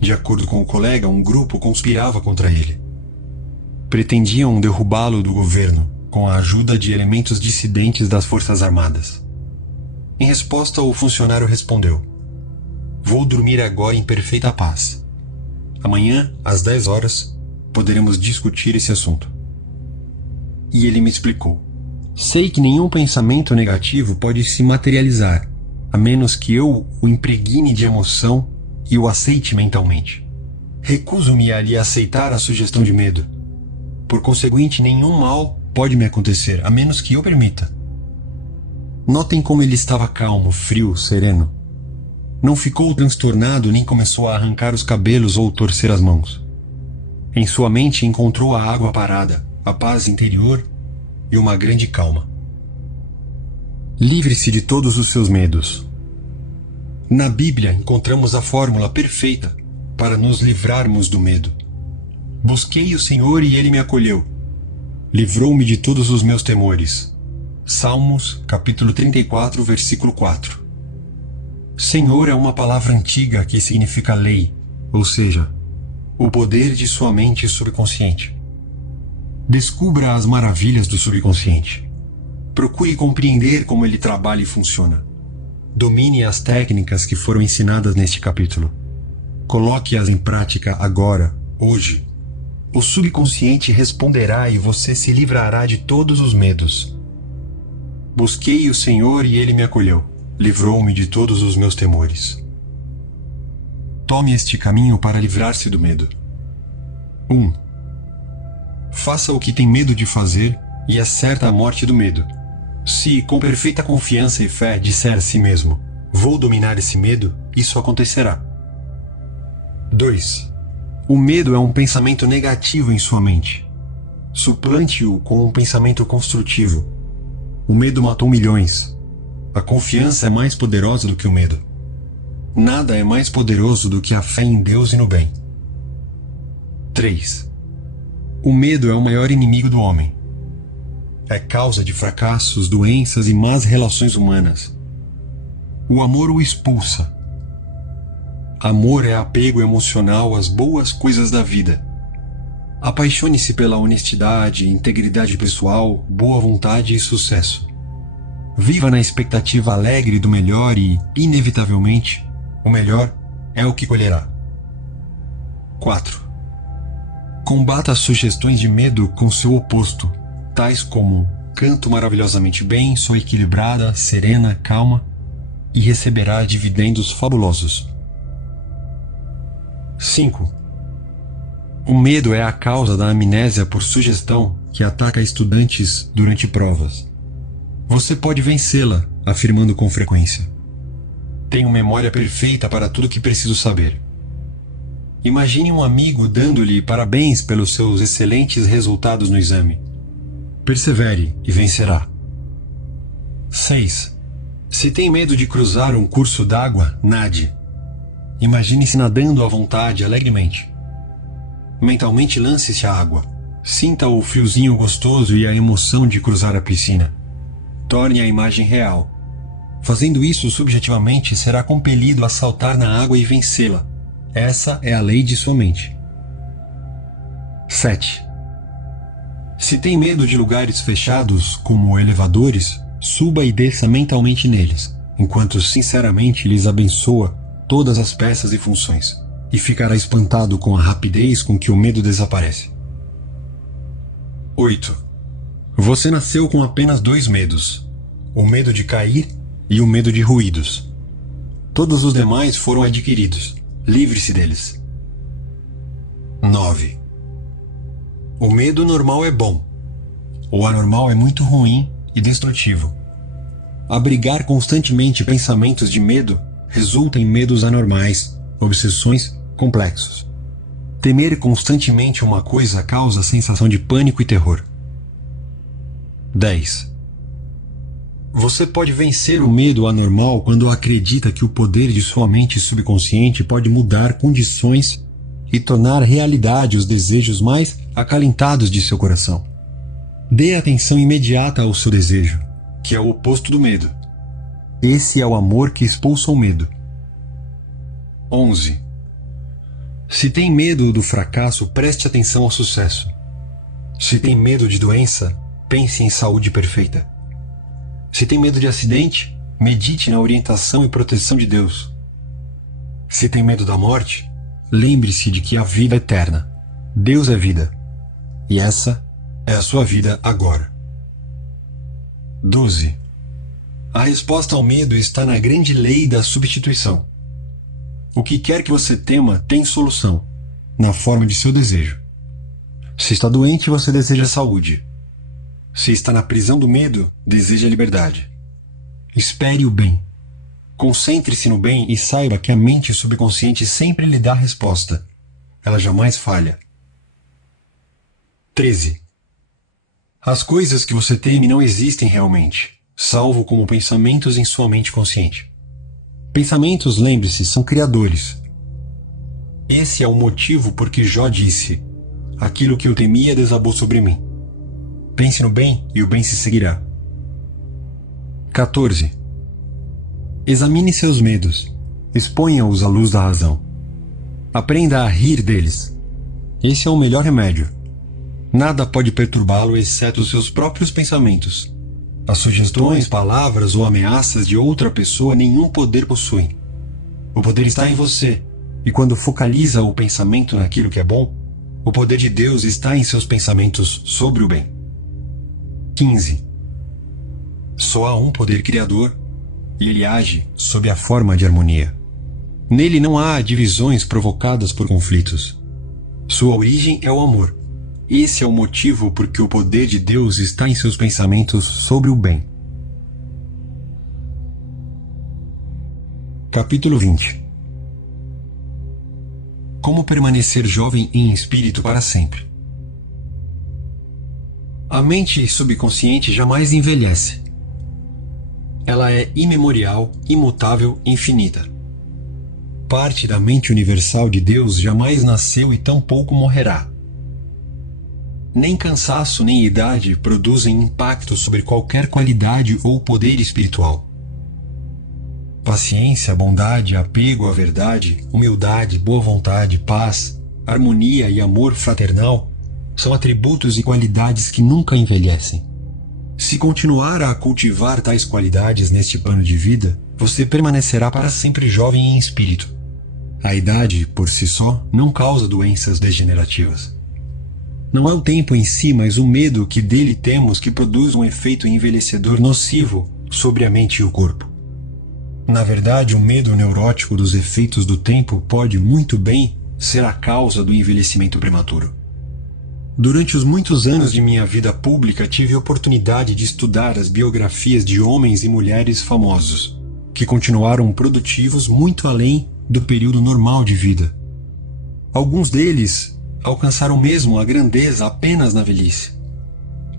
De acordo com o colega, um grupo conspirava contra ele. Pretendiam derrubá-lo do governo, com a ajuda de elementos dissidentes das Forças Armadas. Em resposta, o funcionário respondeu: vou dormir agora em perfeita paz. Amanhã, às 10 horas, poderemos discutir esse assunto. E ele me explicou: sei que nenhum pensamento negativo pode se materializar, a menos que eu o impregne de emoção e o aceite mentalmente. Recuso-me a lhe aceitar a sugestão de medo. Por conseguinte, nenhum mal pode me acontecer, a menos que eu permita. Notem como ele estava calmo, frio, sereno. Não ficou transtornado nem começou a arrancar os cabelos ou torcer as mãos. Em sua mente encontrou a água parada, a paz interior e uma grande calma. Livre-se de todos os seus medos. Na Bíblia encontramos a fórmula perfeita para nos livrarmos do medo. Busquei o Senhor e Ele me acolheu. Livrou-me de todos os meus temores. Salmos, capítulo 34, versículo 4. Senhor é uma palavra antiga que significa lei, ou seja, o poder de sua mente subconsciente. Descubra as maravilhas do subconsciente. Procure compreender como ele trabalha e funciona. Domine as técnicas que foram ensinadas neste capítulo. Coloque-as em prática agora, hoje. O subconsciente responderá e você se livrará de todos os medos. Busquei o Senhor e Ele me acolheu. Livrou-me de todos os meus temores. Tome este caminho para livrar-se do medo. 1. Faça o que tem medo de fazer e é certa a morte do medo. Se, com perfeita confiança e fé, disser a si mesmo: vou dominar esse medo, isso acontecerá. 2. O medo é um pensamento negativo em sua mente. Suplante-o com um pensamento construtivo. O medo matou milhões. A confiança é mais poderosa do que o medo. Nada é mais poderoso do que a fé em Deus e no bem. 3. O medo é o maior inimigo do homem. É causa de fracassos, doenças e más relações humanas. O amor o expulsa. Amor é apego emocional às boas coisas da vida. Apaixone-se pela honestidade, integridade pessoal, boa vontade e sucesso. Viva na expectativa alegre do melhor e, inevitavelmente, o melhor é o que colherá. 4. Combata as sugestões de medo com seu oposto, tais como: canto maravilhosamente bem, sou equilibrada, serena, calma, e receberá dividendos fabulosos. 5. O medo é a causa da amnésia por sugestão que ataca estudantes durante provas. Você pode vencê-la, afirmando com frequência: tenho memória perfeita para tudo que preciso saber. Imagine um amigo dando-lhe parabéns pelos seus excelentes resultados no exame. Persevere e vencerá. 6. Se tem medo de cruzar um curso d'água, nade. Imagine-se nadando à vontade, alegremente. Mentalmente lance-se à água. Sinta o friozinho gostoso e a emoção de cruzar a piscina. Torne a imagem real. Fazendo isso subjetivamente, será compelido a saltar na água e vencê-la. Essa é a lei de sua mente. 7. Se tem medo de lugares fechados, como elevadores, suba e desça mentalmente neles, enquanto sinceramente lhes abençoa todas as peças e funções, e ficará espantado com a rapidez com que o medo desaparece. 8. Você nasceu com apenas 2 medos: o medo de cair e o medo de ruídos. Todos os demais foram adquiridos. Livre-se deles. 9. O medo normal é bom. O anormal é muito ruim e destrutivo. Abrigar constantemente pensamentos de medo resulta em medos anormais, obsessões complexos. Temer constantemente uma coisa causa sensação de pânico e terror. 10. Você pode vencer o medo anormal quando acredita que o poder de sua mente subconsciente pode mudar condições e tornar realidade os desejos mais acalentados de seu coração. Dê atenção imediata ao seu desejo, que é o oposto do medo. Esse é o amor que expulsa o medo. 11. Se tem medo do fracasso, preste atenção ao sucesso. Se tem medo de doença, pense em saúde perfeita. Se tem medo de acidente, medite na orientação e proteção de Deus. Se tem medo da morte, lembre-se de que a vida é eterna. Deus é vida. E essa é a sua vida agora. 12. A resposta ao medo está na grande lei da substituição. O que quer que você tema tem solução, na forma de seu desejo. Se está doente, você deseja saúde. Se está na prisão do medo, deseja liberdade. Espere o bem. Concentre-se no bem e saiba que a mente subconsciente sempre lhe dá a resposta. Ela jamais falha. 13. As coisas que você teme não existem realmente, salvo como pensamentos em sua mente consciente. Pensamentos, lembre-se, são criadores. Esse é o motivo por que Jó disse: aquilo que eu temia desabou sobre mim. Pense no bem e o bem se seguirá. 14. Examine seus medos. Exponha-os à luz da razão. Aprenda a rir deles. Esse é o melhor remédio. Nada pode perturbá-lo exceto os seus próprios pensamentos. As sugestões, palavras ou ameaças de outra pessoa nenhum poder possuem. O poder está em você, e quando focaliza o pensamento naquilo que é bom, o poder de Deus está em seus pensamentos sobre o bem. 15. Só há um poder criador, e ele age sob a forma de harmonia. Nele não há divisões provocadas por conflitos. Sua origem é o amor. Esse é o motivo por que o poder de Deus está em seus pensamentos sobre o bem. Capítulo 20. Como permanecer jovem em espírito para sempre? A mente subconsciente jamais envelhece. Ela é imemorial, imutável, infinita. Parte da mente universal de Deus jamais nasceu e tampouco morrerá. Nem cansaço nem idade produzem impacto sobre qualquer qualidade ou poder espiritual. Paciência, bondade, apego à verdade, humildade, boa vontade, paz, harmonia e amor fraternal são atributos e qualidades que nunca envelhecem. Se continuar a cultivar tais qualidades neste plano de vida, você permanecerá para sempre jovem em espírito. A idade, por si só, não causa doenças degenerativas. Não é o tempo em si, mas o medo que dele temos que produz um efeito envelhecedor nocivo sobre a mente e o corpo. Na verdade, o medo neurótico dos efeitos do tempo pode muito bem ser a causa do envelhecimento prematuro. Durante os muitos anos de minha vida pública, tive a oportunidade de estudar as biografias de homens e mulheres famosos, que continuaram produtivos muito além do período normal de vida. Alguns deles alcançaram mesmo a grandeza apenas na velhice.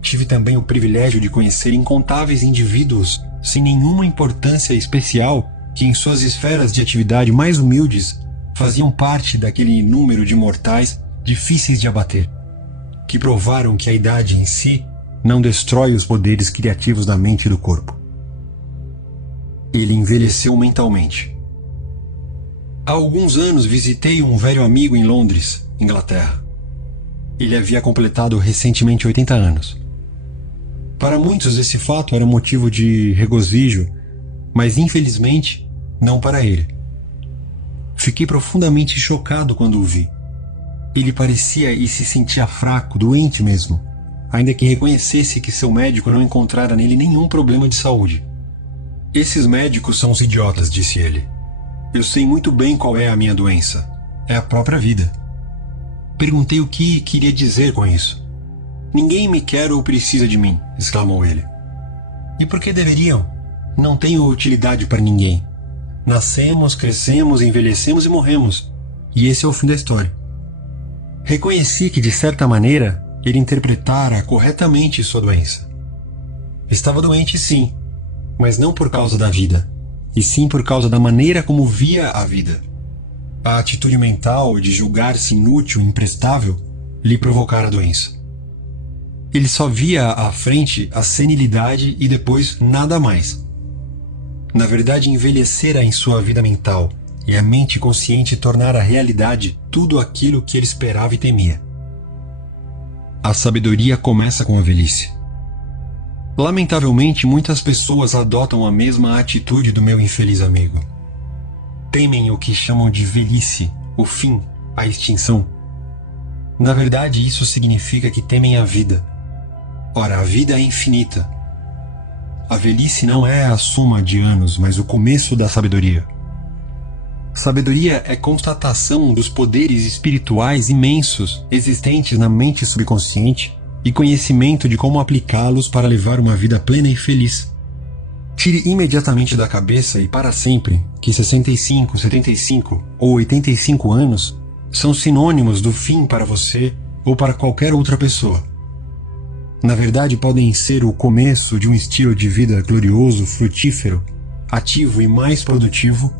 Tive também o privilégio de conhecer incontáveis indivíduos sem nenhuma importância especial que em suas esferas de atividade mais humildes faziam parte daquele número de mortais difíceis de abater, que provaram que a idade em si não destrói os poderes criativos da mente e do corpo. Ele envelheceu mentalmente. Há alguns anos visitei um velho amigo em Londres, Inglaterra. Ele havia completado recentemente 80 anos. Para muitos esse fato era motivo de regozijo, mas infelizmente não para ele. Fiquei profundamente chocado quando o vi. Ele parecia e se sentia fraco, doente mesmo, ainda que reconhecesse que seu médico não encontrara nele nenhum problema de saúde. Esses médicos são os idiotas, disse ele. Eu sei muito bem qual é a minha doença. É a própria vida. Perguntei o que queria dizer com isso. Ninguém me quer ou precisa de mim, exclamou ele. E por que deveriam? Não tenho utilidade para ninguém. Nascemos, crescemos, envelhecemos e morremos. E esse é o fim da história. Reconheci que, de certa maneira, ele interpretara corretamente sua doença. Estava doente, sim, mas não por causa da vida, e sim por causa da maneira como via a vida. A atitude mental de julgar-se inútil e imprestável lhe provocara a doença. Ele só via à frente a senilidade e depois nada mais. Na verdade, envelhecera em sua vida mental, e a mente consciente tornara realidade tudo aquilo que ele esperava e temia. A sabedoria começa com a velhice. Lamentavelmente, muitas pessoas adotam a mesma atitude do meu infeliz amigo. Temem o que chamam de velhice, o fim, a extinção. Na verdade, isso significa que temem a vida. Ora, a vida é infinita. A velhice não é a soma de anos, mas o começo da sabedoria. Sabedoria é constatação dos poderes espirituais imensos existentes na mente subconsciente e conhecimento de como aplicá-los para levar uma vida plena e feliz. Tire imediatamente da cabeça e para sempre que 65, 75 ou 85 anos são sinônimos do fim para você ou para qualquer outra pessoa. Na verdade, podem ser o começo de um estilo de vida glorioso, frutífero, ativo e mais produtivo,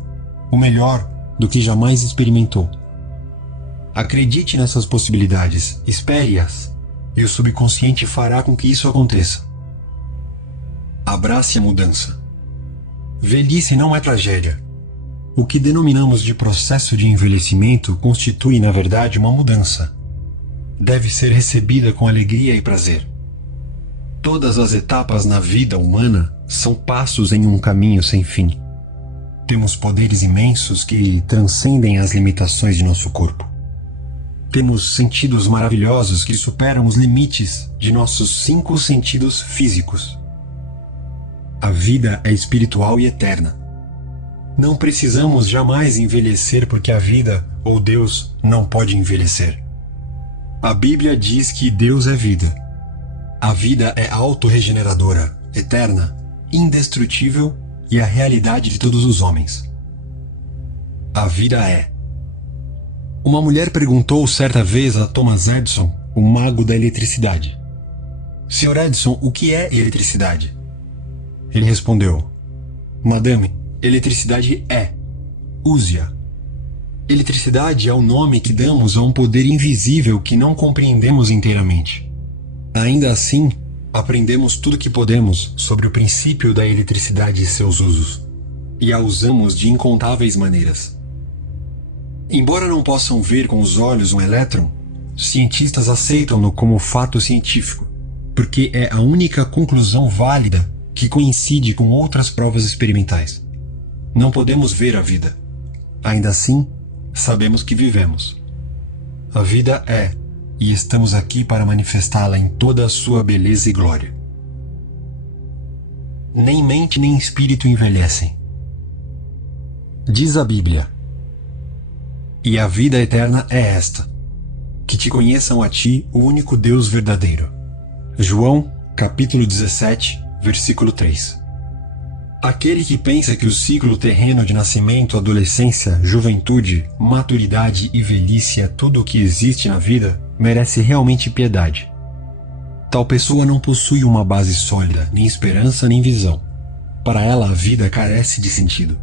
o melhor do que jamais experimentou. Acredite nessas possibilidades, espere-as, e o subconsciente fará com que isso aconteça. Abrace a mudança. Velhice não é tragédia. O que denominamos de processo de envelhecimento constitui, na verdade, uma mudança. Deve ser recebida com alegria e prazer. Todas as etapas na vida humana são passos em um caminho sem fim. Temos poderes imensos que transcendem as limitações de nosso corpo. Temos sentidos maravilhosos que superam os limites de nossos 5 sentidos físicos. A vida é espiritual e eterna. Não precisamos jamais envelhecer porque a vida ou Deus não pode envelhecer. A Bíblia diz que Deus é vida. A vida é autorregeneradora, eterna, indestrutível e a realidade de todos os homens. A vida é. Uma mulher perguntou certa vez a Thomas Edison, o mago da eletricidade: Sr. Edison, o que é eletricidade? Ele respondeu: Madame, eletricidade é. Use-a. Eletricidade é o nome que damos a um poder invisível que não compreendemos inteiramente. Ainda assim, aprendemos tudo o que podemos sobre o princípio da eletricidade e seus usos, e a usamos de incontáveis maneiras. Embora não possam ver com os olhos um elétron, cientistas aceitam-no como fato científico, porque é a única conclusão válida que coincide com outras provas experimentais. Não podemos ver a vida. Ainda assim, sabemos que vivemos. A vida é, e estamos aqui para manifestá-la em toda a sua beleza e glória. Nem mente nem espírito envelhecem. Diz a Bíblia: E a vida eterna é esta, que te conheçam a ti, o único Deus verdadeiro. João, capítulo 17, versículo 3. Aquele que pensa que o ciclo terreno de nascimento, adolescência, juventude, maturidade e velhice é tudo o que existe na vida, merece realmente piedade. Tal pessoa não possui uma base sólida, nem esperança, nem visão. Para ela, a vida carece de sentido.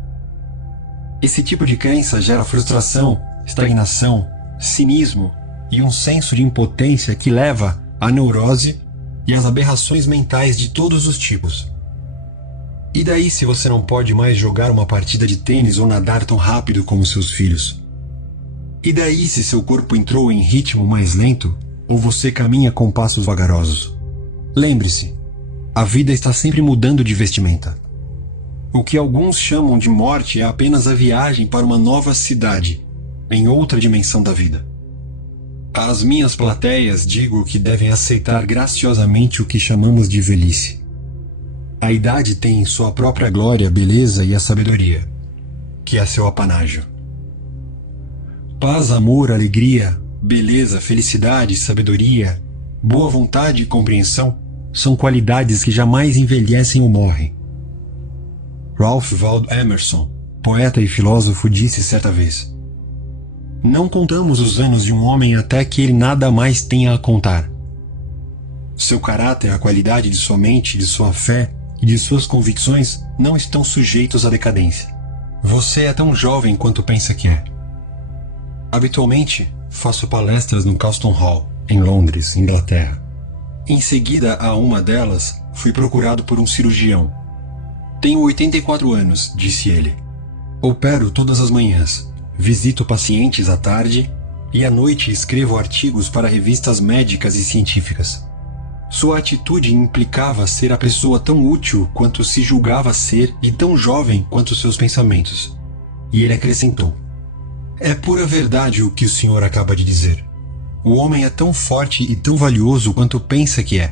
Esse tipo de crença gera frustração, estagnação, cinismo e um senso de impotência que leva à neurose e às aberrações mentais de todos os tipos. E daí se você não pode mais jogar uma partida de tênis ou nadar tão rápido como seus filhos? E daí se seu corpo entrou em ritmo mais lento ou você caminha com passos vagarosos? Lembre-se, a vida está sempre mudando de vestimenta. O que alguns chamam de morte é apenas a viagem para uma nova cidade, em outra dimensão da vida. Às minhas plateias digo que devem aceitar graciosamente o que chamamos de velhice. A idade tem em sua própria glória a beleza e a sabedoria, que é seu apanágio. Paz, amor, alegria, beleza, felicidade, sabedoria, boa vontade e compreensão são qualidades que jamais envelhecem ou morrem. Ralph Waldo Emerson, poeta e filósofo, disse certa vez: Não contamos os anos de um homem até que ele nada mais tenha a contar. Seu caráter, a qualidade de sua mente, de sua fé e de suas convicções não estão sujeitos à decadência. Você é tão jovem quanto pensa que é. Habitualmente, faço palestras no Caxton Hall, em Londres, Inglaterra. Em seguida a uma delas, fui procurado por um cirurgião. Tenho 84 anos, disse ele. Opero todas as manhãs, visito pacientes à tarde e à noite escrevo artigos para revistas médicas e científicas. Sua atitude implicava ser a pessoa tão útil quanto se julgava ser e tão jovem quanto seus pensamentos. E ele acrescentou: É pura verdade o que o senhor acaba de dizer. O homem é tão forte e tão valioso quanto pensa que é.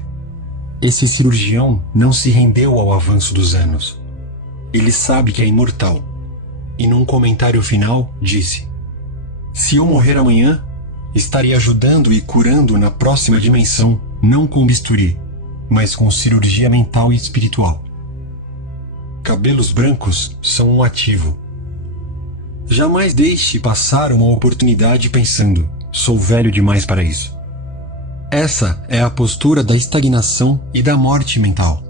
Esse cirurgião não se rendeu ao avanço dos anos. Ele sabe que é imortal. E num comentário final disse: Se eu morrer amanhã, estarei ajudando e curando na próxima dimensão, não com bisturi, mas com cirurgia mental e espiritual. Cabelos brancos são um ativo. Jamais deixe passar uma oportunidade pensando: sou velho demais para isso. Essa é a postura da estagnação e da morte mental.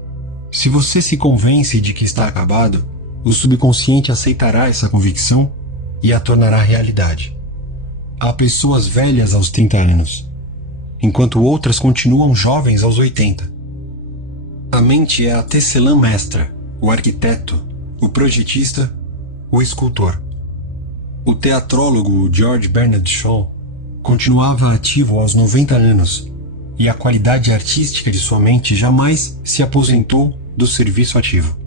Se você se convence de que está acabado, o subconsciente aceitará essa convicção e a tornará realidade. Há pessoas velhas aos 30 anos, enquanto outras continuam jovens aos 80. A mente é a tecelã mestra, o arquiteto, o projetista, o escultor. O teatrólogo George Bernard Shaw continuava ativo aos 90 anos, e a qualidade artística de sua mente jamais se aposentou do serviço ativo.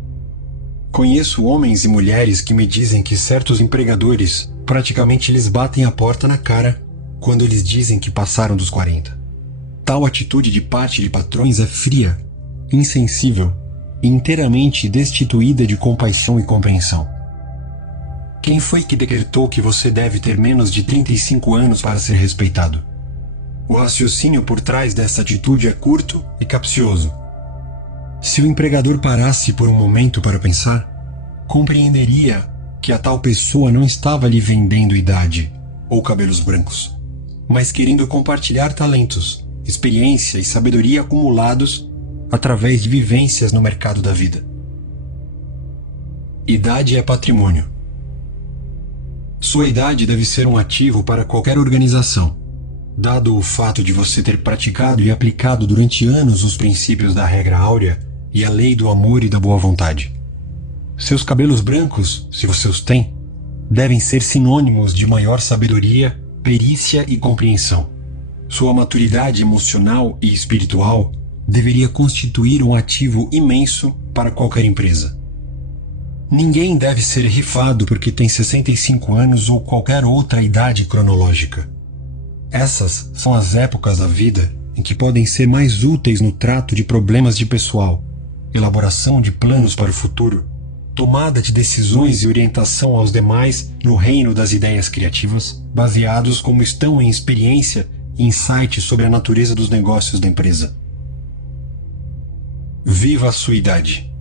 Conheço homens e mulheres que me dizem que certos empregadores praticamente lhes batem a porta na cara quando eles dizem que passaram dos 40. Tal atitude de parte de patrões é fria, insensível e inteiramente destituída de compaixão e compreensão. Quem foi que decretou que você deve ter menos de 35 anos para ser respeitado? O raciocínio por trás dessa atitude é curto e capcioso. Se o empregador parasse por um momento para pensar, compreenderia que a tal pessoa não estava lhe vendendo idade ou cabelos brancos, mas querendo compartilhar talentos, experiência e sabedoria acumulados através de vivências no mercado da vida. Idade é patrimônio. Sua idade deve ser um ativo para qualquer organização, dado o fato de você ter praticado e aplicado durante anos os princípios da regra áurea e a lei do amor e da boa vontade. Seus cabelos brancos, se você os tem, devem ser sinônimos de maior sabedoria, perícia e compreensão. Sua maturidade emocional e espiritual deveria constituir um ativo imenso para qualquer empresa. Ninguém deve ser rifado porque tem 65 anos ou qualquer outra idade cronológica. Essas são as épocas da vida em que podem ser mais úteis no trato de problemas de pessoal, elaboração de planos para o futuro, tomada de decisões e orientação aos demais no reino das ideias criativas, baseados como estão em experiência e insight sobre a natureza dos negócios da empresa. Viva a sua idade.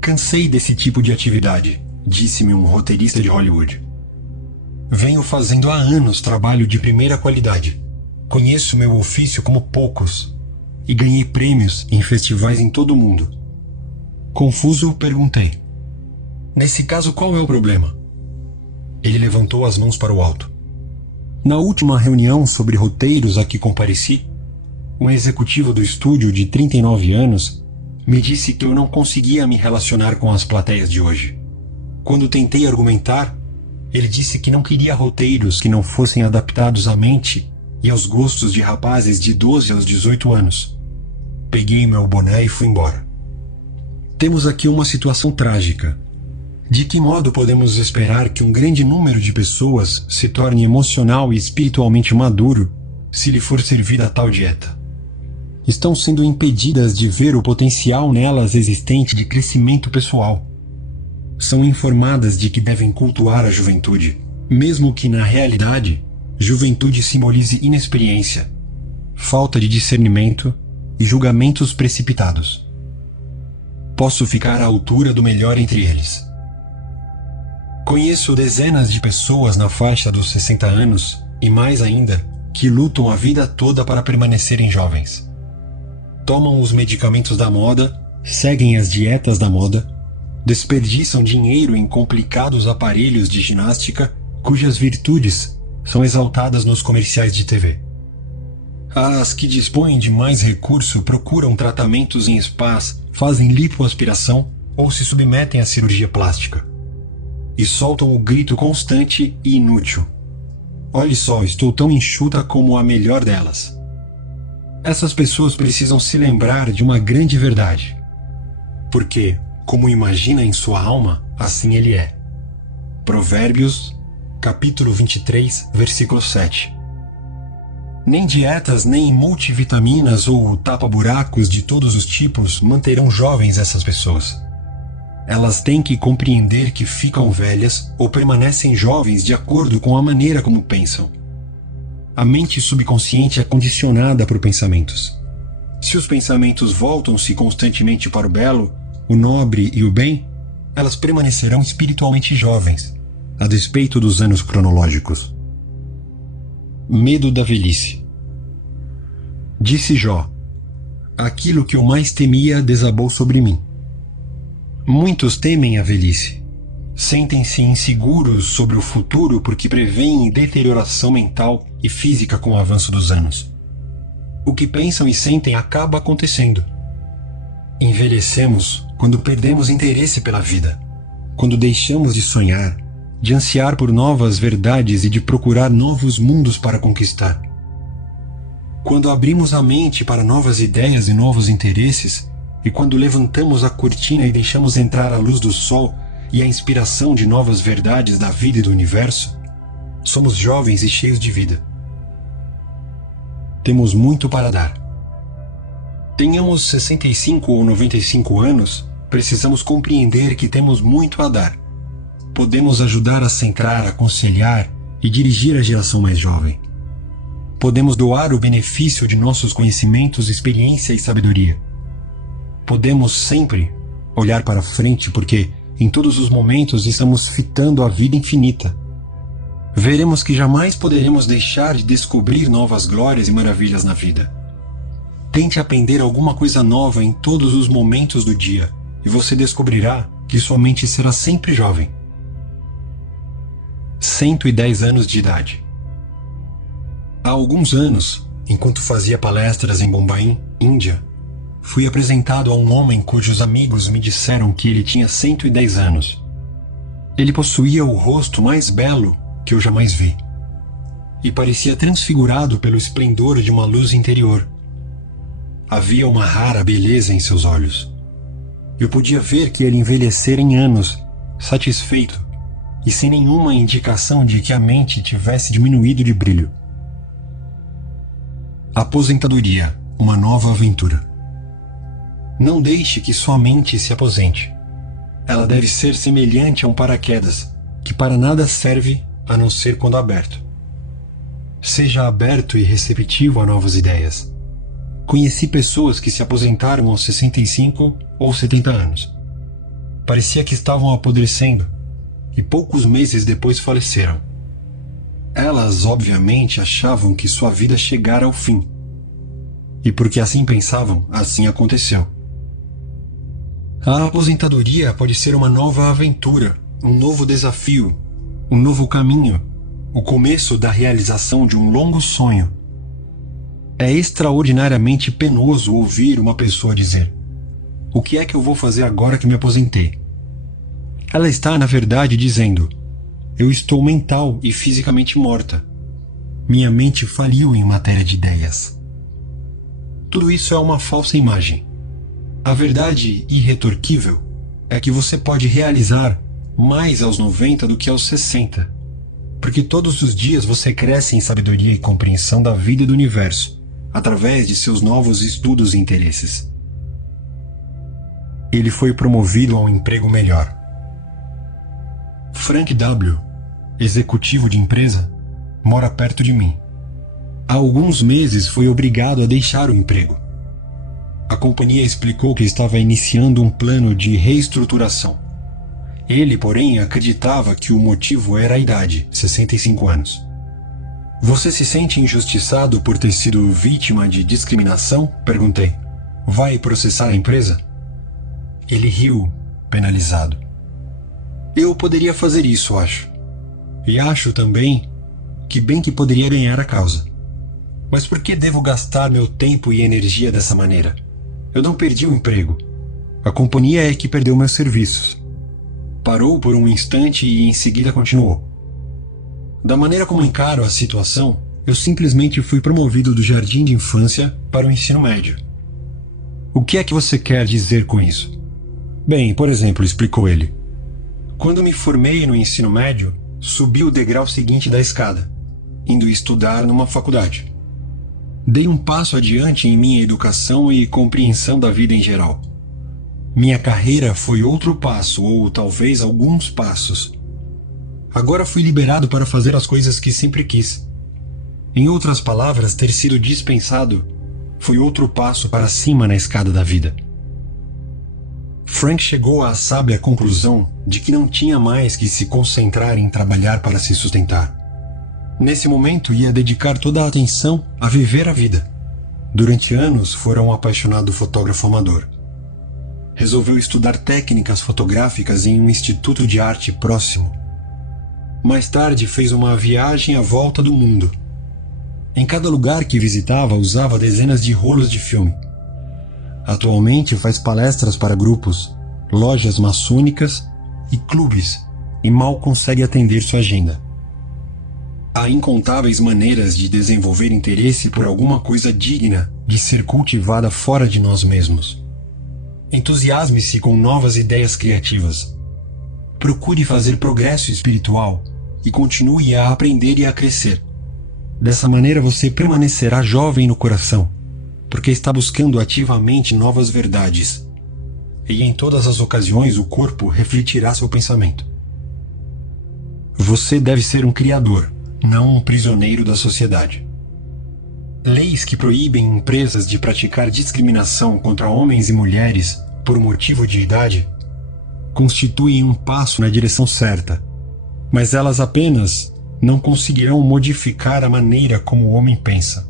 Cansei desse tipo de atividade, disse-me um roteirista de Hollywood. Venho fazendo há anos trabalho de primeira qualidade. Conheço meu ofício como poucos e ganhei prêmios em festivais em todo o mundo. Confuso, perguntei: nesse caso, qual é o problema? Ele levantou as mãos para o alto. Na última reunião sobre roteiros a que compareci, um executivo do estúdio de 39 anos me disse que eu não conseguia me relacionar com as plateias de hoje. Quando tentei argumentar, ele disse que não queria roteiros que não fossem adaptados à mente e aos gostos de rapazes de 12 aos 18 anos. Peguei meu boné e fui embora. Temos aqui uma situação trágica. De que modo podemos esperar que um grande número de pessoas se torne emocional e espiritualmente maduro se lhe for servida a tal dieta? Estão sendo impedidas de ver o potencial nelas existente de crescimento pessoal. São informadas de que devem cultuar a juventude, mesmo que na realidade, juventude simbolize inexperiência, falta de discernimento e julgamentos precipitados. Posso ficar à altura do melhor entre eles. Conheço dezenas de pessoas na faixa dos 60 anos, e mais ainda, que lutam a vida toda para permanecerem jovens. Tomam os medicamentos da moda, seguem as dietas da moda, desperdiçam dinheiro em complicados aparelhos de ginástica cujas virtudes são exaltadas nos comerciais de TV. As que dispõem de mais recurso procuram tratamentos em spas, fazem lipoaspiração ou se submetem à cirurgia plástica. E soltam o grito constante e inútil: olhe só, estou tão enxuta como a melhor delas. Essas pessoas precisam se lembrar de uma grande verdade. Porque, como imagina em sua alma, assim ele é. Provérbios, capítulo 23, versículo 7. Nem dietas, nem multivitaminas ou tapa-buracos de todos os tipos manterão jovens essas pessoas. Elas têm que compreender que ficam velhas ou permanecem jovens de acordo com a maneira como pensam. A mente subconsciente é condicionada por pensamentos. Se os pensamentos voltam-se constantemente para o belo, o nobre e o bem, elas permanecerão espiritualmente jovens, a despeito dos anos cronológicos. Medo da velhice. Disse Jó: aquilo que eu mais temia desabou sobre mim. Muitos temem a velhice. Sentem-se inseguros sobre o futuro porque preveem deterioração mental e física com o avanço dos anos. O que pensam e sentem acaba acontecendo. Envelhecemos quando perdemos interesse pela vida, quando deixamos de sonhar, de ansiar por novas verdades e de procurar novos mundos para conquistar. Quando abrimos a mente para novas ideias e novos interesses, e quando levantamos a cortina e deixamos entrar a luz do sol e a inspiração de novas verdades da vida e do universo, somos jovens e cheios de vida. Temos muito para dar. Tenhamos 65 ou 95 anos, precisamos compreender que temos muito a dar. Podemos ajudar a centrar, aconselhar e dirigir a geração mais jovem. Podemos doar o benefício de nossos conhecimentos, experiência e sabedoria. Podemos sempre olhar para frente porque, em todos os momentos, estamos fitando a vida infinita. Veremos que jamais poderemos deixar de descobrir novas glórias e maravilhas na vida. Tente aprender alguma coisa nova em todos os momentos do dia e você descobrirá que sua mente será sempre jovem. 110 anos de idade. Há alguns anos, enquanto fazia palestras em Bombaim, Índia, fui apresentado a um homem cujos amigos me disseram que ele tinha 110 anos. Ele possuía o rosto mais belo que eu jamais vi, e parecia transfigurado pelo esplendor de uma luz interior. Havia uma rara beleza em seus olhos. Eu podia ver que ele envelhecera em anos, satisfeito, e sem nenhuma indicação de que a mente tivesse diminuído de brilho. Aposentadoria, uma nova aventura. Não deixe que sua mente se aposente. Ela deve ser semelhante a um paraquedas, que para nada serve a não ser quando aberto. Seja aberto e receptivo a novas ideias. Conheci pessoas que se aposentaram aos 65 ou 70 anos. Parecia que estavam apodrecendo, e poucos meses depois faleceram. Elas, obviamente, achavam que sua vida chegara ao fim. E porque assim pensavam, assim aconteceu. A aposentadoria pode ser uma nova aventura, um novo desafio, um novo caminho, o começo da realização de um longo sonho. É extraordinariamente penoso ouvir uma pessoa dizer: "O que é que eu vou fazer agora que me aposentei?" Ela está, na verdade, dizendo: "Eu estou mental e fisicamente morta. Minha mente faliu em matéria de ideias." Tudo isso é uma falsa imagem. A verdade irretorquível é que você pode realizar mais aos 90 do que aos 60, porque todos os dias você cresce em sabedoria e compreensão da vida e do universo, através de seus novos estudos e interesses. Ele foi promovido a um emprego melhor. Frank W., executivo de empresa, mora perto de mim. Há alguns meses foi obrigado a deixar o emprego. A companhia explicou que estava iniciando um plano de reestruturação. Ele, porém, acreditava que o motivo era a idade, 65 anos. "Você se sente injustiçado por ter sido vítima de discriminação?" Perguntei. "Vai processar a empresa?" Ele riu, penalizado. "Eu poderia fazer isso, acho. E acho também que bem que poderia ganhar a causa. Mas por que devo gastar meu tempo e energia dessa maneira? Eu não perdi o emprego. A companhia é que perdeu meus serviços." Parou por um instante e em seguida continuou. "Da maneira como encaro a situação, eu simplesmente fui promovido do jardim de infância para o ensino médio." "O que é que você quer dizer com isso?" "Bem, por exemplo", explicou ele. "Quando me formei no ensino médio, subi o degrau seguinte da escada, indo estudar numa faculdade. Dei um passo adiante em minha educação e compreensão da vida em geral. Minha carreira foi outro passo, ou talvez alguns passos. Agora fui liberado para fazer as coisas que sempre quis. Em outras palavras, ter sido dispensado foi outro passo para cima na escada da vida." Frank chegou à sábia conclusão de que não tinha mais que se concentrar em trabalhar para se sustentar. Nesse momento, ia dedicar toda a atenção a viver a vida. Durante anos, fora um apaixonado fotógrafo amador. Resolveu estudar técnicas fotográficas em um instituto de arte próximo. Mais tarde, fez uma viagem à volta do mundo. Em cada lugar que visitava, usava dezenas de rolos de filme. Atualmente, faz palestras para grupos, lojas maçônicas e clubes, e mal consegue atender sua agenda. Há incontáveis maneiras de desenvolver interesse por alguma coisa digna de ser cultivada fora de nós mesmos. Entusiasme-se com novas ideias criativas. Procure fazer progresso espiritual e continue a aprender e a crescer. Dessa maneira você permanecerá jovem no coração, porque está buscando ativamente novas verdades. E em todas as ocasiões o corpo refletirá seu pensamento. Você deve ser um criador, não um prisioneiro da sociedade. Leis que proíbem empresas de praticar discriminação contra homens e mulheres por motivo de idade constituem um passo na direção certa, mas elas apenas não conseguirão modificar a maneira como o homem pensa.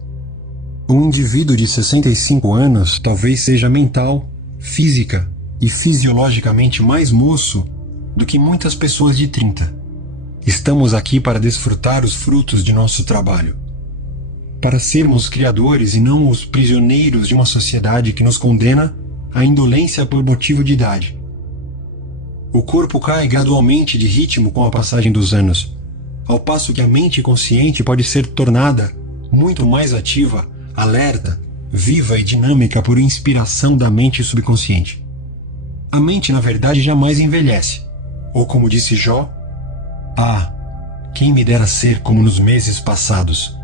Um indivíduo de 65 anos talvez seja mental, física e fisiologicamente mais moço do que muitas pessoas de 30. Estamos aqui para desfrutar os frutos de nosso trabalho, para sermos criadores e não os prisioneiros de uma sociedade que nos condena à indolência por motivo de idade. O corpo cai gradualmente de ritmo com a passagem dos anos, ao passo que a mente consciente pode ser tornada muito mais ativa, alerta, viva e dinâmica por inspiração da mente subconsciente. A mente, na verdade, jamais envelhece. Ou como disse Jó, quem me dera ser como nos meses passados,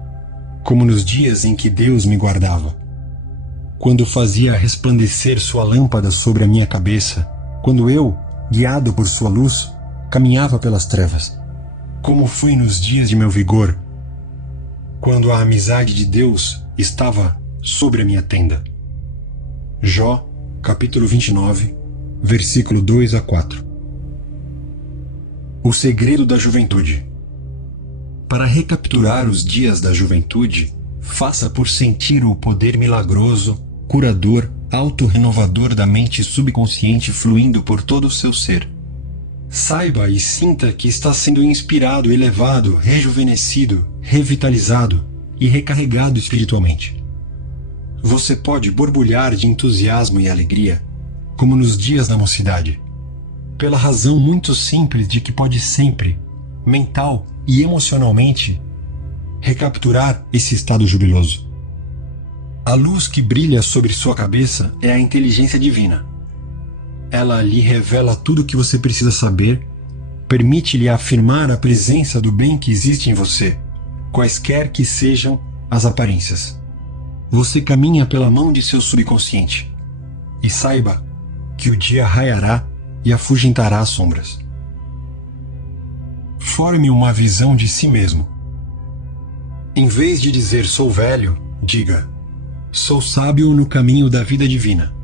como nos dias em que Deus me guardava, quando fazia resplandecer sua lâmpada sobre a minha cabeça, quando eu, guiado por sua luz, caminhava pelas trevas. Como fui nos dias de meu vigor, quando a amizade de Deus estava sobre a minha tenda. Jó, capítulo 29, versículo 2 a 4. O segredo da juventude. Para recapturar os dias da juventude, faça por sentir o poder milagroso, curador, autorrenovador da mente subconsciente fluindo por todo o seu ser. Saiba e sinta que está sendo inspirado, elevado, rejuvenescido, revitalizado e recarregado espiritualmente. Você pode borbulhar de entusiasmo e alegria, como nos dias da mocidade, pela razão muito simples de que pode sempre, mental e emocionalmente, recapturar esse estado jubiloso. A luz que brilha sobre sua cabeça é a inteligência divina. Ela lhe revela tudo o que você precisa saber, permite-lhe afirmar a presença do bem que existe em você, quaisquer que sejam as aparências. Você caminha pela mão de seu subconsciente, e saiba que o dia raiará e afugentará as sombras. Forme uma visão de si mesmo. Em vez de dizer sou velho, diga sou sábio no caminho da vida divina.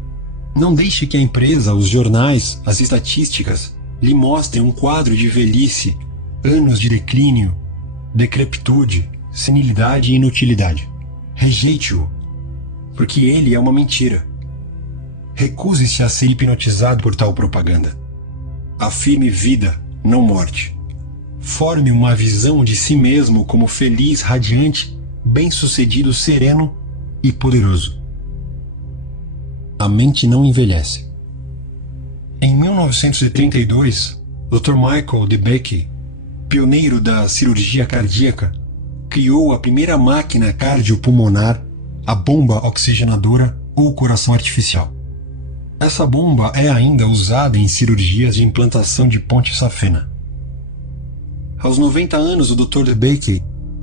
Não deixe que a empresa, os jornais, as estatísticas lhe mostrem um quadro de velhice, anos de declínio, decrepitude, senilidade e inutilidade. Rejeite-o, porque ele é uma mentira. Recuse-se a ser hipnotizado por tal propaganda. Afirme vida, não morte. Forme uma visão de si mesmo como feliz, radiante, bem-sucedido, sereno e poderoso. A mente não envelhece. Em 1932, Dr. Michael DeBakey, pioneiro da cirurgia cardíaca, criou a primeira máquina cardiopulmonar, a bomba oxigenadora ou coração artificial. Essa bomba é ainda usada em cirurgias de implantação de ponte safena. Aos 90 anos, o Dr. DeBakey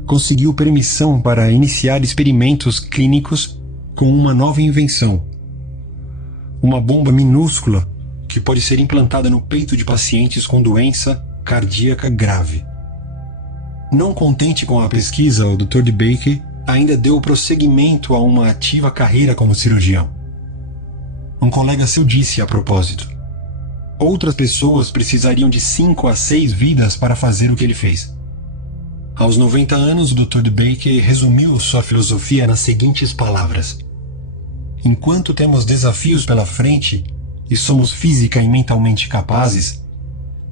conseguiu permissão para iniciar experimentos clínicos com uma nova invenção, uma bomba minúscula que pode ser implantada no peito de pacientes com doença cardíaca grave. Não contente com a pesquisa, o Dr. DeBakey ainda deu prosseguimento a uma ativa carreira como cirurgião. Um colega seu disse a propósito: outras pessoas precisariam de 5 a 6 vidas para fazer o que ele fez. Aos 90 anos, o Dr. DeBakey resumiu sua filosofia nas seguintes palavras: enquanto temos desafios pela frente e somos física e mentalmente capazes,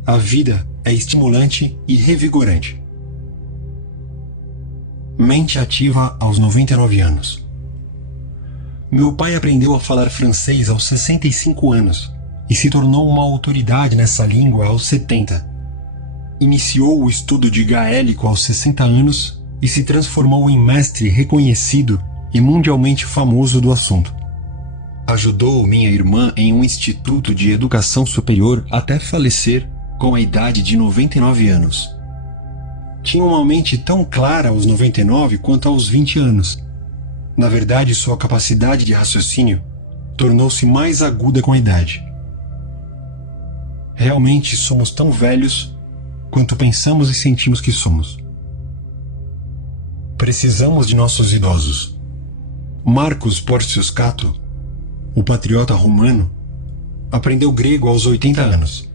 a vida é estimulante e revigorante. Mente ativa aos 99 anos. Meu pai aprendeu a falar francês aos 65 anos e se tornou uma autoridade nessa língua aos 70. Iniciou o estudo de gaélico aos 60 anos e se transformou em mestre reconhecido e mundialmente famoso do assunto. Ajudou minha irmã em um instituto de educação superior até falecer com a idade de 99 anos. Tinha uma mente tão clara aos 99 quanto aos 20 anos. Na verdade, sua capacidade de raciocínio tornou-se mais aguda com a idade. Realmente somos tão velhos quanto pensamos e sentimos que somos. Precisamos de nossos idosos. Marcus Porcius Cato, o patriota romano, aprendeu grego aos 80 anos.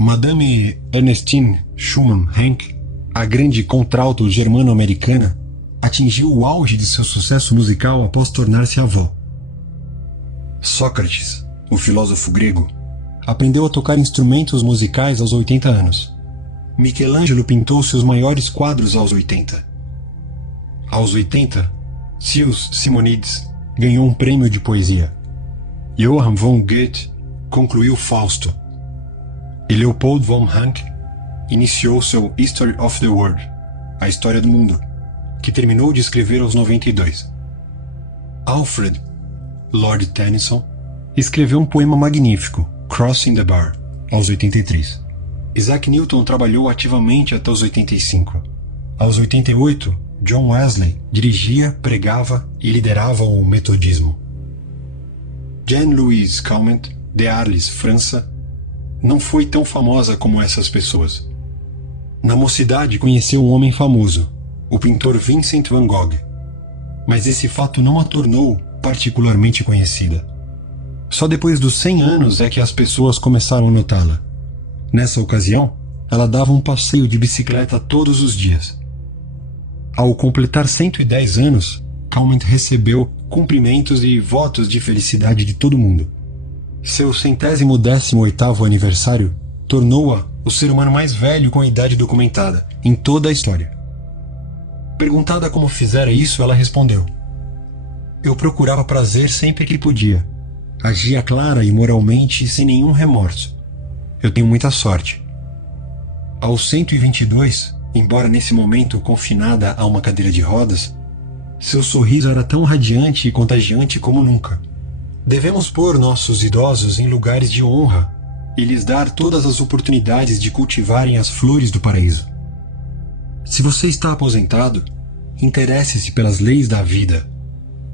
Madame Ernestine Schumann Hencke, a grande contralto germano-americana, atingiu o auge de seu sucesso musical após tornar-se avó. Sócrates, o filósofo grego, aprendeu a tocar instrumentos musicais aos 80 anos. Michelangelo pintou seus maiores quadros aos 80. Aos 80, Gilles Simonides ganhou um prêmio de poesia. Johann von Goethe concluiu Fausto. E Leopold von Ranke iniciou seu History of the World, a história do mundo, que terminou de escrever aos 92. Alfred Lord Tennyson escreveu um poema magnífico, Crossing the Bar, aos 83. Isaac Newton trabalhou ativamente até os 85. Aos 88, John Wesley dirigia, pregava e liderava o metodismo. Jean-Louis Calment, de Arles, França, não foi tão famosa como essas pessoas. Na mocidade conheceu um homem famoso, o pintor Vincent van Gogh, mas esse fato não a tornou particularmente conhecida. Só depois dos 100 anos é que as pessoas começaram a notá-la. Nessa ocasião, ela dava um passeio de bicicleta todos os dias. Ao completar 110 anos, Calment recebeu cumprimentos e votos de felicidade de todo mundo. Seu 118º aniversário tornou-a o ser humano mais velho com a idade documentada em toda a história. Perguntada como fizera isso, ela respondeu: "Eu procurava prazer sempre que podia. Agia clara e moralmente sem nenhum remorso. Eu tenho muita sorte." Aos 122, embora nesse momento confinada a uma cadeira de rodas, seu sorriso era tão radiante e contagiante como nunca. Devemos pôr nossos idosos em lugares de honra e lhes dar todas as oportunidades de cultivarem as flores do paraíso. Se você está aposentado, interesse-se pelas leis da vida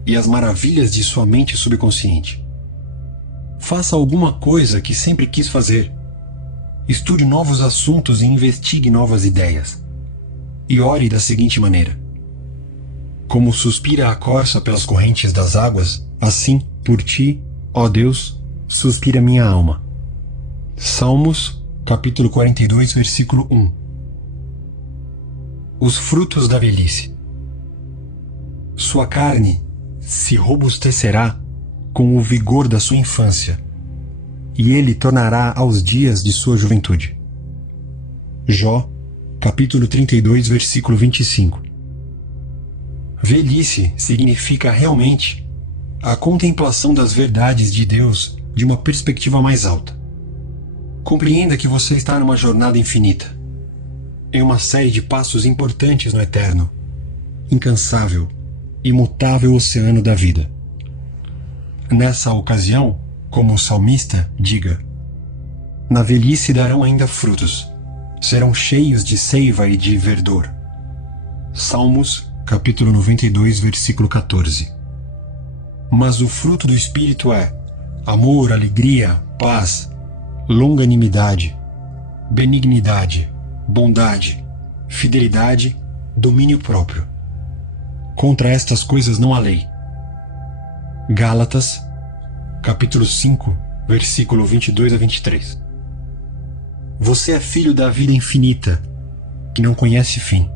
e as maravilhas de sua mente subconsciente. Faça alguma coisa que sempre quis fazer. Estude novos assuntos e investigue novas ideias. E ore da seguinte maneira: como suspira a corça pelas correntes das águas, assim, por ti, ó Deus, suspira minha alma. Salmos, capítulo 42, versículo 1. Os frutos da velhice. Sua carne se robustecerá com o vigor da sua infância, e ele tornará aos dias de sua juventude. Jó, capítulo 32, versículo 25. Velhice significa realmente a contemplação das verdades de Deus de uma perspectiva mais alta. Compreenda que você está numa jornada infinita, em uma série de passos importantes no eterno, incansável, imutável oceano da vida. Nessa ocasião, como o salmista, diga: na velhice darão ainda frutos, serão cheios de seiva e de verdor. Salmos, capítulo 92, versículo 14. Mas o fruto do Espírito é amor, alegria, paz, longanimidade, benignidade, bondade, fidelidade, domínio próprio. Contra estas coisas não há lei. Gálatas, capítulo 5, versículo 22 a 23. Você é filho da vida infinita, que não conhece fim,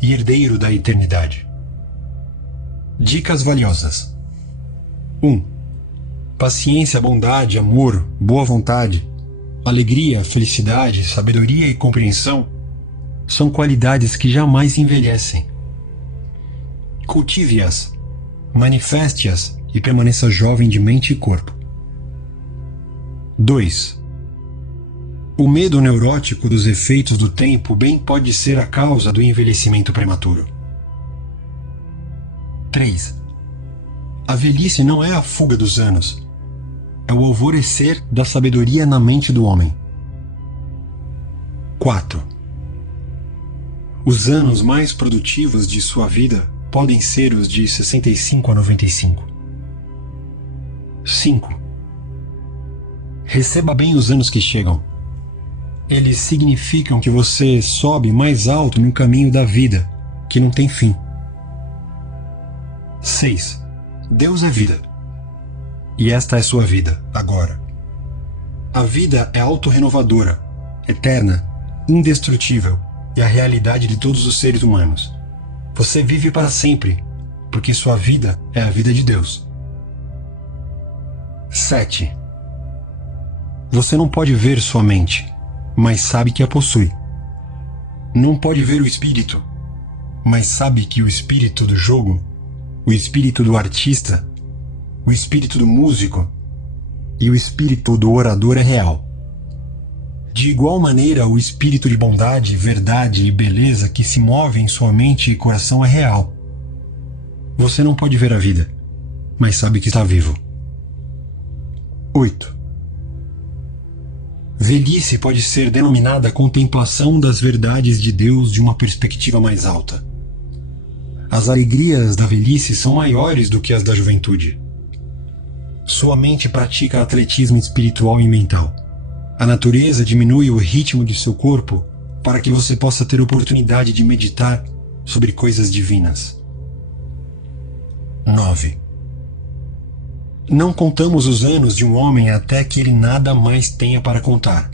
e herdeiro da eternidade. Dicas valiosas. 1. Paciência, bondade, amor, boa vontade, alegria, felicidade, sabedoria e compreensão são qualidades que jamais envelhecem. Cultive-as, manifeste-as e permaneça jovem de mente e corpo. 2. O medo neurótico dos efeitos do tempo bem pode ser a causa do envelhecimento prematuro. 3. A velhice não é a fuga dos anos, é o alvorecer da sabedoria na mente do homem. 4. Os anos mais produtivos de sua vida podem ser os de 65 a 95. 5. Receba bem os anos que chegam. Eles significam que você sobe mais alto no caminho da vida, que não tem fim. 6. Deus é vida. E esta é sua vida, agora. A vida é autorrenovadora, eterna, indestrutível e a realidade de todos os seres humanos. Você vive para sempre, porque sua vida é a vida de Deus. 7. Você não pode ver sua mente, mas sabe que a possui. Não pode ver o espírito, mas sabe que o espírito do jogo, o espírito do artista, o espírito do músico e o espírito do orador é real. De igual maneira, o espírito de bondade, verdade e beleza que se move em sua mente e coração é real. Você não pode ver a vida, mas sabe que está vivo. 8. Velhice pode ser denominada contemplação das verdades de Deus de uma perspectiva mais alta. As alegrias da velhice são maiores do que as da juventude. Sua mente pratica atletismo espiritual e mental. A natureza diminui o ritmo de seu corpo para que você possa ter oportunidade de meditar sobre coisas divinas. 9. Não contamos os anos de um homem até que ele nada mais tenha para contar.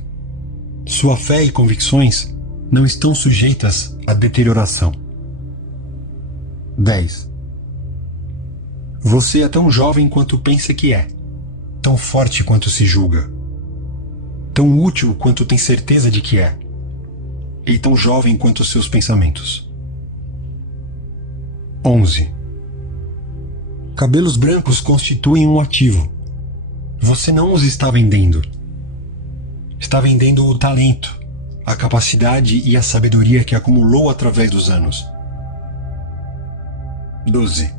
Sua fé e convicções não estão sujeitas à deterioração. 10. Você é tão jovem quanto pensa que é, tão forte quanto se julga, tão útil quanto tem certeza de que é, e tão jovem quanto seus pensamentos. 11. Cabelos brancos constituem um ativo. Você não os está vendendo. Está vendendo o talento, a capacidade e a sabedoria que acumulou através dos anos. 12.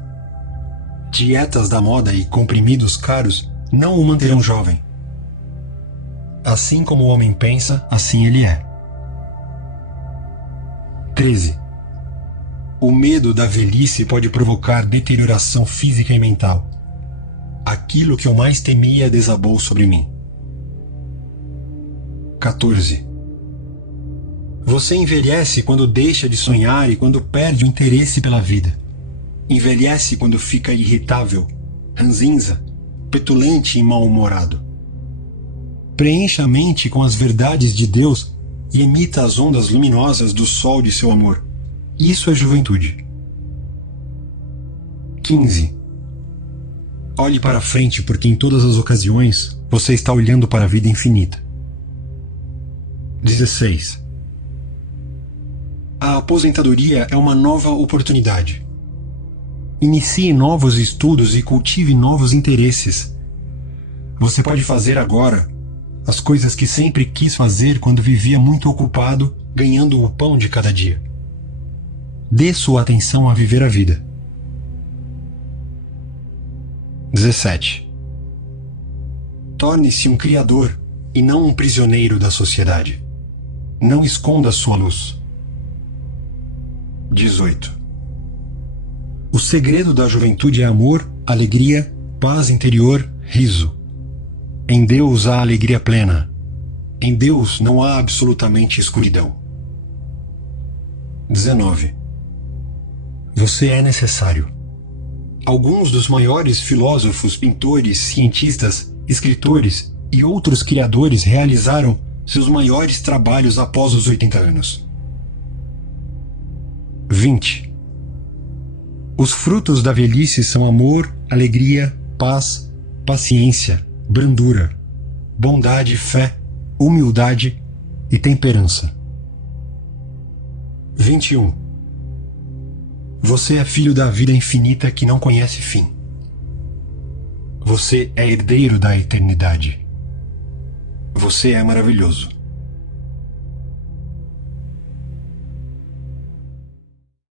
Dietas da moda e comprimidos caros não o manterão jovem. Assim como o homem pensa, assim ele é. 13. O medo da velhice pode provocar deterioração física e mental. Aquilo que eu mais temia desabou sobre mim. 14. Você envelhece quando deixa de sonhar e quando perde o interesse pela vida. Envelhece quando fica irritável, ranzinza, petulante e mal-humorado. Preencha a mente com as verdades de Deus e emita as ondas luminosas do sol de seu amor. Isso é juventude. 15. Olhe para frente, porque em todas as ocasiões você está olhando para a vida infinita. 16. A aposentadoria é uma nova oportunidade. Inicie novos estudos e cultive novos interesses. Você pode fazer agora as coisas que sempre quis fazer quando vivia muito ocupado, ganhando o pão de cada dia. Dê sua atenção a viver a vida. 17. Torne-se um criador e não um prisioneiro da sociedade. Não esconda sua luz. 18. O segredo da juventude é amor, alegria, paz interior, riso. Em Deus há alegria plena. Em Deus não há absolutamente escuridão. 19. Você é necessário. Alguns dos maiores filósofos, pintores, cientistas, escritores e outros criadores realizaram seus maiores trabalhos após os 80 anos. 20. Os frutos da velhice são amor, alegria, paz, paciência, brandura, bondade, fé, humildade e temperança. 21. Você é filho da vida infinita que não conhece fim. Você é herdeiro da eternidade. Você é maravilhoso.